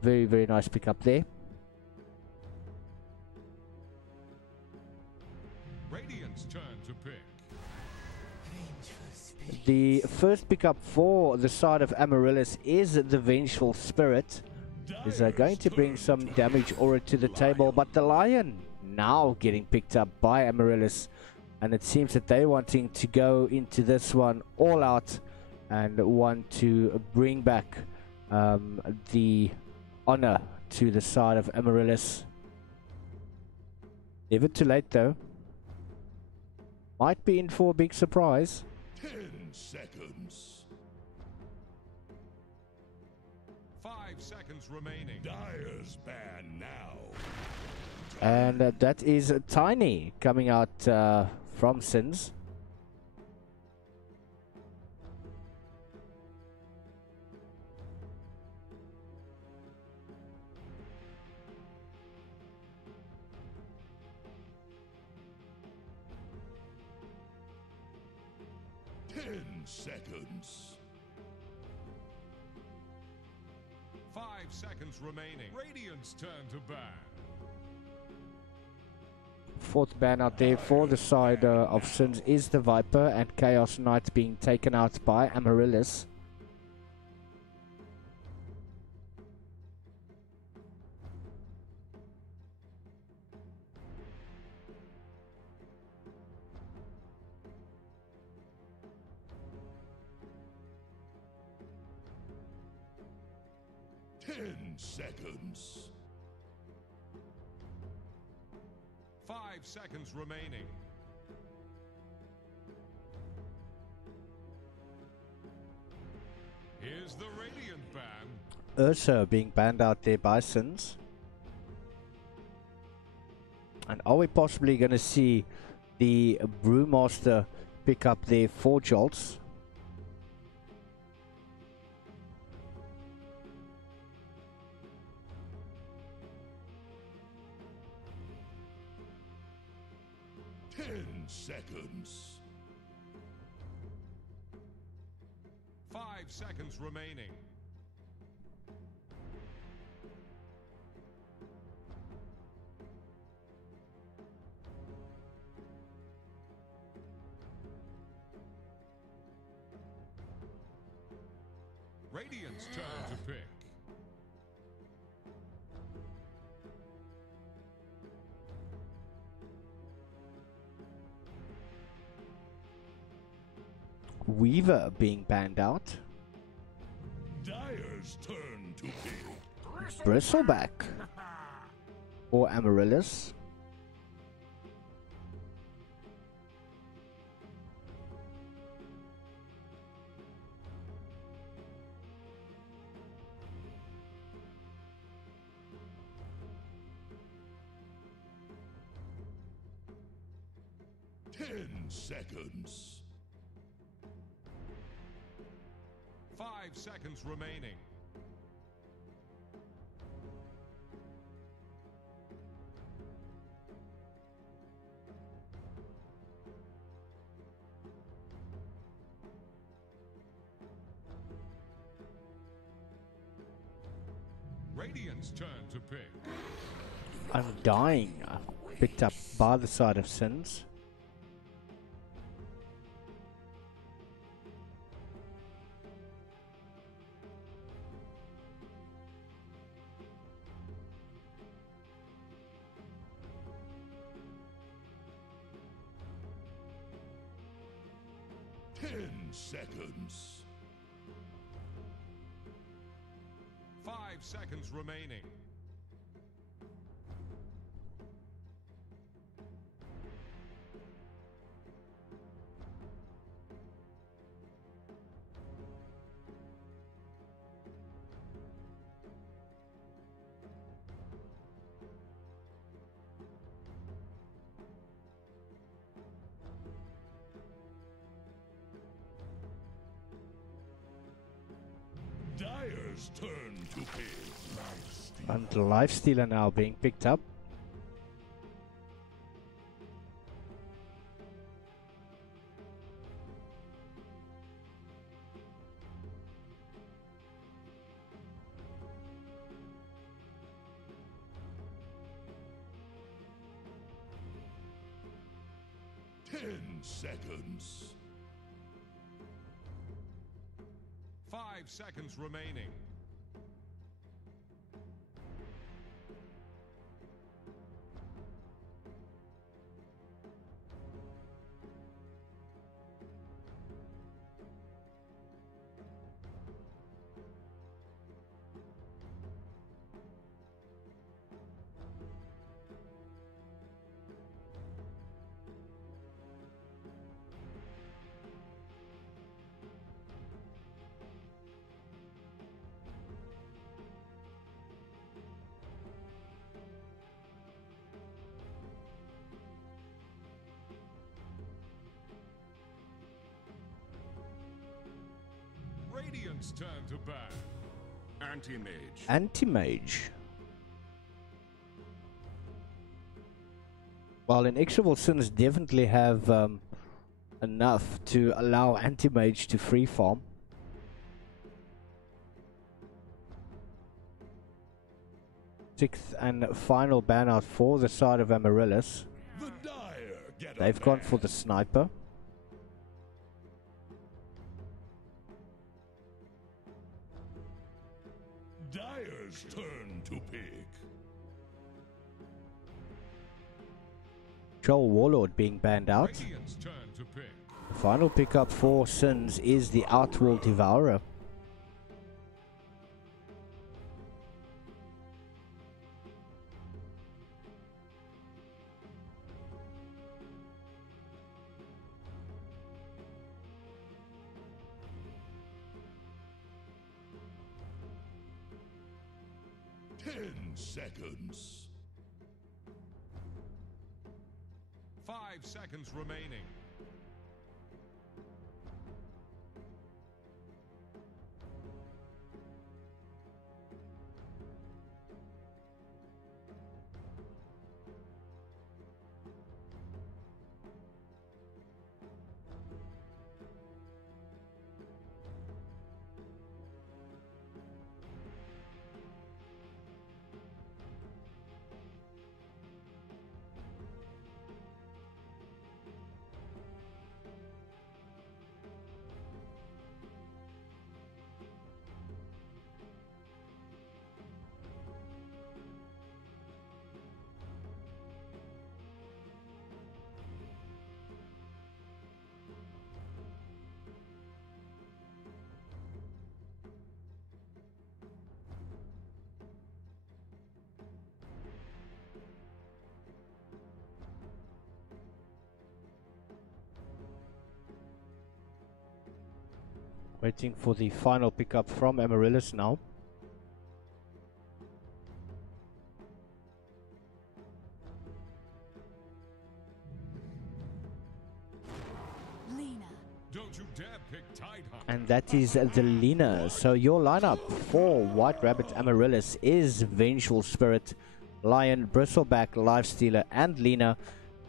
Very, very nice pickup there. Radiant's turn to pick. The first pickup for the side of Amaryllis is the Vengeful Spirit. Is going to bring some damage aura to the table, but the Lion now getting picked up by Amaryllis. And it seems that they're wanting to go into this one all out and want to bring back the honor to the side of Amaryllis. Never too late though. Might be in for a big surprise. 10 seconds. 5 seconds remaining. Dire's ban now. And that is Tiny coming out from Sins. Seconds. 5 seconds remaining. Radiant's turn to ban. Fourth ban out there for the side of Sins is the Viper, and Chaos Knight being taken out by Amaryllis. Seconds. 5 seconds remaining. Here's the Radiant ban. ELSA being banned out there by Sins. And are we possibly going to see the Brewmaster pick up their 4 jolts? Seconds. 5 seconds remaining. Radiant's turn to pick. Weaver being banned out. Dire's turn to pick. Bristleback or Amaryllis. Seconds. 5 seconds remaining. Radiant's turn to pick. Undying picked up by the side of Sins. 10 seconds. 5 seconds remaining. 'Dire's turn to pick. And Lifestealer now being picked up. Seconds. 5 seconds remaining. 'Radiant's turn to ban. Anti-mage. Anti-mage. While Inexorable Sins definitely have enough to allow Anti-mage to free farm. Sixth and final ban out for the side of Amaryllis. The Dire get They've gone for the sniper. Dire's turn to pick. Troll Warlord being banned out. Radiant's turn to pick. The final pickup for Sins is the Outworld Devourer. Seconds. 5 seconds remaining. Waiting for the final pickup from Amaryllis now. Don't you dare pick Tidehunter. And that is the Lina. So your lineup for White Rabbit Amaryllis is Vengeful Spirit, Lion, Bristleback, Lifestealer, and Lina,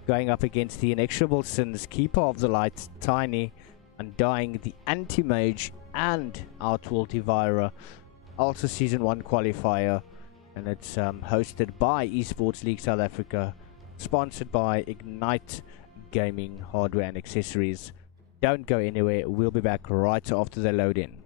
going up against the Inexorable Sins, Keeper of the Light, Tiny, Undying, the Anti-Mage, and Outworld Devourer. Also Season 1 qualifier, and it's hosted by Esports League South Africa, sponsored by Ignite Gaming Hardware and Accessories. Don't go anywhere, we'll be back right after they load in.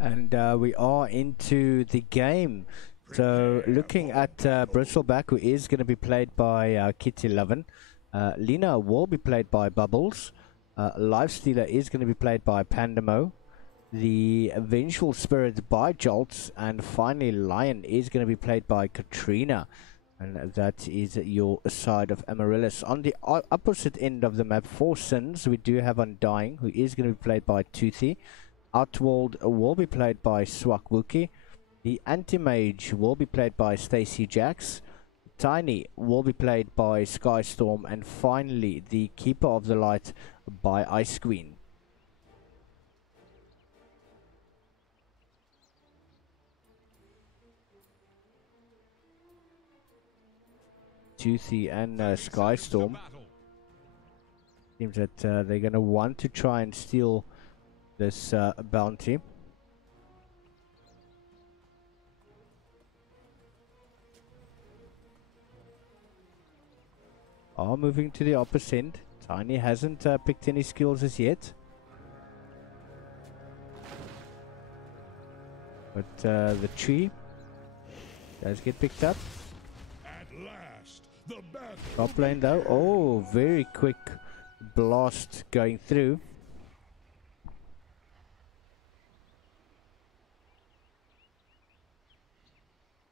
And we are into the game. So looking at Bristleback, who is going to be played by Kitty Lovin. Lena will be played by Bubbles. Lifestealer is going to be played by Pandamo. The Vengeful Spirit by Jolts. And finally Lion is going to be played by Katrina. And that is your side of Amaryllis. On the opposite end of the map for Sins, we do have Undying, who is going to be played by Toothy. Outworld will be played by Swakbuki. The Anti-Mage will be played by Stacy Jax. Tiny will be played by Skystorm. And finally, the Keeper of the Light by Ice Queen. Toothy and Skystorm. Seems that they're going to want to try and steal this bounty. Are moving to the opposite end. Tiny hasn't picked any skills as yet. But the tree does get picked up. Top lane though. Oh, very quick blast going through.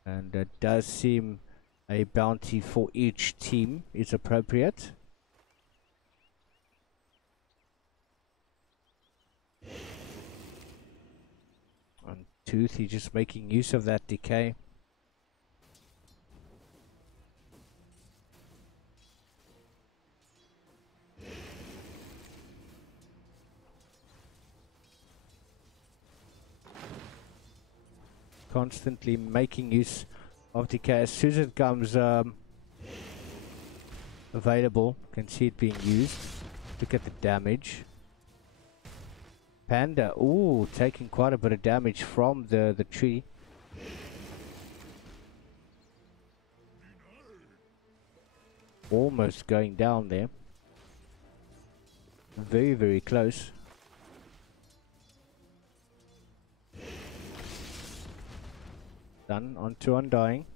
And it does seem a bounty for each team is appropriate. And Toothy just making use of that decay. Constantly making use of decay as soon as it comes available. Can see it being used. Look at the damage. Panda, ooh, taking quite a bit of damage from the tree. Almost going down there. Very, very close. Done. On to Undying.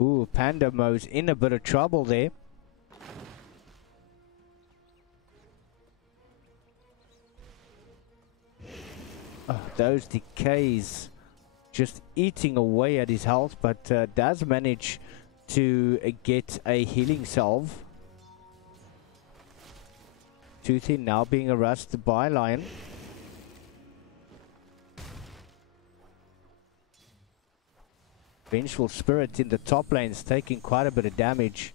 Ooh, Pandamo's in a bit of trouble there. Oh, those decays just eating away at his health, but does manage to get a healing salve. Toothy now being harassed by Lion. Vengeful Spirit in the top lane is taking quite a bit of damage.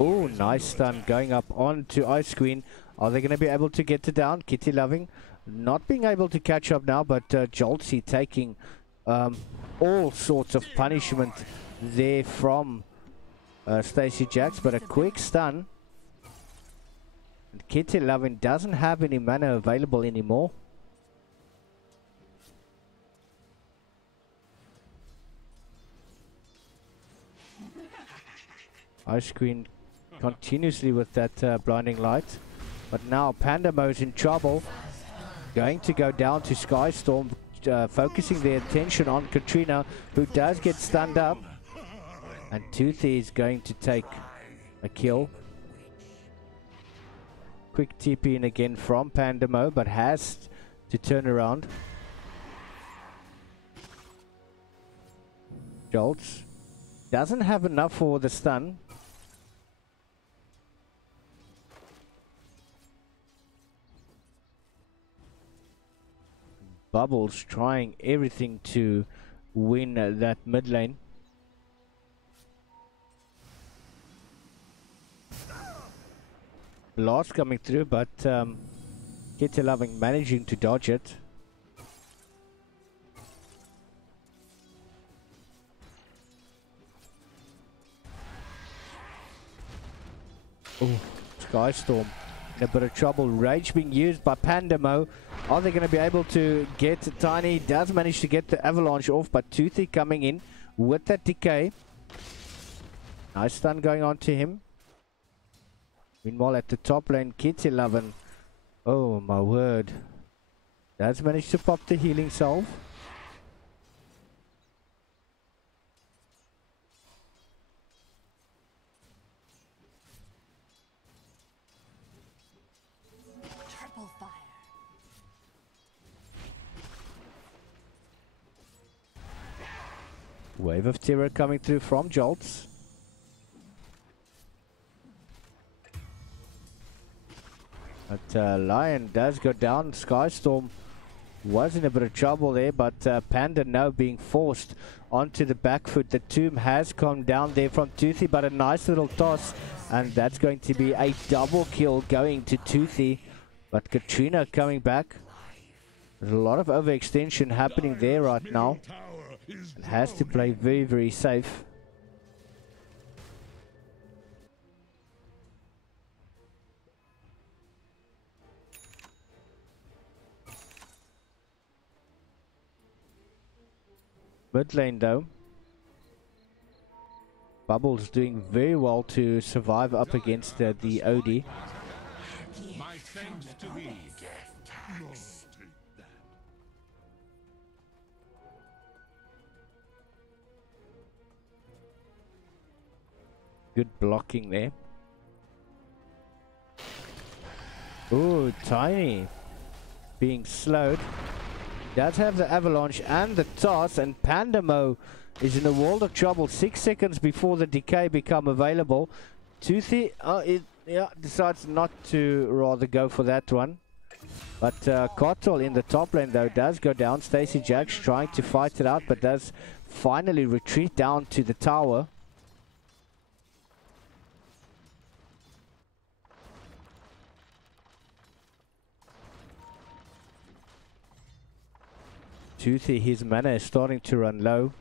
Oh, nice stun going up onto Ice Queen. Are they going to be able to get it down? Kitty Loving not being able to catch up now, but Joltsy taking all sorts of punishment there from Stacy Jax, but a quick stun. And Kitty Loving doesn't have any mana available anymore. Ice Queen continuously with that blinding light. But now Pandamo's in trouble. Going to go down to Skystorm, focusing their attention on Katrina, who does get stunned up. And Toothy is going to take a kill. Quick TP in again from Pandamo, but has to turn around. Jolts doesn't have enough for the stun. Bubbles trying everything to win that mid lane. Blast coming through, but Kitty Loving managing to dodge it. Oh, Skystorm In a bit of trouble. Rage being used by Pandamo. Are they going to be able to get Tiny? Does manage to get the avalanche off, but Toothy coming in with that decay. Nice stun going on to him. Meanwhile at the top lane, Kitty 11. Oh my word. Does manage to pop the healing salve. Triple fire. Wave of terror coming through from Jolts. But Lion does go down. Skystorm was in a bit of trouble there, but Panda now being forced onto the back foot. The tomb has come down there from Toothy, but a nice little toss, and that's going to be a double kill going to Toothy. But Katrina coming back. There's a lot of overextension happening there right now. It has to play very, very safe. Mid lane though. Bubbles doing very well to survive up against the OD. My thanks to thee. Good blocking there. Ooh, Tiny being slowed. Does have the avalanche and the toss, and Pandamo is in a world of trouble. 6 seconds before the decay become available. Toothy decides not to rather go for that one. But Kotal in the top lane though does go down. Stacy Jacks trying to fight it out, but does finally retreat down to the tower. Toothy, his mana is starting to run low.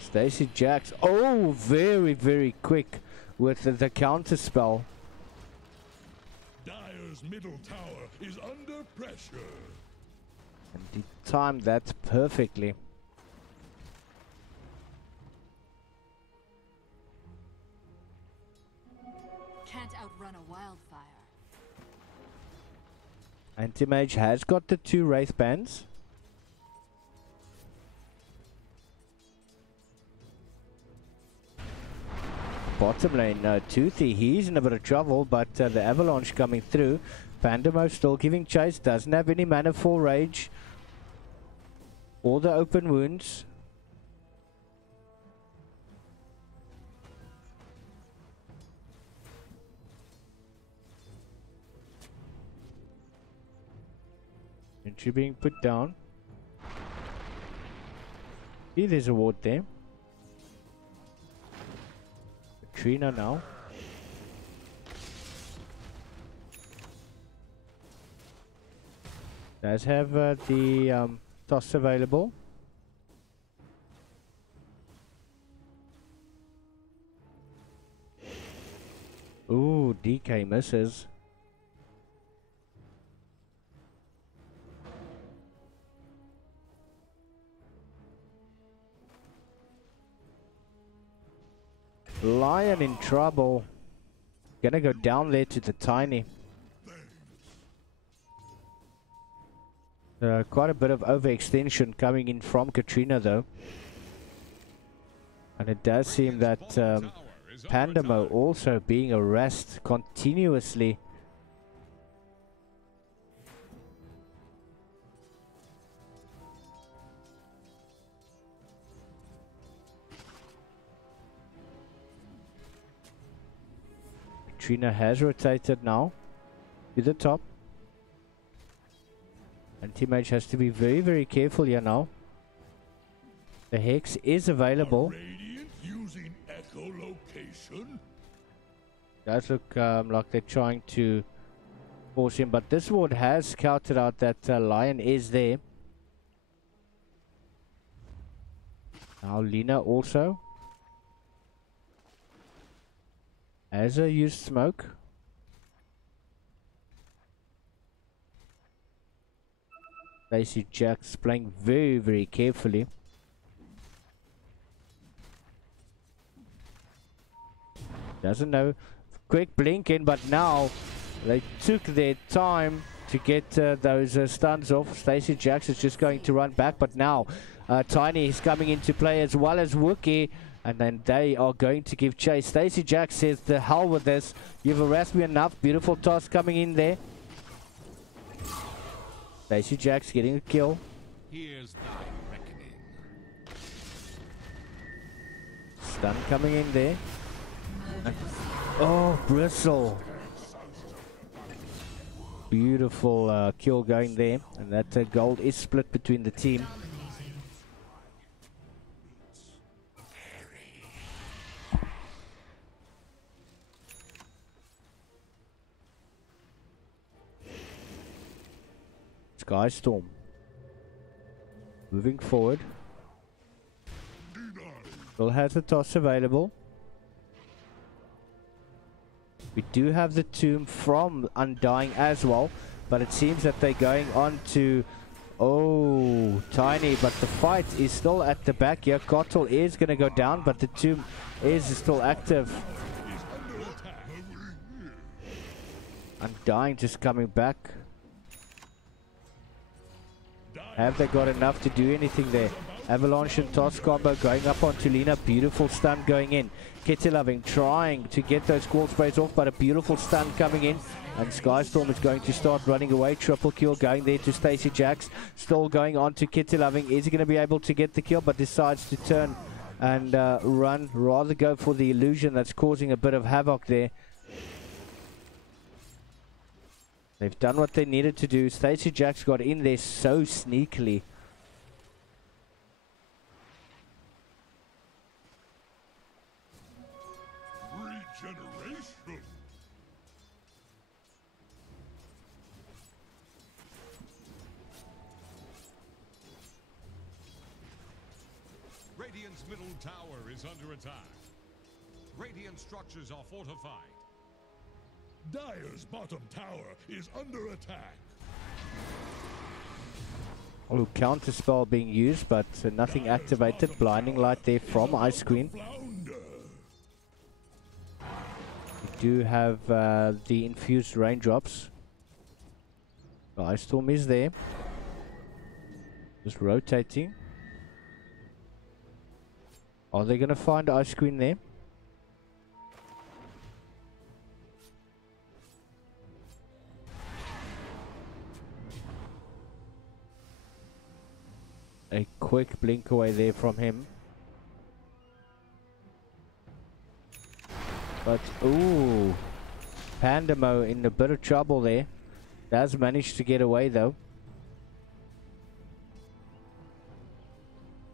Stacy Jacks, oh, very, very quick with the counter spell. Dire's middle tower is under pressure. And he timed that perfectly. Can't outrun a wildfire. Anti-Mage has got the 2 Wraith Bands. Bottom lane, Toothy, he's in a bit of trouble, but the avalanche coming through. Pandamo still giving chase, doesn't have any mana for rage. All the open wounds. Entry being put down. See, there's a ward there. Katrina now. Does have the toss available. Ooh, DK misses. Lion in trouble. Gonna go down there to the Tiny. Quite a bit of overextension coming in from Katrina though. And it does seem that Pandamo also being harassed continuously. Katrina has rotated now to the top. And Anti-Mage has to be very, very careful here now. The Hex is available. Using echolocation? Does look like they're trying to force him, but this ward has scouted out that Lion is there. Now Lina also. Has a used smoke. astrix playing very, very carefully. Doesn't know. Quick blink in, but now they took their time to get those stuns off. astrix is just going to run back, but now Tiny is coming into play as well as Wookie, and then they are going to give chase. astrix says, the hell with this. You've harassed me enough. Beautiful toss coming in there. astrix getting a kill. Here's thy reckoning. Stun coming in there. Oh, Bristle. Beautiful kill going there. And that gold is split between the team. Skystorm. Moving forward. Still has the toss available. We do have the tomb from Undying as well, but it seems that they're going on to Tiny, but the fight is still at the back here. Kotl is going to go down, but the tomb is still active. Undying just coming back. Have they got enough to do anything there? Avalanche and toss combo going up onto Lina. Beautiful stun going in. Kitty Loving trying to get those call sprays off, but a beautiful stun coming in. And Skystorm is going to start running away. Triple kill going there to astrix. Still going on to Kitty Loving. Is he going to be able to get the kill, but decides to turn and run. Rather go for the illusion that's causing a bit of havoc there. They've done what they needed to do. astrix got in there so sneakily. Regeneration. Radiant's middle tower is under attack. Radiant structures are fortified. Dire's bottom tower is under attack. Oh, counter spell being used, but nothing activated. Blinding light there from Ice Queen. We do have the infused raindrops. The Ice Storm is there. Just rotating. Are they going to find Ice Queen there? A quick blink away there from him. But, ooh. Pandamo in a bit of trouble there. Does manage to get away though.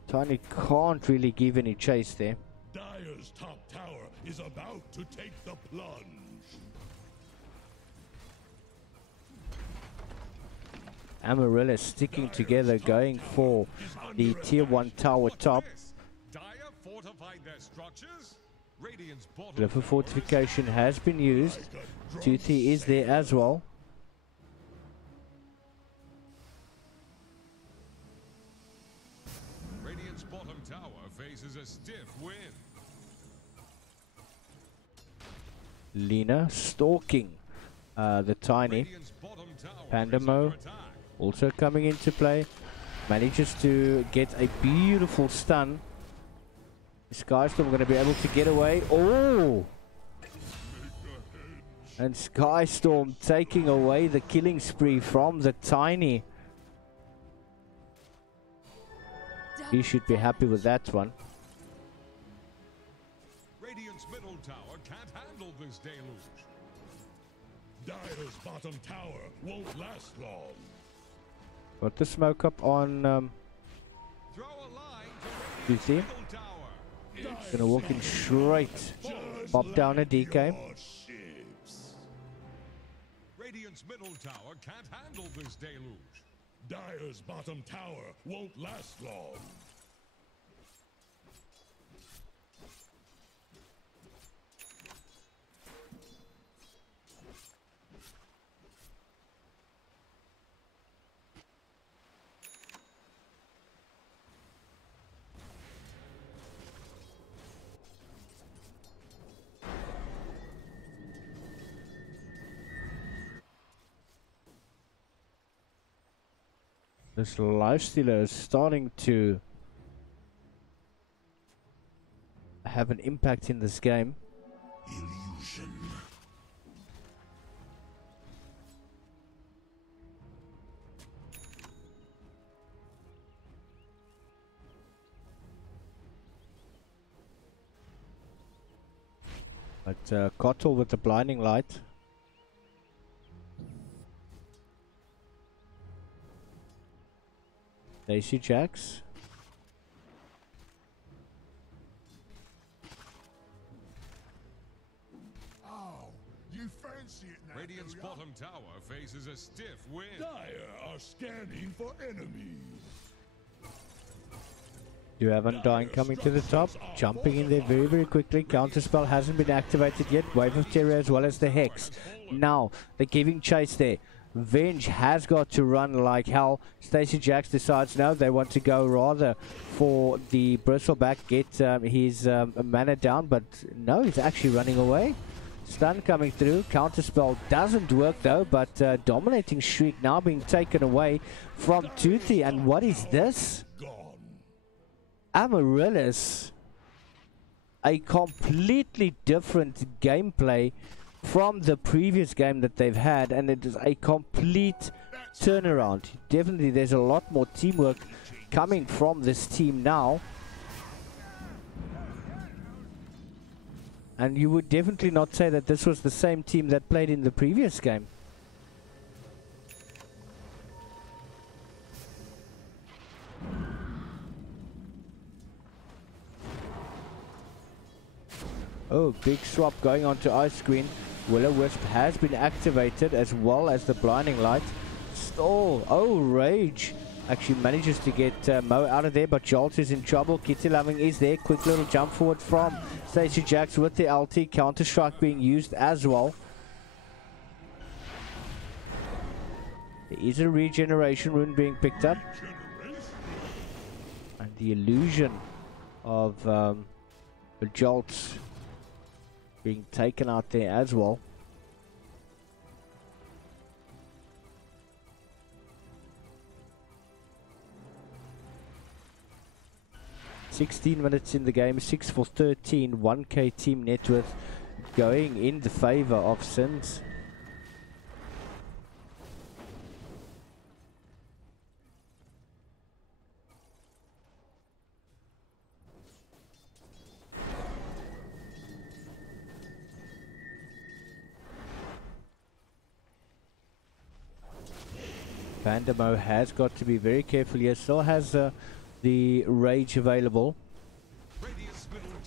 Tiny can't really give any chase there. Dire's top tower is about to take the plunge. Amaryllis sticking together, going for the tier 1 tower top. Glyph fortification has been used. Toothy is there as well. Radiant's bottom tower faces a stiff wind. Lina stalking the Tiny. Pandamo also coming into play. Manages to get a beautiful stun. Skystorm going to be able to get away. Oh! And Skystorm taking away the killing spree from the Tiny. He should be happy with that one. Radiant's middle tower can't handle this deluge. Dire's bottom tower won't last long. Got the smoke up on Toothy. Gonna walk in straight. Pop down a DK. Radiant's middle tower can't handle this deluge. Dire's bottom tower won't last long. This lifestealer is starting to have an impact in this game. Illusion. But Cottle with the blinding light. Daisy Jacks. Oh, you fancy it now, Radiant's do ya? bottom tower faces a stiff wind. Dire are scanning for enemies. You have Undying coming to the top, jumping in there very, very quickly. Counterspell hasn't been activated yet. Wave of Terror as well as the Hex. Now, they're giving chase there. Venge has got to run like hell. Stacey Jacks decides no, they want to go rather for the Bristleback, get his mana down, but no, he's actually running away. Stun coming through. Counterspell doesn't work though, but dominating Shriek now being taken away from Toothy. And what is this? Amaryllis, a completely different gameplay from the previous game that they've had, and it is a complete turnaround. Definitely there's a lot more teamwork coming from this team now, and you would definitely not say that this was the same team that played in the previous game. Oh, big swap going on to Ice Queen. Will-O-Wisp has been activated as well as the blinding light. Oh, Rage actually manages to get Mo out of there, but Jolt is in trouble. Kitty Loving is there. Quick little jump forward from Stacey Jacks with the LT. Counter-Strike being used as well. There is a regeneration rune being picked up. And the illusion of the Jolts being taken out there as well. $16 minutes in the game, 6 for 13, 1k team net worth going in the favor of Sins. Pandamo has got to be very careful here. Still has the Rage available.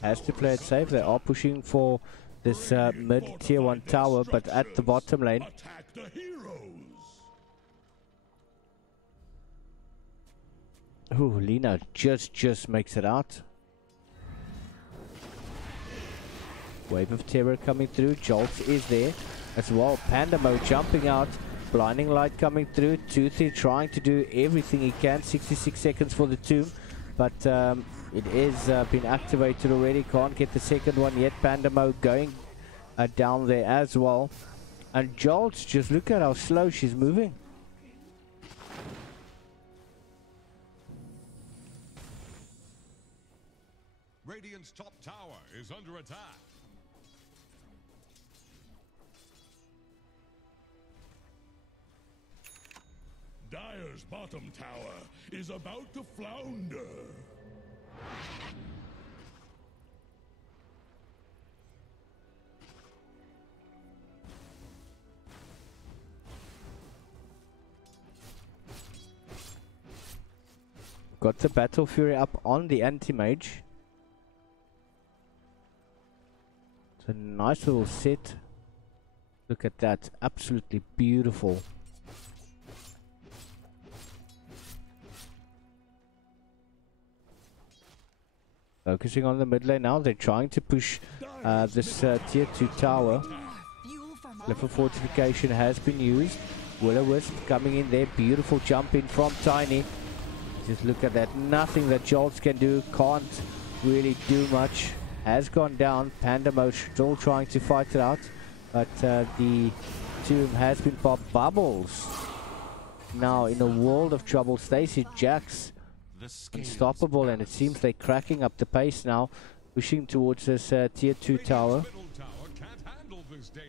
Has to play it safe. They are pushing for this mid tier 1 tower, but at the bottom lane. Ooh, Lina just makes it out. Wave of Terror coming through. Jolt is there as well. Pandamo jumping out. Blinding light coming through. Toothy trying to do everything he can. 66 seconds for the tomb, but it is been activated already. Can't get the second one yet. Pandamo going down there as well. And Jolts, just look at how slow she's moving. Radiant's top tower is under attack. Dire's bottom tower is about to flounder. Got the Battle Fury up on the anti-mage. It's a nice little set. Look at that, absolutely beautiful. Focusing on the mid lane now. They're trying to push this tier 2 tower. Level fortification has been used. Will-O-Wisp coming in there. Beautiful jump in from Tiny. Just look at that. Nothing that Jolts can do. Can't really do much. Has gone down. Pandamo still trying to fight it out. But the tomb has been popped. Bubbles now in a world of trouble. Stacey Jax unstoppable, and it seems they're cracking up the pace now, pushing towards this tier 2 tower. Middle tower can't handle this deluge.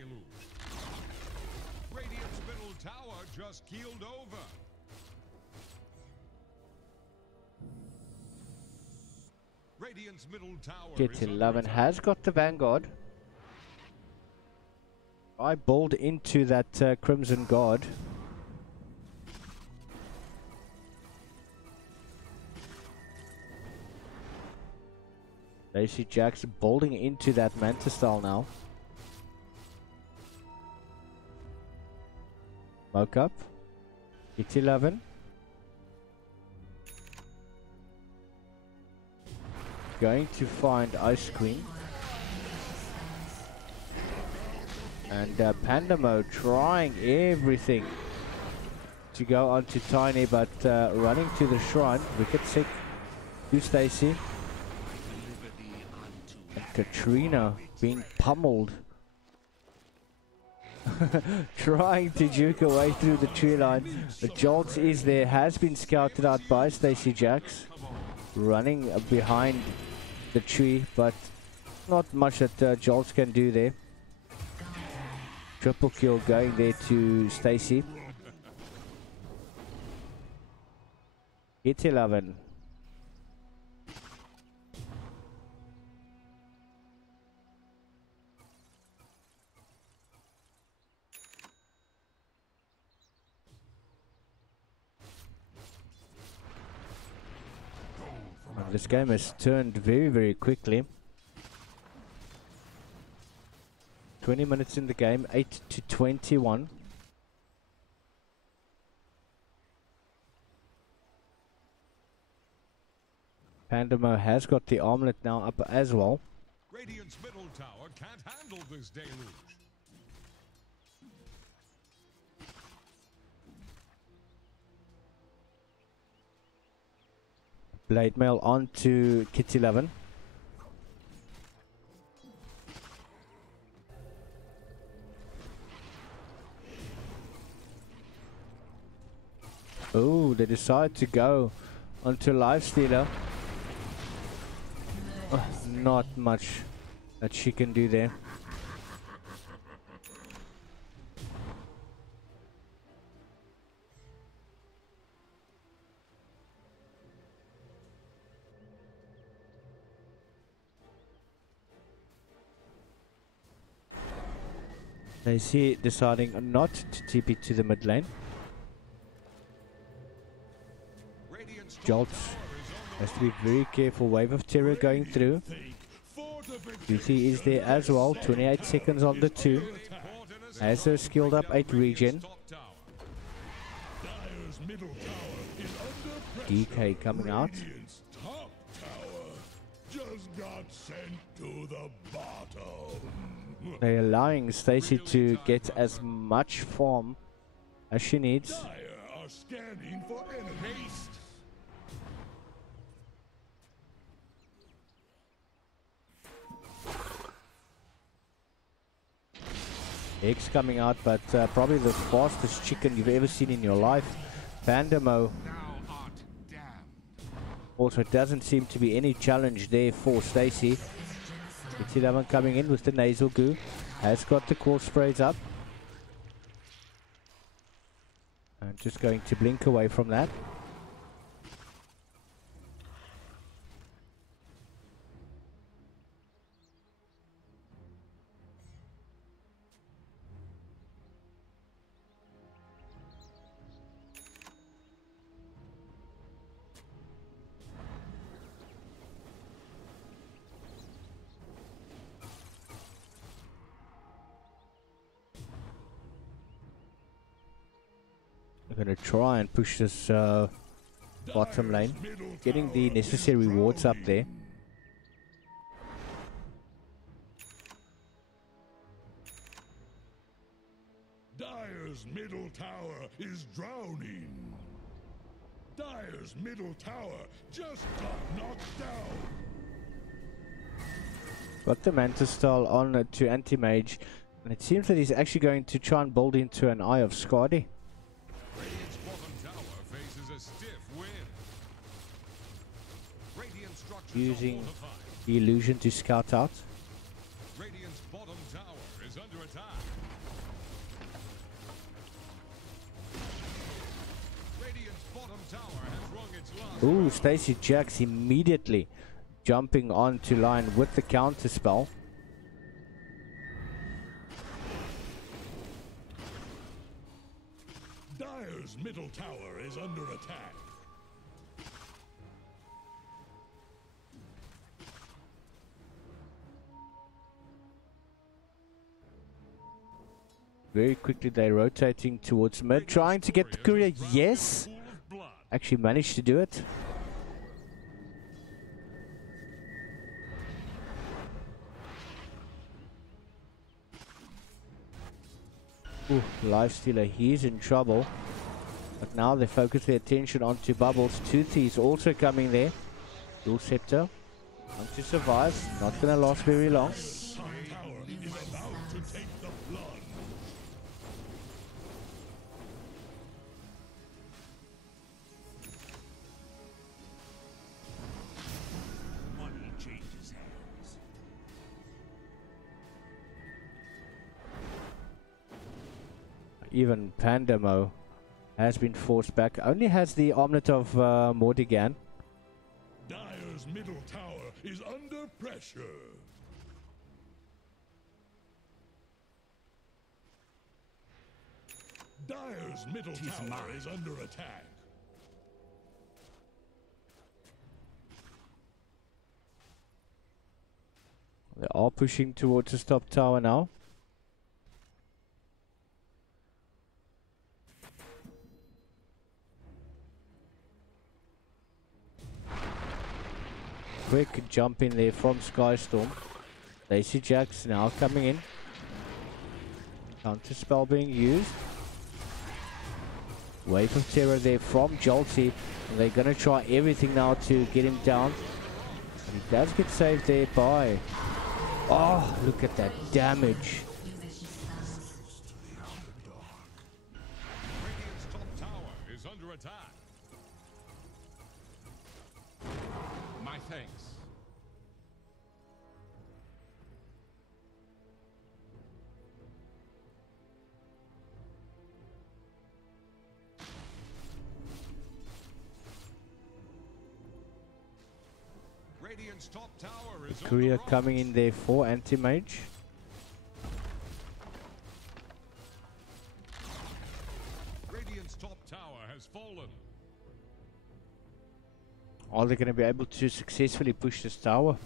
Radiant's middle tower just keeled over. Radiant's middle tower Get is 11 under has got the Vanguard. I bowled into that Crimson Guard. Stacey Jax bowling into that Mantis style now. Smoke up. Hit 11. Going to find Ice Queen. And Pandamo trying everything to go onto Tiny, but running to the shrine. Wicked sick to Stacey. And Katrina being pummeled. Trying to juke away through the tree line. The Jolt is there, has been scouted out by Stacey Jax. Running behind the tree, but not much that Jolts can do there. Triple kill going there to Stacey. Hit 11. This game has turned very, very quickly. 20 minutes in the game, 8 to 21. Pandamo has got the armlet now up as well. Radiant's middle tower can't handle this deluge. Blade Mail on to Kit 11. Oh, they decide to go onto Lifestealer. Not much that she can do there. They see deciding not to TP to the mid lane. Jolts has to be very careful. Wave of Terror going through. Duty is there as well. 28 seconds on the 2. Has her skilled up 8 regen. DK coming out. They're allowing Stacey to get as much farm as she needs. Eggs coming out, but probably the fastest chicken you've ever seen in your life. Pandamo. Also, it doesn't seem to be any challenge there for Stacey. It's 11 coming in with the nasal goo. Has got the core sprays up. And just going to blink away from that. I'm going to try and push this bottom lane, getting the necessary wards up there. Dire's middle tower is drowning. Dire's middle tower just got knocked down. Got the Mantis style on to Anti-Mage, and it seems that he's actually going to try and build into an Eye of Skadi. Radiant's bottom using the illusion to scout out. Radiant's bottom tower is under attack. Radiant's bottom tower has rung its last. Ooh, Stacy Jax immediately jumping onto line with the counter spell. Dire's middle tower is under attack. Very quickly they're rotating towards mid, trying to get the courier. Yes! Actually managed to do it. Ooh, Lifestealer, he's in trouble. But now they focus their attention onto Bubbles. Toothy's also coming there. Dual Scepter. Trying to survive. Not gonna last very long. Tower is about to take the blood. Money changes hands. Even Pandamo has been forced back. Only has the Omelet of Mordigan. Dire's middle tower is under pressure. Dire's middle tower is under attack. They are pushing towards the top tower now. Quick jump in there from Skystorm. Lacy Jax now coming in. Counter spell being used. Wave of Terror there from Jolty. And they're gonna try everything now to get him down. And he does get saved there by... Oh, look at that damage. Radiant's top tower is under attack. My thanks. Radiant's top tower is Courier under coming in there for Anti-Mage. Radiant's top tower has fallen. Are they going to be able to successfully push this tower?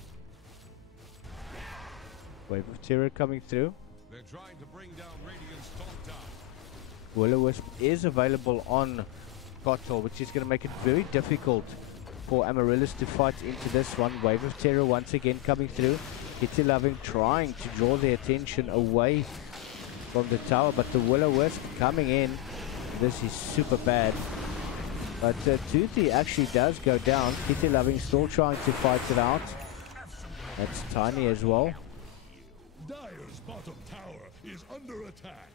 Wave of Terror coming through. They're trying to bring down Radiant's top tower. Will-O-Wisp is available on Kotal, which is going to make it very difficult for Amaryllis to fight into this one. Wave of Terror once again coming through. Kitty Loving trying to draw their attention away from the tower, but the Will-O-Wisp coming in. This is super bad. But Toothy actually does go down. Kitty Loving still trying to fight it out. That's Tiny as well. Dire's bottom tower is under attack.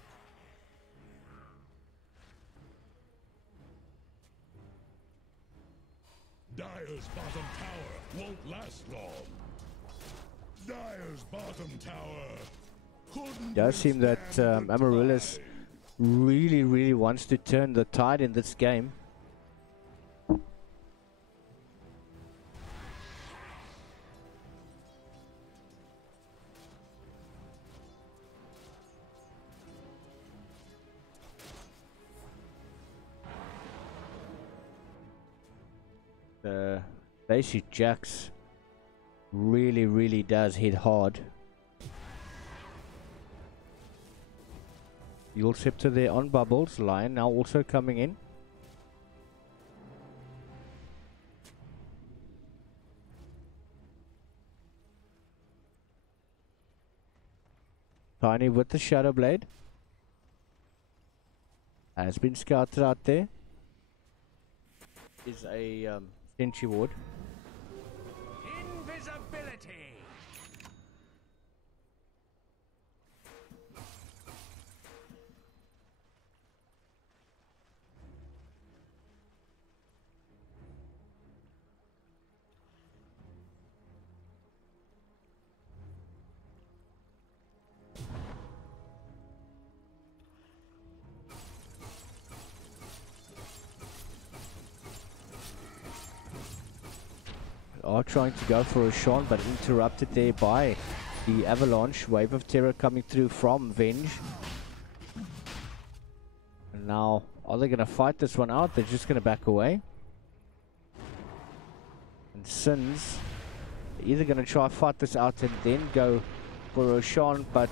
Dire's bottom tower won't last long. Dire's bottom tower couldn't Does seem that withstand the Amaryllis tide. really wants to turn the tide in this game. Lacy Jax really does hit hard. Dual Scepter there on Bubbles. Lion now also coming in. Tiny with the Shadow Blade. Has been scouted out there. Is a Sentry Ward. Invisibility. are trying to go for a Sean, but interrupted there by the Avalanche. Wave of Terror coming through from Venge. And now, are they going to fight this one out? They're just going to back away. And Sins, either going to try fight this out and then go for Roshan, but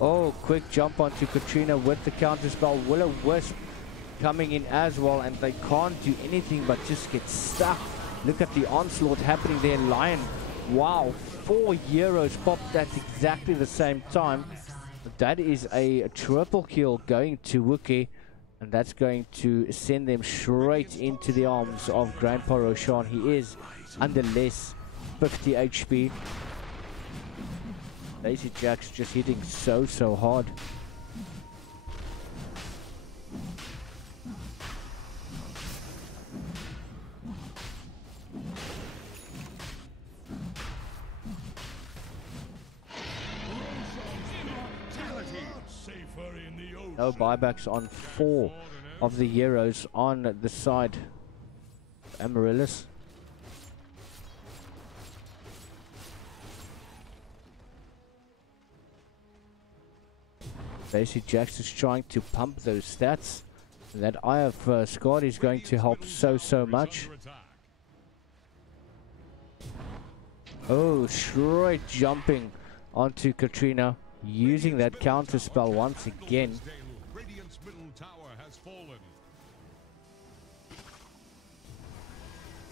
oh, quick jump onto Katrina with the counter spell. Will-O-Wisp coming in as well, and they can't do anything but just get stuck. Look at the onslaught happening there. Lion, wow, 4 heroes popped at exactly the same time. That is a triple kill going to Wookie, and that's going to send them straight into the arms of Grandpa Roshan. He is under less 50 HP. Lazy Jack's just hitting so hard. No buybacks on 4 of the heroes on the side. Amaryllis. Lazy Jax is trying to pump those stats. That Eye of Scott is going to help so much. Oh, straight jumping onto Katrina, using that counter spell once again.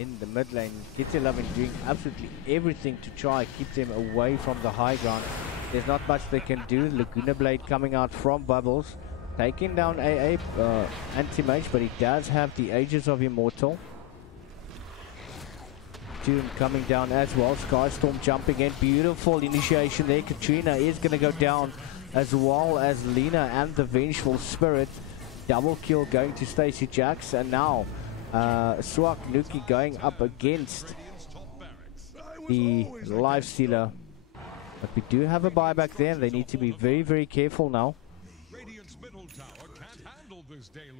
In the mid lane, Kitty Lovin doing absolutely everything to try keep them away from the high ground. There's not much they can do. Laguna Blade coming out from Bubbles, taking down AA anti-mage, but he does have the Ages of Immortal. Doom coming down as well. Skystorm jumping in. Beautiful initiation there. Katrina is going to go down, as well as Lena and the Vengeful Spirit. Double kill going to Stacy Jax, and now Swak Nuki going up against the Lifestealer. But we do have a buyback there, and they need to be very careful now. Radiant's middle tower can't handle this deluge.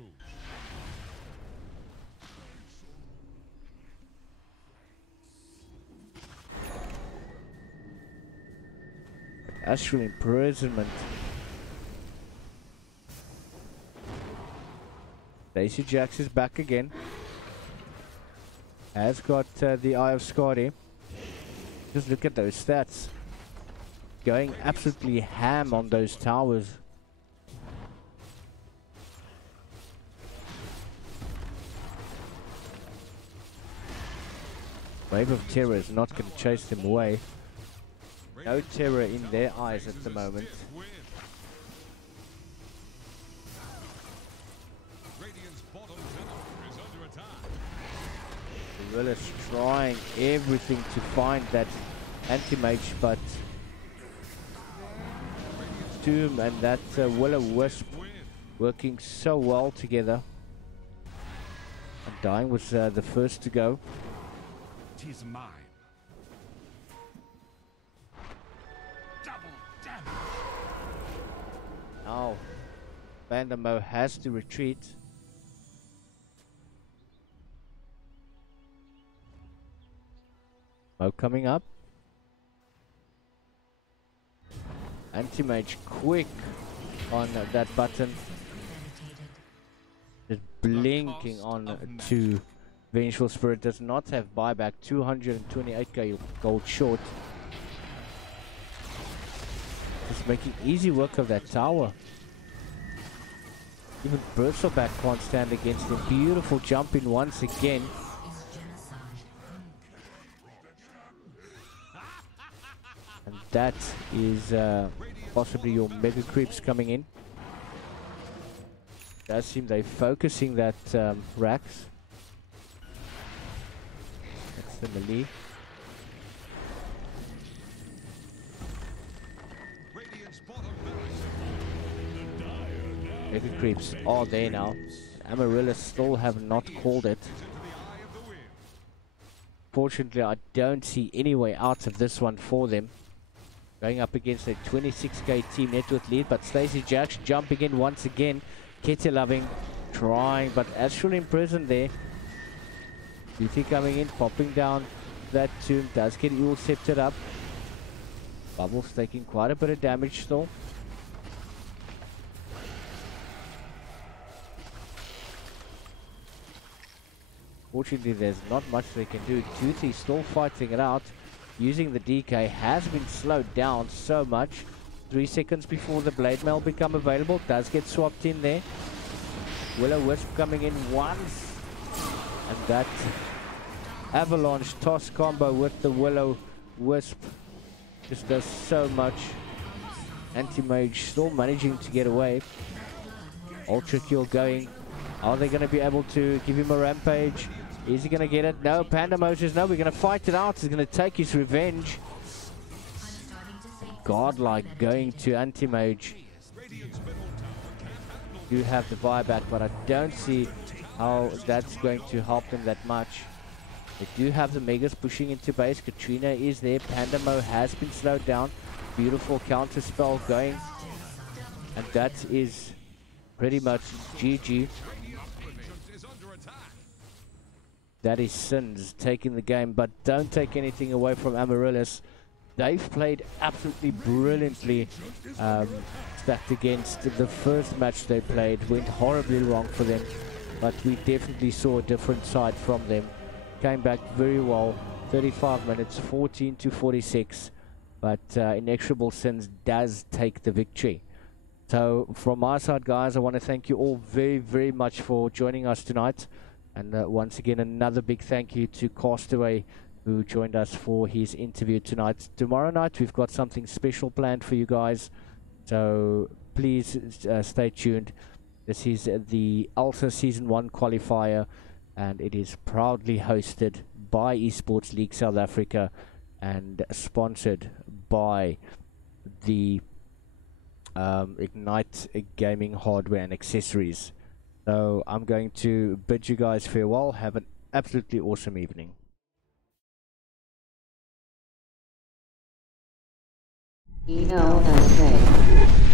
Astral Imprisonment. Daisy Jax is back again. Has got the Eye of Scotty. Just look at those stats. Going absolutely ham on those towers. Wave of Terror is not going to chase them away. No terror in their eyes at the moment. Gorillas trying everything to find that anti-mage, but Doom and that Will-O-Wisp working so well together. And Dying was the first to go. 'Tis mine. Double damage. Now Vandermo has to retreat. Mo coming up. Anti-mage quick on that button. Just blinking on to Vengeful Spirit. Does not have buyback. 228k gold short. Just making easy work of that tower. Even Bristleback can't stand against him. Beautiful jump in once again. And that is possibly your mega creeps coming in. Does seem they're focusing that Rax. That's the melee. Mega creeps are there now. Amaryllis still have not called it. Fortunately, I don't see any way out of this one for them. Going up against a 26k team net worth lead, but Stacey Jax jumping in once again. Kitty Loving trying, but Astral imprisoned there. Beauty coming in, popping down that tomb, does get Eel Scepted up. Bubbles taking quite a bit of damage still. Fortunately, there's not much they can do. Toothy still fighting it out. Using the DK has been slowed down so much. 3 seconds before the blade mail become available. Does get swapped in there. Will-O-Wisp coming in once. And that avalanche toss combo with the Will-O-Wisp just does so much. Anti-Mage still managing to get away. Ultra kill going. Are they going to be able to give him a rampage? Is he going to get it? No, Panda Moses, no, we're going to fight it out. He's going to take his revenge. Godlike going to Anti-Mage. Do have the buyback, but I don't see how that's going to help them that much. They do have the Megas pushing into base. Katrina is there. Pandamo has been slowed down. Beautiful counter spell going. And that is pretty much GG. That is Sins taking the game, but don't take anything away from Amaryllis. They've played absolutely brilliantly, stacked against the first match they played. Went horribly wrong for them, but we definitely saw a different side from them. Came back very well, 35 minutes, 14 to 46, but Inexorable Sins does take the victory. So from my side, guys, I want to thank you all very, very much for joining us tonight. And once again, another big thank you to Castaway, who joined us for his interview tonight. Tomorrow night, we've got something special planned for you guys. So please stay tuned. This is the ELSA Season 1 qualifier, and it is proudly hosted by Esports League South Africa and sponsored by the Ignite Gaming Hardware and Accessories. So I'm going to bid you guys farewell. Have an absolutely awesome evening. ELSA.